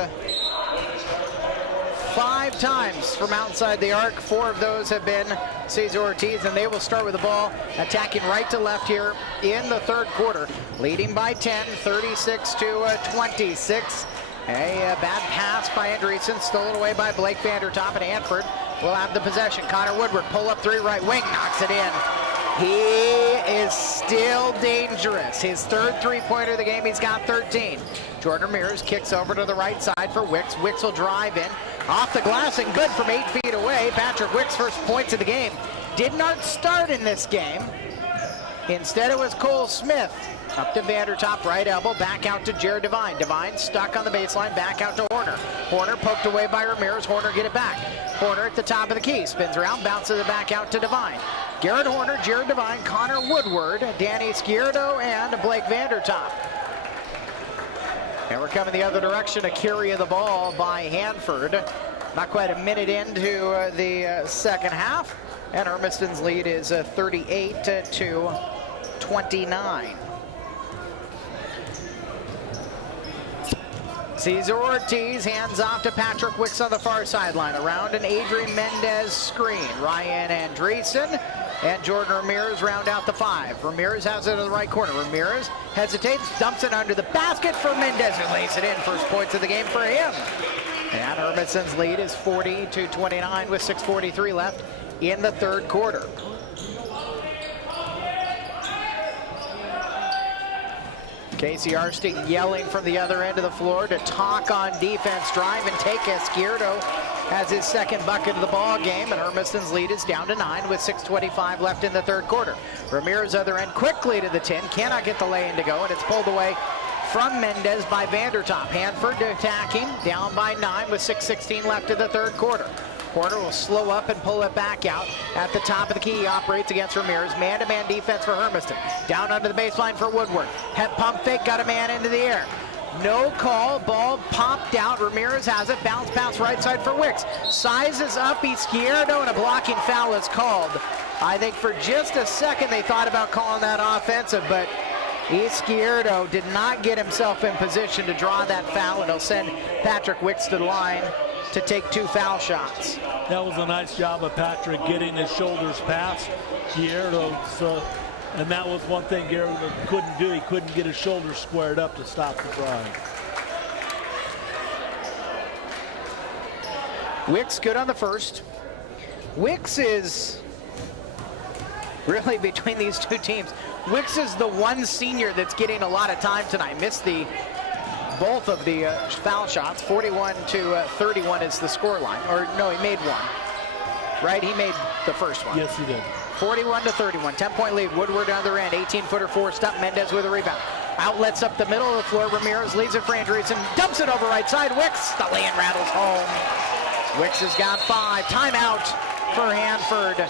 5 times from outside the arc. 4 of those have been Cesar Ortiz, and they will start with the ball attacking right to left here in the third quarter, leading by 10, 36-26. A bad pass by Andreessen, stolen away by Blake Vandertop, and Hanford will have the possession. Connor Woodward, pull up 3 right wing, knocks it in. He is still dangerous. His third 3-pointer of the game, he's got 13. Jordan Ramirez kicks over to the right side for Wicks. Wicks will drive in, off the glass and good from 8 feet away. Patrick Wicks' first points of the game. did not start in this game. Instead, it was Cole Smith. Up to Vandertop, right elbow, back out to Jared Devine. Devine stuck on the baseline, back out to Horner. Horner poked away by Ramirez. Horner get it back. Horner at the top of the key, spins around, bounces it back out to Devine. Garrett Horner, Jared Devine, Connor Woodward, Danny Scirdo, and Blake Vandertop. And we're coming the other direction, a carry of the ball by Hanford. Not quite a minute into the second half, and Hermiston's lead is 38-29. Cesar Ortiz hands off to Patrick Wicks on the far sideline. Around an Adrian Mendez screen. Ryan Andreessen and Jordan Ramirez round out the 5. Ramirez has it in the right corner. Ramirez hesitates, dumps it under the basket for Mendez, who lays it in. First points of the game for him. And Hermiston's lead is 40-29 with 6:43 left in the third quarter. Casey Arstein yelling from the other end of the floor to talk on defense, drive and take as Scirdo has his second bucket of the ball game, and Hermiston's lead is down to 9 with 6:25 left in the third quarter. Ramirez other end quickly to the 10, cannot get the lay-in to go, and it's pulled away from Mendez by Vandertop. Hanford attacking, down by 9 with 6:16 left in the third quarter. Horner will slow up and pull it back out. At the top of the key, he operates against Ramirez. Man-to-man defense for Hermiston. Down under the baseline for Woodward. Head pump fake, got a man into the air. No call, ball popped out. Ramirez has it, bounce pass right side for Wicks. Sizes up, Izquierdo, and a blocking foul is called. I think for just a second they thought about calling that offensive, but Izquierdo did not get himself in position to draw that foul, and he'll send Patrick Wicks to the line to take 2 foul shots. That was a nice job of Patrick getting his shoulders past Gierdo. And that was one thing Gierdo couldn't do. He couldn't get his shoulders squared up to stop the drive. Wicks good on the first. Wicks is really between these two teams. Wicks is the one senior that's getting a lot of time tonight. Missed both of the foul shots. 41-31 is the score line. Or no, he made one. Right, he made the first one. Yes, he did. 41-31, 10-point lead. Woodward on the other end, 18-footer forced up. Mendez with a rebound. Outlets up the middle of the floor. Ramirez leaves it for Andreessen. Dumps it over right side. Wicks, the lay-in rattles home. Wicks has got 5. Timeout for Hanford.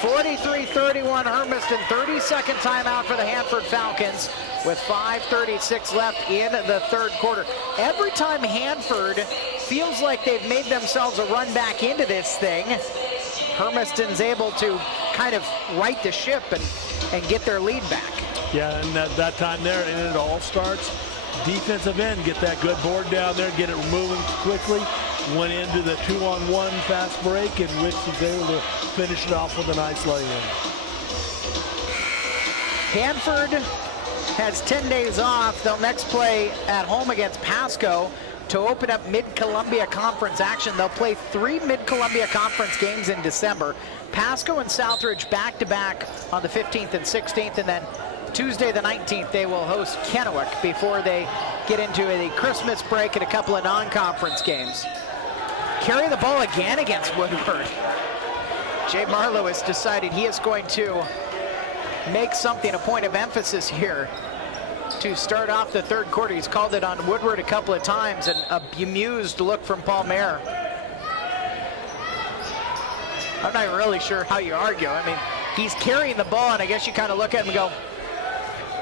43-31 Hermiston. 32nd timeout for the Hanford Falcons with 5:36 left in the third quarter. Every time Hanford feels like they've made themselves a run back into this thing, Hermiston's able to kind of right the ship and get their lead back. Yeah, and that time there, and it all starts defensive end. Get that good board down there, get it moving quickly. Went into the 2-on-1 fast break, and Wicks was able to finish it off with a nice lay-in. Hanford has 10 days off. They'll next play at home against Pasco to open up Mid-Columbia Conference action. They'll play 3 Mid-Columbia Conference games in December. Pasco and Southridge back-to-back on the 15th and 16th, and then Tuesday the 19th they will host Kennewick before they get into a Christmas break and a couple of non-conference games. Carry the ball again against Woodward. Jay Marlowe has decided he is going to make something a point of emphasis here to start off the third quarter. He's called it on Woodward a couple of times, and a bemused look from Paul Mayer. I'm not really sure how you argue. I mean, he's carrying the ball, and I guess you kind of look at him and go,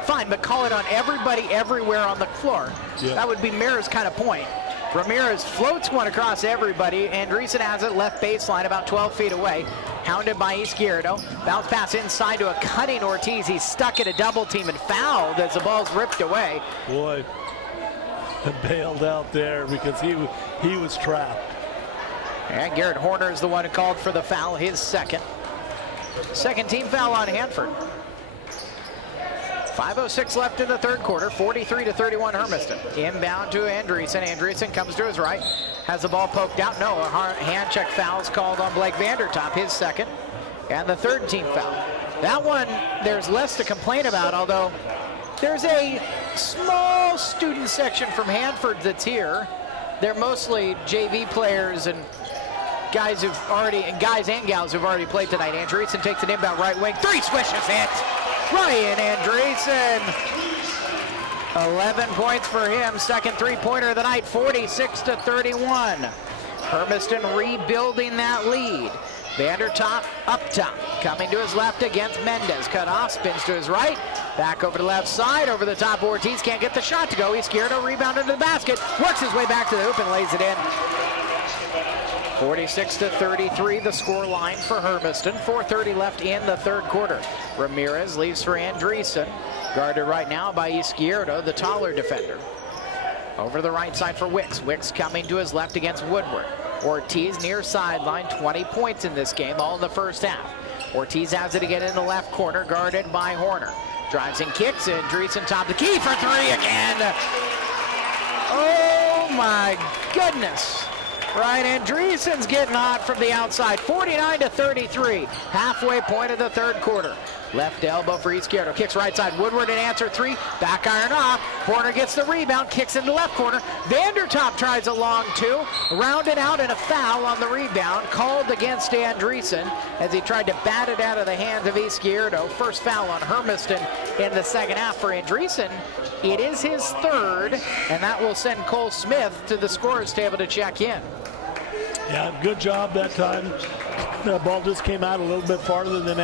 fine, but call it on everybody everywhere on the floor. Yeah. That would be Mayer's kind of point. Ramirez floats one across everybody. Andreessen has it left baseline about 12 feet away. Hounded by Izquierdo. Bounce pass inside to a cutting Ortiz. He's stuck at a double team and fouled as the ball's ripped away. Boy, bailed out there because he was trapped. And Garrett Horner is the one who called for the foul, his second. Second team foul on Hanford. 5:06 left in the third quarter, 43-31 Hermiston. Inbound to Andreessen. Andreessen comes to his right, has the ball poked out. No, a hand check foul is called on Blake Vandertop, his second, and the third team foul. That one, there's less to complain about, although there's a small student section from Hanford that's here. They're mostly JV players and guys and gals who've already played tonight. Andreessen takes an inbound right wing. 3 swishes hit. Ryan Andreessen. 11 points for him. Second three-pointer of the night, 46-31. Hermiston rebuilding that lead. Vandertop up top, coming to his left against Mendez. Cut off, spins to his right. Back over to left side, over the top. Ortiz can't get the shot to go. He's scared. A rebound into the basket. Works his way back to the hoop and lays it in. 46-33, the score line for Hermiston. 4:30 left in the third quarter. Ramirez leaves for Andreessen. Guarded right now by Izquierdo, the taller defender. Over to the right side for Wicks. Wicks coming to his left against Woodward. Ortiz near sideline, 20 points in this game, all in the first half. Ortiz has it again in the left corner, guarded by Horner. Drives and kicks, and Andreessen top the key for 3 again. Oh my goodness. Ryan Andreessen's getting hot from the outside. 49-33, halfway point of the third quarter. Left elbow for Izquierdo, kicks right side. Woodward an answer 3, back iron off. Horner gets the rebound, kicks in the left corner. Vandertop tries a long 2, rounded out and a foul on the rebound, called against Andreessen as he tried to bat it out of the hands of Izquierdo. First foul on Hermiston in the second half for Andreessen. It is his third, and that will send Cole Smith to the scorer's table to check in. Yeah, good job that time. The ball just came out a little bit farther than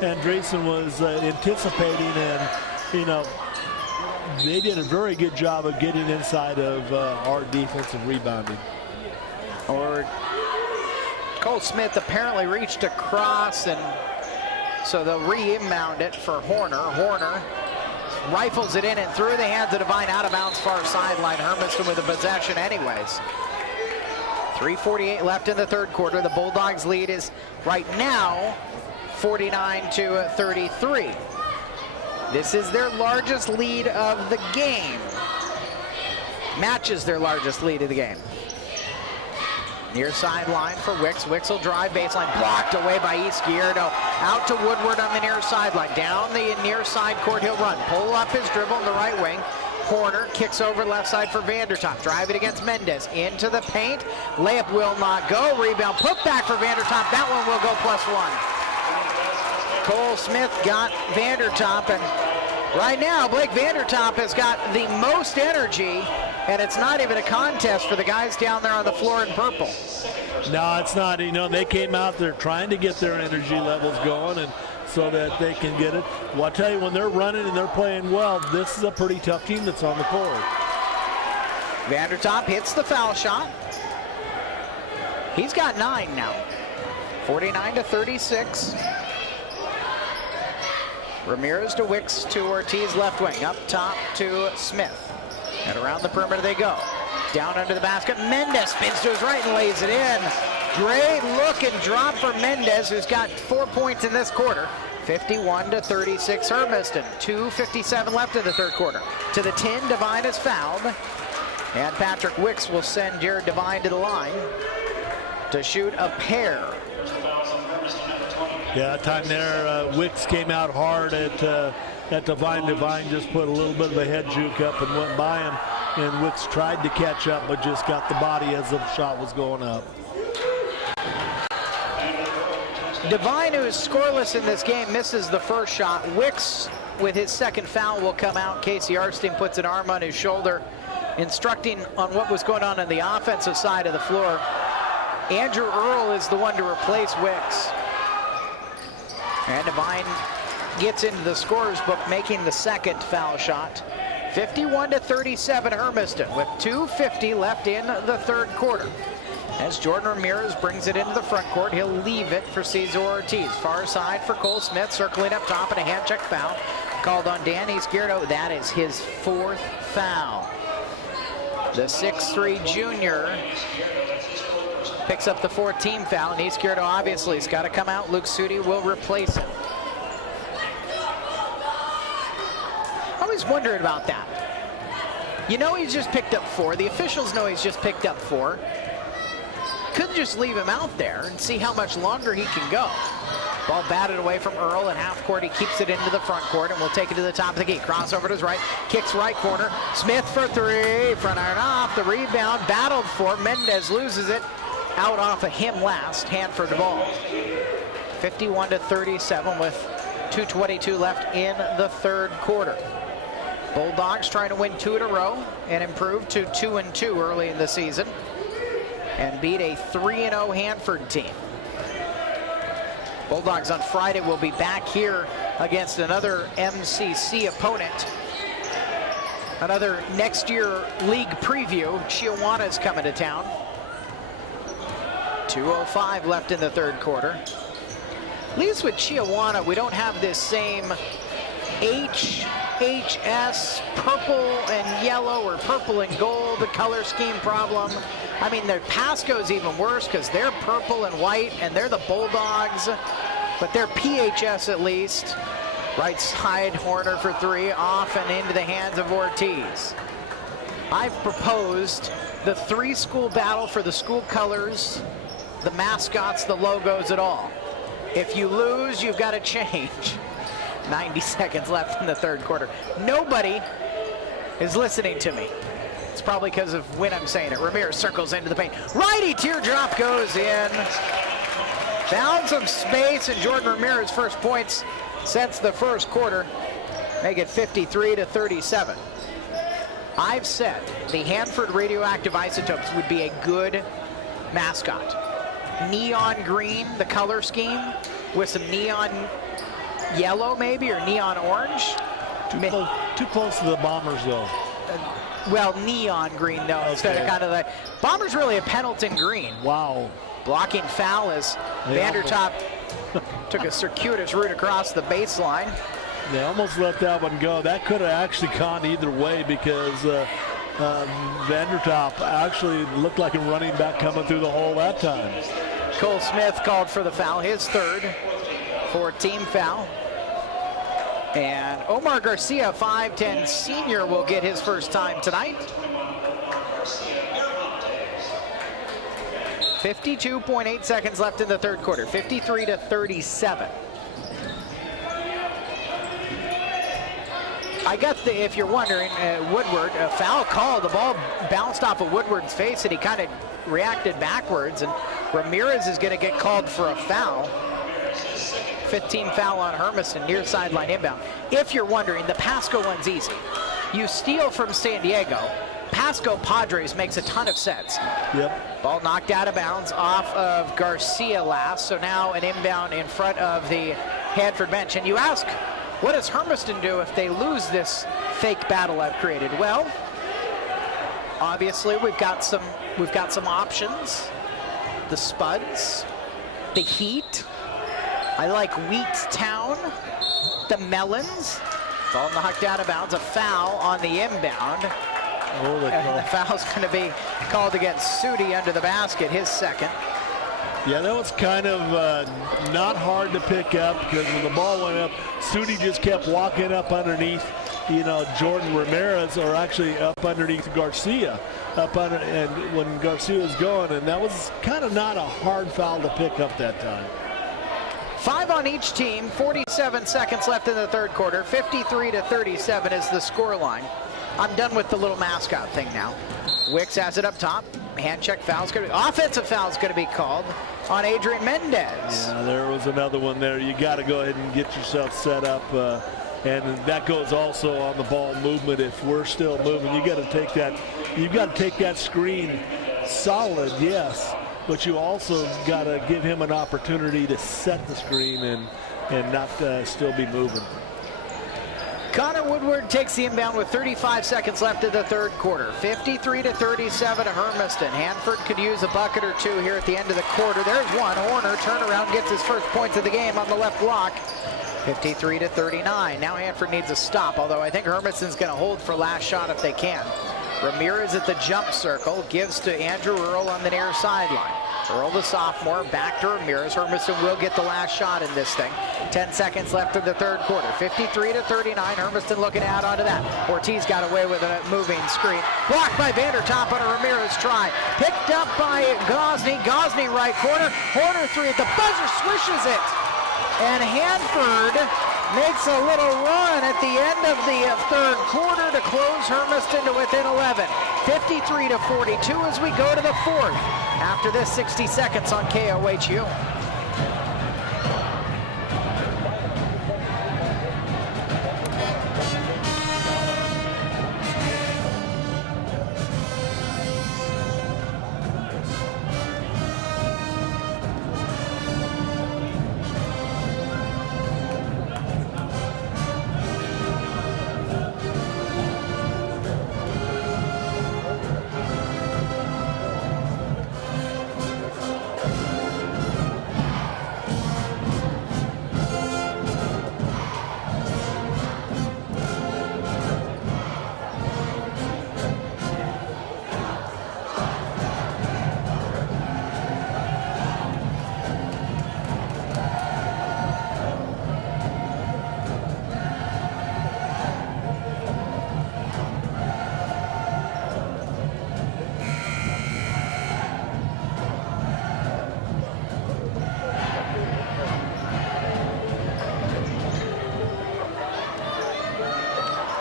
Andreessen was anticipating, and you know, they did a very good job of getting inside of our defensive rebounding. Or Cole Smith apparently reached across, and so they'll re-inbound it for Horner. Horner rifles it in and through the hands of Devine, out of bounds, far sideline. Hermiston with the possession anyways. 3:48 left in the third quarter. The Bulldogs lead is right now 49-33. This is their largest lead of the game. Matches their largest lead of the game. Near sideline for Wicks. Wicks will drive baseline, blocked away by Izquierdo. Out to Woodward on the near sideline. Down the near side court, he'll run. Pull up his dribble in the right wing. Horner kicks over left side for Vandertop. Drive it against Mendez. Into the paint. Layup will not go. Rebound put back for Vandertop. That one will go +1. Cole Smith got Vandertop, and right now Blake Vandertop has got the most energy, and it's not even a contest for the guys down there on the floor in purple. No, it's not. You know, they came out there trying to get their energy levels going, and so that they can get it. Well, I tell you, when they're running and they're playing well, this is a pretty tough team that's on the court. Vandertop hits the foul shot. He's got 9 now. 49-36. Ramirez to Wicks to Ortiz left wing. Up top to Smith. And around the perimeter they go. Down under the basket. Mendez spins to his right and lays it in. Great look and drop for Mendez, who's got 4 points in this quarter. 51-36 Hermiston. 2:57 left in the third quarter. To the 10, Devine is fouled. And Patrick Wicks will send Jared Devine to the line to shoot a pair. Yeah, that time there, Wicks came out hard at Devine. Devine just put a little bit of a head juke up and went by him. And Wicks tried to catch up, but just got the body as the shot was going up. Devine, who is scoreless in this game, misses the first shot. Wicks, with his second foul, will come out. Casey Arstein puts an arm on his shoulder, instructing on what was going on the offensive side of the floor. Andrew Earl is the one to replace Wicks. And Devine gets into the scorer's book, making the second foul shot. 51-37 Hermiston, with 2:50 left in the third quarter. As Jordan Ramirez brings it into the front court, he'll leave it for Cesar Ortiz. Far side for Cole Smith, circling up top, and a hand check foul called on Dan Izquierdo. That is his 4th foul. The 6'3" junior picks up the 4th team foul, and Izquierdo obviously has got to come out. Luke Sudi will replace him. I always wondered about that. You know he's just picked up 4. The officials know he's just picked up 4. Couldn't just leave him out there and see how much longer he can go. Ball batted away from Earl at half court. He keeps it into the front court, and we'll take it to the top of the key. Crossover to his right, kicks right corner. Smith for 3, front iron off. The rebound battled for. Mendez loses it out off of him last. Hanford ball. 51-37 with 2:22 left in the third quarter. Bulldogs trying to win 2 in a row and improve to 2-2 early in the season and beat a 3-0 Hanford team. Bulldogs on Friday will be back here against another MCC opponent. Another next year league preview. Chiawana is coming to town. 2:05 left in the third quarter. At least with Chiawana, we don't have this same HHS purple and yellow or purple and gold color scheme problem. I mean, their Pasco's even worse because they're purple and white and they're the Bulldogs, but they're PHS at least. Right side, Horner for 3, off and into the hands of Ortiz. I've proposed the 3-school battle for the school colors, the mascots, the logos, it all. If you lose, you've got to change. 90 seconds left in the third quarter. Nobody is listening to me. It's probably because of when I'm saying it. Ramirez circles into the paint. Righty teardrop goes in. Found some space, and Jordan Ramirez first points since the first quarter. Make it 53-37. I've said the Hanford Radioactive Isotopes would be a good mascot. Neon green, the color scheme, with some neon yellow maybe, or neon orange. Too close to the Bombers, though. Well, neon green, though, okay. Instead of kind of the Bombers, really a Pendleton green. Wow. Blocking foul as Vandertop took a circuitous route across the baseline. They almost let that one go. That could have actually gone either way because Vandertop actually looked like a running back coming through the hole that time. Cole Smith called for the foul, his third for team foul. And Omar Garcia, 5'10" senior, will get his first time tonight. 52.8 seconds left in the third quarter, 53-37. I got the, if you're wondering, Woodward, a foul call. The ball bounced off of Woodward's face and he kind of reacted backwards, and Ramirez is going to get called for a foul. 15 foul on Hermiston, near sideline inbound. If you're wondering, the Pasco one's easy. You steal from San Diego. Pasco Padres makes a ton of sense. Yep. Ball knocked out of bounds off of Garcia last, so now an inbound in front of the Hanford bench. And you ask, what does Hermiston do if they lose this fake battle I've created? Well, obviously we've got some options. The Spuds, the Heat. I like Wheattown, the Melons. Ball knocked out of bounds, a foul on the inbound. Oh, and the foul's going to be called against Sudi under the basket, his second. Yeah, that was kind of not hard to pick up because when the ball went up, Sudi just kept walking up underneath, Jordan Ramirez, or actually up underneath Garcia, and when Garcia was going, and that was kind of not a hard foul to pick up that time. 5 on each team, 47 seconds left in the third quarter, 53-37 is the scoreline. I'm done with the little mascot thing now. Wicks has it up top. Hand check foul's going to be, offensive foul's going to be called on Adrian Mendez. Yeah, there was another one there. You got to go ahead and get yourself set up, and that goes also on the ball movement. If we're still moving, you got to take that. You've got to take that screen solid, yes, but you also got to give him an opportunity to set the screen and not still be moving. Connor Woodward takes the inbound with 35 seconds left in the third quarter. 53-37 to Hermiston. Hanford could use a bucket or two here at the end of the quarter. There's one. Horner turnaround, gets his first points of the game on the left block. 53-39. Now Hanford needs a stop, although I think Hermiston's going to hold for last shot if they can. Ramirez at the jump circle, gives to Andrew Earl on the near sideline. Earl, the sophomore, back to Ramirez. Hermiston will get the last shot in this thing. 10 seconds left in the third quarter. 53-39. Hermiston looking out onto that. Ortiz got away with a moving screen. Blocked by Vandertop on a Ramirez try. Picked up by Gosney. Gosney right corner. Horner three at the buzzer, swishes it. And Hanford makes a little run at the end of the third quarter to close Hermiston to within 11. 53-42 as we go to the fourth after this 60 seconds on KOHU.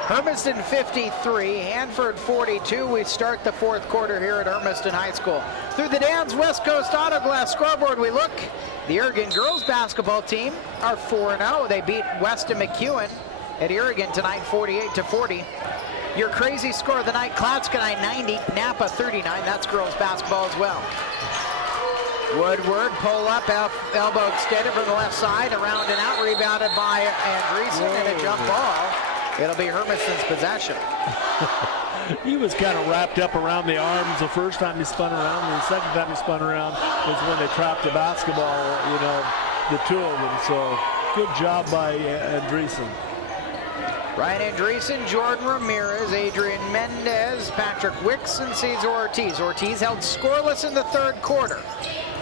Hermiston 53, Hanford 42. We start the fourth quarter here at Hermiston High School. Through the Dan's West Coast Auto Glass scoreboard we look. The Oregon girls basketball team are 4-0. They beat Weston McEwen at Oregon tonight 48-40. Your crazy score of the night, Clatskanie 90, Napa 39. That's girls basketball as well. Woodward, pull up, elbow extended from the left side, around and out, rebounded by Andreessen, and a jump ball. It'll be Hermiston's possession. He was kind of wrapped up around the arms the first time he spun around, and the second time he spun around was when they trapped the basketball, you know, the two of them. So good job by Andreessen. Ryan Andreessen, Jordan Ramirez, Adrian Mendez, Patrick Wicks, and Cesar Ortiz. Ortiz held scoreless in the third quarter.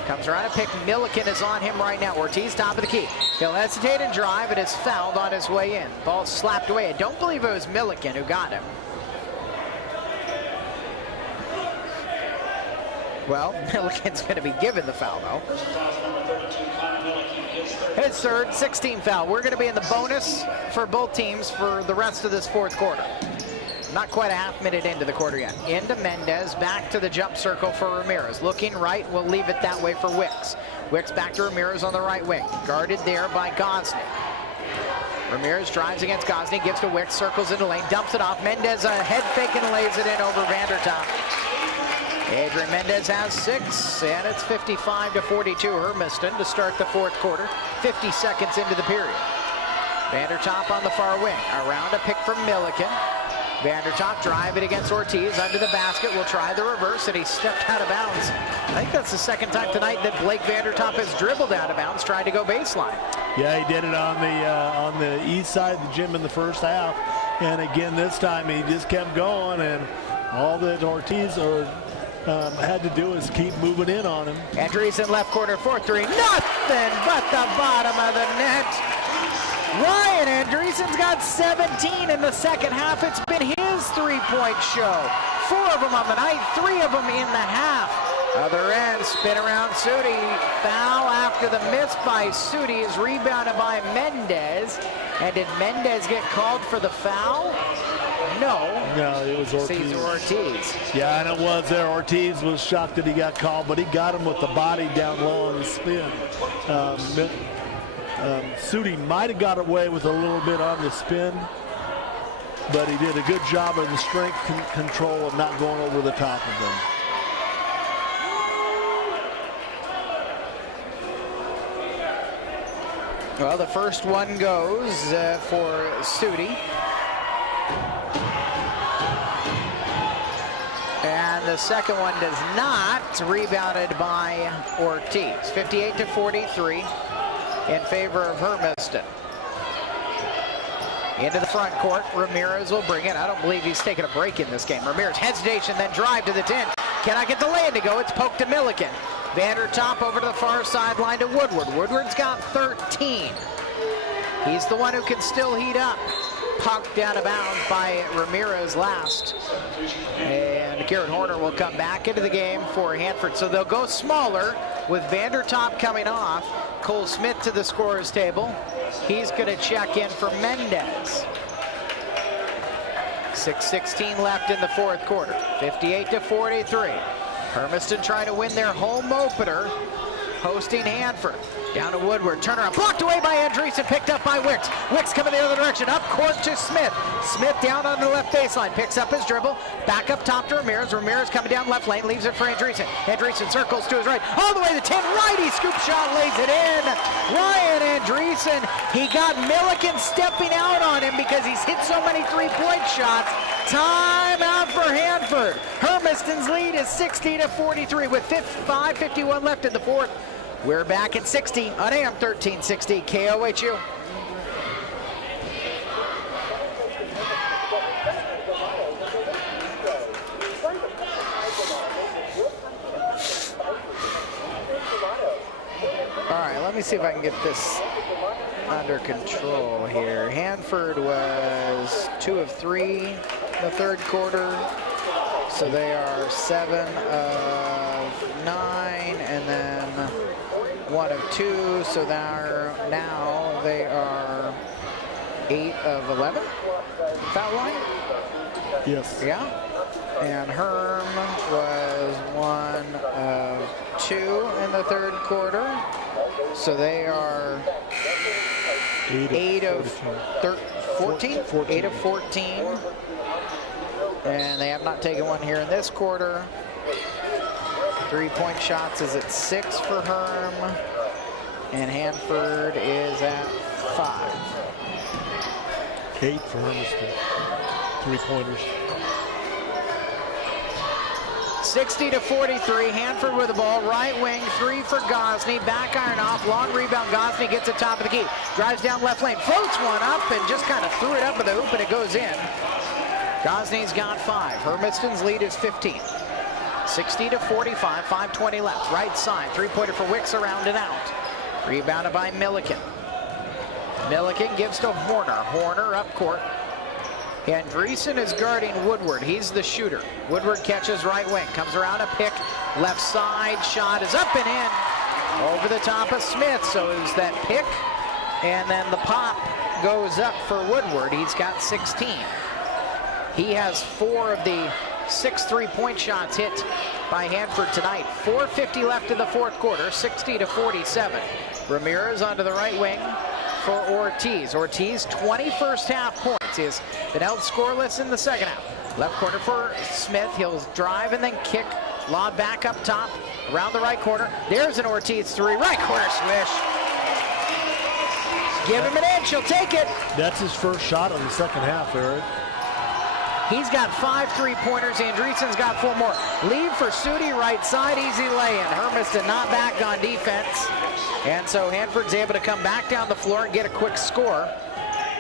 Comes around a pick. Milliken is on him right now. Ortiz, top of the key. He'll hesitate and drive, and is fouled on his way in. Ball slapped away. I don't believe it was Milliken who got him. Well, Milliken's going to be given the foul, though. His third, 16 foul. We're going to be in the bonus for both teams for the rest of this fourth quarter. Not quite a half minute into the quarter yet. Into Mendez, back to the jump circle for Ramirez. Looking right, we'll leave it that way for Wicks. Wicks back to Ramirez on the right wing. Guarded there by Gosney. Ramirez drives against Gosney, gives to Wicks, circles into lane, dumps it off. Mendez a head fake and lays it in over Vandertop. Adrian Mendez has 6, and it's 55-42 Hermiston to start the fourth quarter. 50 seconds into the period. Vandertop on the far wing. Around a pick from Milliken. Vandertop drive it against Ortiz under the basket. Will try the reverse, and he stepped out of bounds. I think that's the second time tonight that Blake Vandertop has dribbled out of bounds trying to go baseline. Yeah, he did it on the east side of the gym in the first half, and again this time he just kept going, and all that Ortiz had to do is keep moving in on him. Andreessen left corner 4-3. Nothing but the bottom of the net. Ryan Andreessen's got 17 in the second half. It's been his three-point show. 4 of them on the night, 3 of them in the half. Other end, spin around Sudi. Foul after the miss by Sudi is rebounded by Mendez. And did Mendez get called for the foul? No, it was Ortiz. Cesar Ortiz. Yeah, and it was there. Ortiz was shocked that he got called, but he got him with the body down low on the spin. Sudi might have got away with a little bit on the spin, but he did a good job of the strength control of not going over the top of them. Well, the first one goes for Sudi. And the second one does not. Rebounded by Ortiz. 58-43 in favor of Hermiston. Into the front court, Ramirez will bring it. I don't believe he's taking a break in this game. Ramirez hesitation, then drive to the 10. Cannot get the lay-in to go. It's poked to Milliken. Vandertop over to the far sideline to Woodward. Woodward's got 13. He's the one who can still heat up. Pucked out of bounds by Ramirez last. And Garrett Horner will come back into the game for Hanford. So they'll go smaller with Vandertop coming off. Cole Smith to the scorer's table. He's going to check in for Mendez. 6:16 left in the fourth quarter. 58-43. Hermiston trying to win their home opener, hosting Hanford. Down to Woodward, turnaround, blocked away by Andreessen, picked up by Wicks. Wicks coming the other direction, up court to Smith. Smith down on the left baseline, picks up his dribble, back up top to Ramirez. Ramirez coming down left lane, leaves it for Andreessen. Andreessen circles to his right, all the way to 10, righty scoop shot, lays it in. Ryan Andreessen, he got Milliken stepping out on him because he's hit so many three-point shots. Time out for Hanford. Hermiston's lead is 60-43 with 5:51 left in the fourth. We're back at 60 on AM 1360 KOHU. All right, let me see if I can get this under control here. Hanford was 2 of 3 in the third quarter, so they are 7 of 9, and then 1 of 2, so now they are 8 of 11 foul line. Yes. Yeah. And Herm was 1 of 2 in the third quarter, so they are 8 of 14. 8 of 14. And they have not taken one here in this quarter. 3-point shots is at 6 for Herm, and Hanford is at 5. 8 for Hermiston. 3-pointers. 60-43, Hanford with the ball, right wing, 3 for Gosney, back iron off, long rebound, Gosney gets it top of the key, drives down left lane, floats one up and just kind of threw it up with the hoop and it goes in. Gosney's got 5, Hermiston's lead is 15. 60-45, 5:20 left, right side, 3-pointer for Wicks around and out. Rebounded by Milliken. Milliken gives to Horner, Horner up court. Andreessen is guarding Woodward. He's the shooter. Woodward catches right wing. Comes around a pick. Left side shot is up and in. Over the top of Smith. So it was that pick. And then the pop goes up for Woodward. He's got 16. He has 4 of the 6 3-point shots hit by Hanford tonight. 4:50 left in the fourth quarter. 60-47. Ramirez onto the right wing for Ortiz. Ortiz, 21st half points. He has been held scoreless in the second half. Left corner for Smith. He'll drive and then kick. Lob back up top. Around the right corner. There's an Ortiz 3. Right corner swish. Give him an inch. He'll take it. That's his first shot of the second half, Eric. He's got 5 3-pointers. Andreessen's got 4 more. Leave for Sudi, right side, easy lay-in. Hermiston not back on defense. And so Hanford's able to come back down the floor and get a quick score.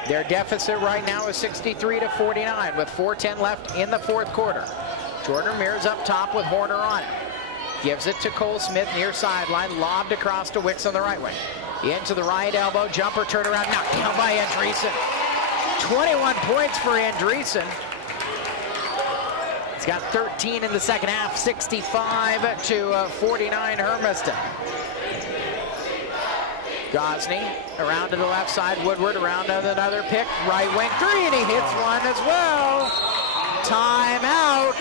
Their deficit right now is 63-49 with 4:10 left in the fourth quarter. Jordan Ramirez up top with Horner on it. Gives it to Cole Smith near sideline. Lobbed across to Wicks on the right wing. Into the right elbow. Jumper turnaround. Knocked down by Andreessen. 21 points for Andreessen. He's got 13 in the second half. 65-49 Hermiston. Gosney around to the left side. Woodward around to another pick. Right wing 3, and he hits one as well. Timeout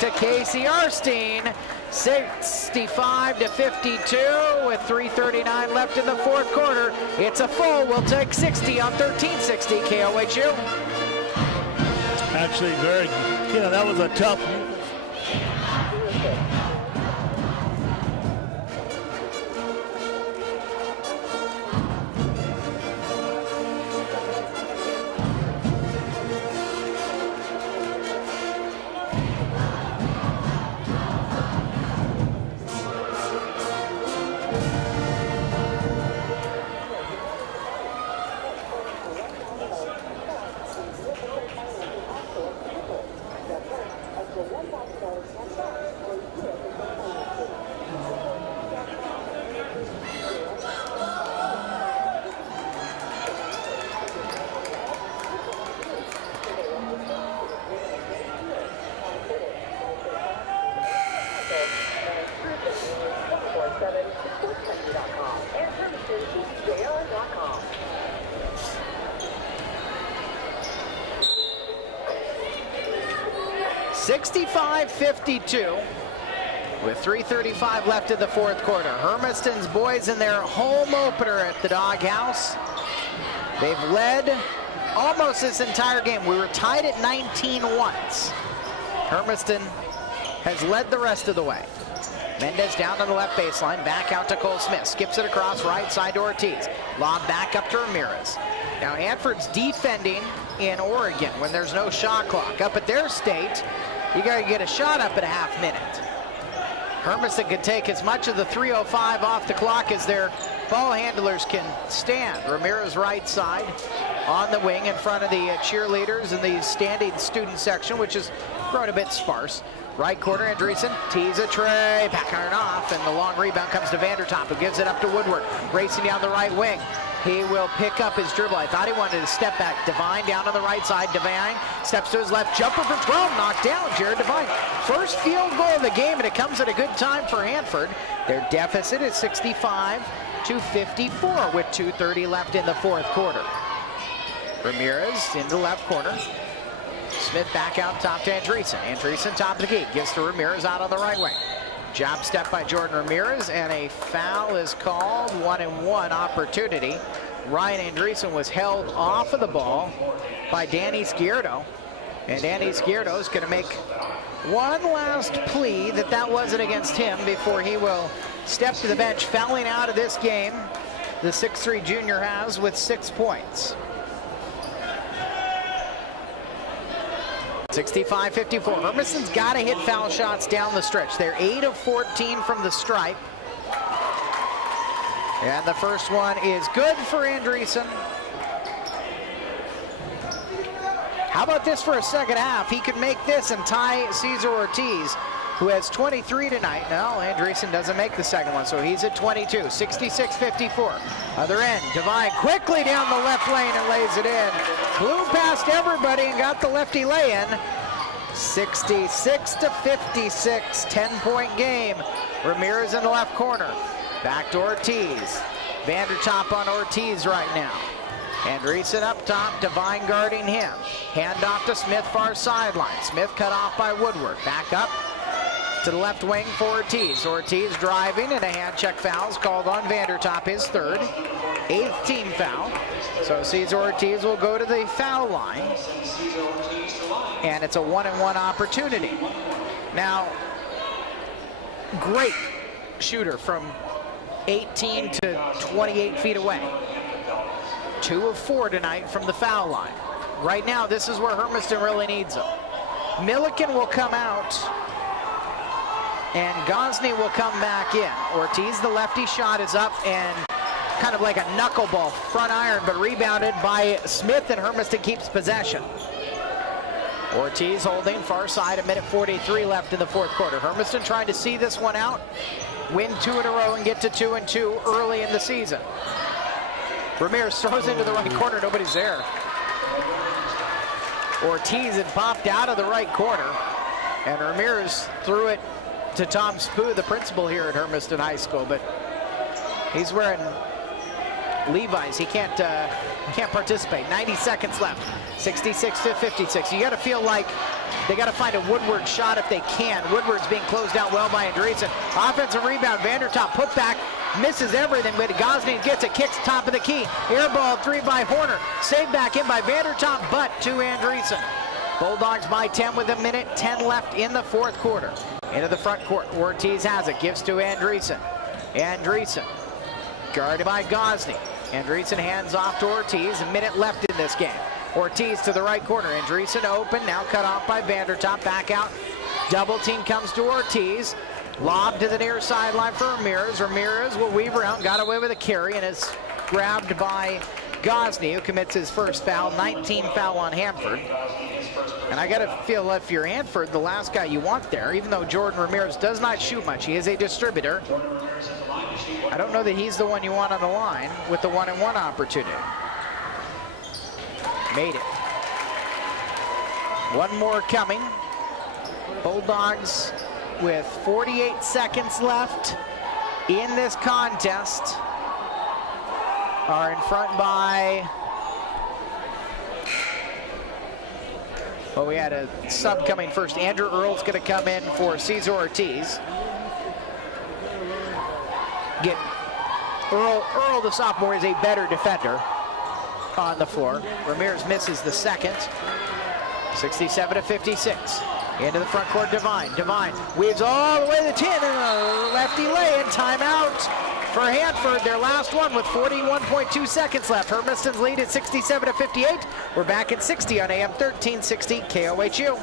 to Casey Arstein. 65-52 with 3:39 left in the fourth quarter. It's a full. We'll take 60 on 1360 KOHU. Actually, that was a tough. 65-52 with 3:35 left in the fourth quarter. Hermiston's boys in their home opener at the Doghouse. They've led almost this entire game. We were tied at 19 once. Hermiston has led the rest of the way. Mendez down to the left baseline, back out to Cole Smith. Skips it across right side to Ortiz. Lob back up to Ramirez. Now Hanford's defending in Oregon when there's no shot clock. Up at their state, you got to get a shot up at a half minute. Hermiston can take as much of the 3:05 off the clock as their ball handlers can stand. Ramirez right side on the wing in front of the cheerleaders in the standing student section, which has grown a bit sparse. Right corner, Andreessen tees a tray, back iron off, and the long rebound comes to Vandertop, who gives it up to Woodward, racing down the right wing. He will pick up his dribble. I thought he wanted to step back. Devine down on the right side. Devine steps to his left. Jumper for 12. Knocked down. Jared Devine. First field goal of the game, and it comes at a good time for Hanford. Their deficit is 65-54 with 2:30 left in the fourth quarter. Ramirez into the left corner. Smith back out top to Andreessen. Andreessen top of the key. Gives to Ramirez out on the right wing. Job step by Jordan Ramirez, and a foul is called. 1-and-1 opportunity. Ryan Andreessen was held off of the ball by Danny Scierto. And Danny Scierto is going to make one last plea that that wasn't against him before he will step to the bench. Fouling out of this game, the 6'3 junior has with 6 points. 65-54. Hermiston's got to hit foul shots down the stretch. They're 8 of 14 from the stripe. And the first one is good for Andreessen. How about this for a second half? He could make this and tie Cesar Ortiz, who has 23 tonight. No, Andreessen doesn't make the second one, so he's at 22. 66-54. Other end, Devine quickly down the left lane and lays it in. Blew past everybody and got the lefty lay-in. 66-56, 10-point game. Ramirez in the left corner. Back to Ortiz. Vandertop on Ortiz right now. Andreessen up top, Devine guarding him. Hand off to Smith, far sideline. Smith cut off by Woodward. Back up to the left wing for Ortiz. Ortiz driving, and a hand check foul is called on Vandertop, his third. 8th team foul. So Cesar Ortiz will go to the foul line. And it's a 1-and-1 opportunity. Now, great shooter from 18 to 28 feet away. 2 of 4 tonight from the foul line. Right now, this is where Hermiston really needs him. Milliken will come out, and Gosney will come back in. Ortiz, the lefty, shot is up and kind of like a knuckleball, front iron, but rebounded by Smith, and Hermiston keeps possession. Ortiz holding far side, 1:43 left in the fourth quarter. Hermiston trying to see this one out, win 2 in a row and get to 2-2 early in the season. Ramirez throws into the right corner, nobody's there. Ortiz had popped out of the right corner, and Ramirez threw it to Tom Spoo, the principal here at Hermiston High School, but he's wearing Levi's. He can't participate. 90 seconds left. 66-56. You got to feel like they got to find a Woodward shot if they can. Woodward's being closed out well by Andreessen. Offensive rebound. Vandertop put back. Misses everything, but Gosney gets it. Kicks top of the key. Air ball 3 by Horner. Saved back in by Vandertop, but to Andreessen. Bulldogs by 10 with 1:10 left in the fourth quarter. Into the front court. Ortiz has it. Gives to Andreessen. Andreessen guarded by Gosney. Andreessen hands off to Ortiz. A minute left in this game. Ortiz to the right corner. Andreessen open. Now cut off by Vandertop. Back out. Double team comes to Ortiz. Lob to the near sideline for Ramirez. Ramirez will weave around. Got away with a carry and is grabbed by Gosney, who commits his first foul. 19 foul on Hanford. And I got to feel if you're Hanford, the last guy you want there, even though Jordan Ramirez does not shoot much. He is a distributor. I don't know that he's the one you want on the line with the 1-and-1 opportunity. Made it. One more coming. Bulldogs with 48 seconds left in this contest are in front by Well, we had a sub coming first. Andrew Earl's going to come in for Cesar Ortiz. Get Earl, the sophomore, is a better defender on the floor. Ramirez misses the second. 67-56. Into the front court, Devine. Devine weaves all the way to the 10 and a lefty lay-in. Timeout for Hanford, their last one with 41.2 seconds left. Hermiston's lead at 67-58. We're back at 60 on AM 1360 KOHU.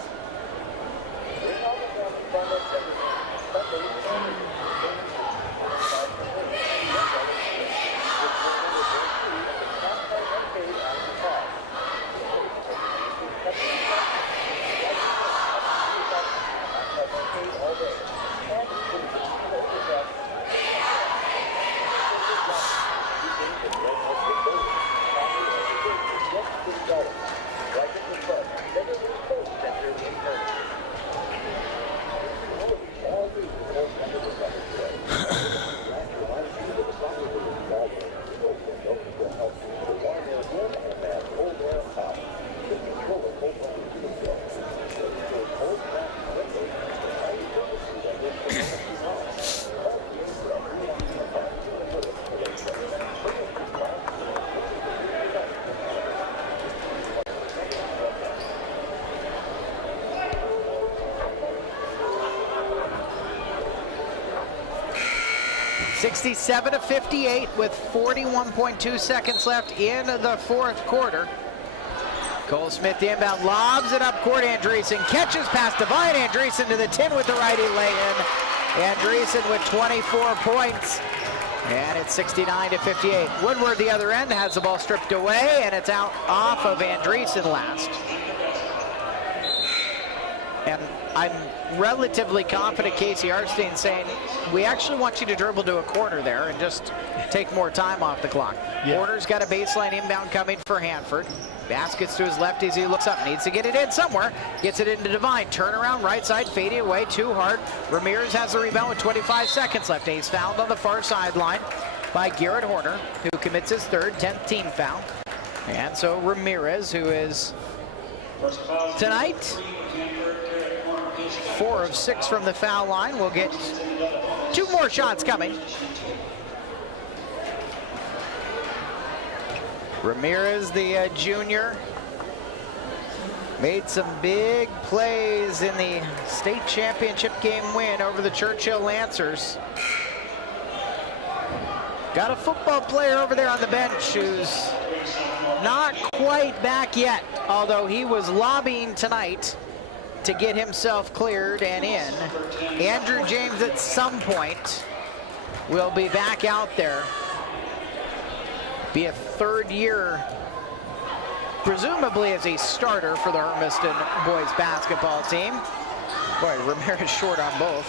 Sixty-seven to 58 with 41.2 seconds left in the fourth quarter. Cole Smith, the inbound, lobs it up court. Andreessen catches past Devine. Andreessen to the 10 with the righty lay-in. Andreessen with 24 points. And it's 69-58. Woodward, the other end, has the ball stripped away, and it's out off of Andreessen last. And I'm relatively confident Casey Arstein saying, we actually want you to dribble to a corner there and just take more time off the clock. Yeah. Porter's got a baseline inbound coming for Hanford. Baskets to his left as he looks up. Needs to get it in somewhere. Gets it into Devine. Turnaround, right side, fading away, too hard. Ramirez has the rebound with 25 seconds left. And he's fouled on the far sideline by Garrett Horner, who commits his third, 10th team foul. And so Ramirez, who is tonight 4 of 6 from the foul line, will get 2 more shots coming. Ramirez, the junior, made some big plays in the state championship game win over the Churchill Lancers. Got a football player over there on the bench who's not quite back yet, although he was lobbying tonight to get himself cleared and in. Andrew James at some point will be back out there. Be a third year, presumably as a starter for the Hermiston boys basketball team. Boy, Ramirez short on both.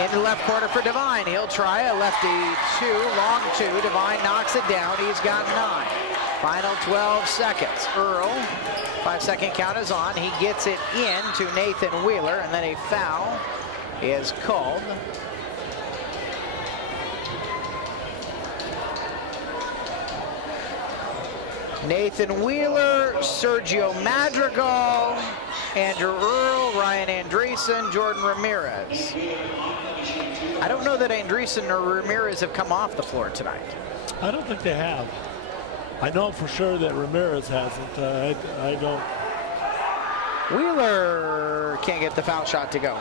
In the left corner for Devine. He'll try a lefty 2, long 2. Devine knocks it down. He's got 9. Final 12 seconds. Earl, 5-second count is on. He gets it in to Nathan Wheeler, and then a foul is called. Nathan Wheeler, Sergio Madrigal, Andrew Earl, Ryan Andreessen, Jordan Ramirez. I don't know that Andreessen or Ramirez have come off the floor tonight. I don't think they have. I know for sure that Ramirez hasn't. I don't. Wheeler can't get the foul shot to go.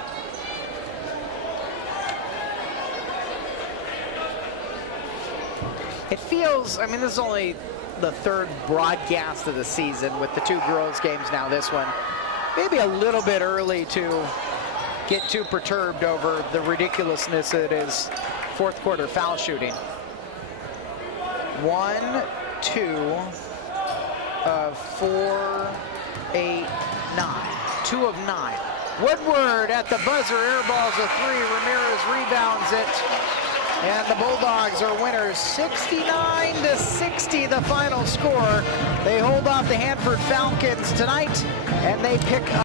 It feels, I mean, this is only the third broadcast of the season with the 2 girls games now, this one. Maybe a little bit early to get too perturbed over the ridiculousness that is fourth quarter foul shooting. 1, 2 of 4, 8, 9. 2 of 9. Woodward at the buzzer, airballs a 3. Ramirez rebounds it. And the Bulldogs are winners, 69-60 the final score. They hold off the Hanford Falcons tonight, and they pick up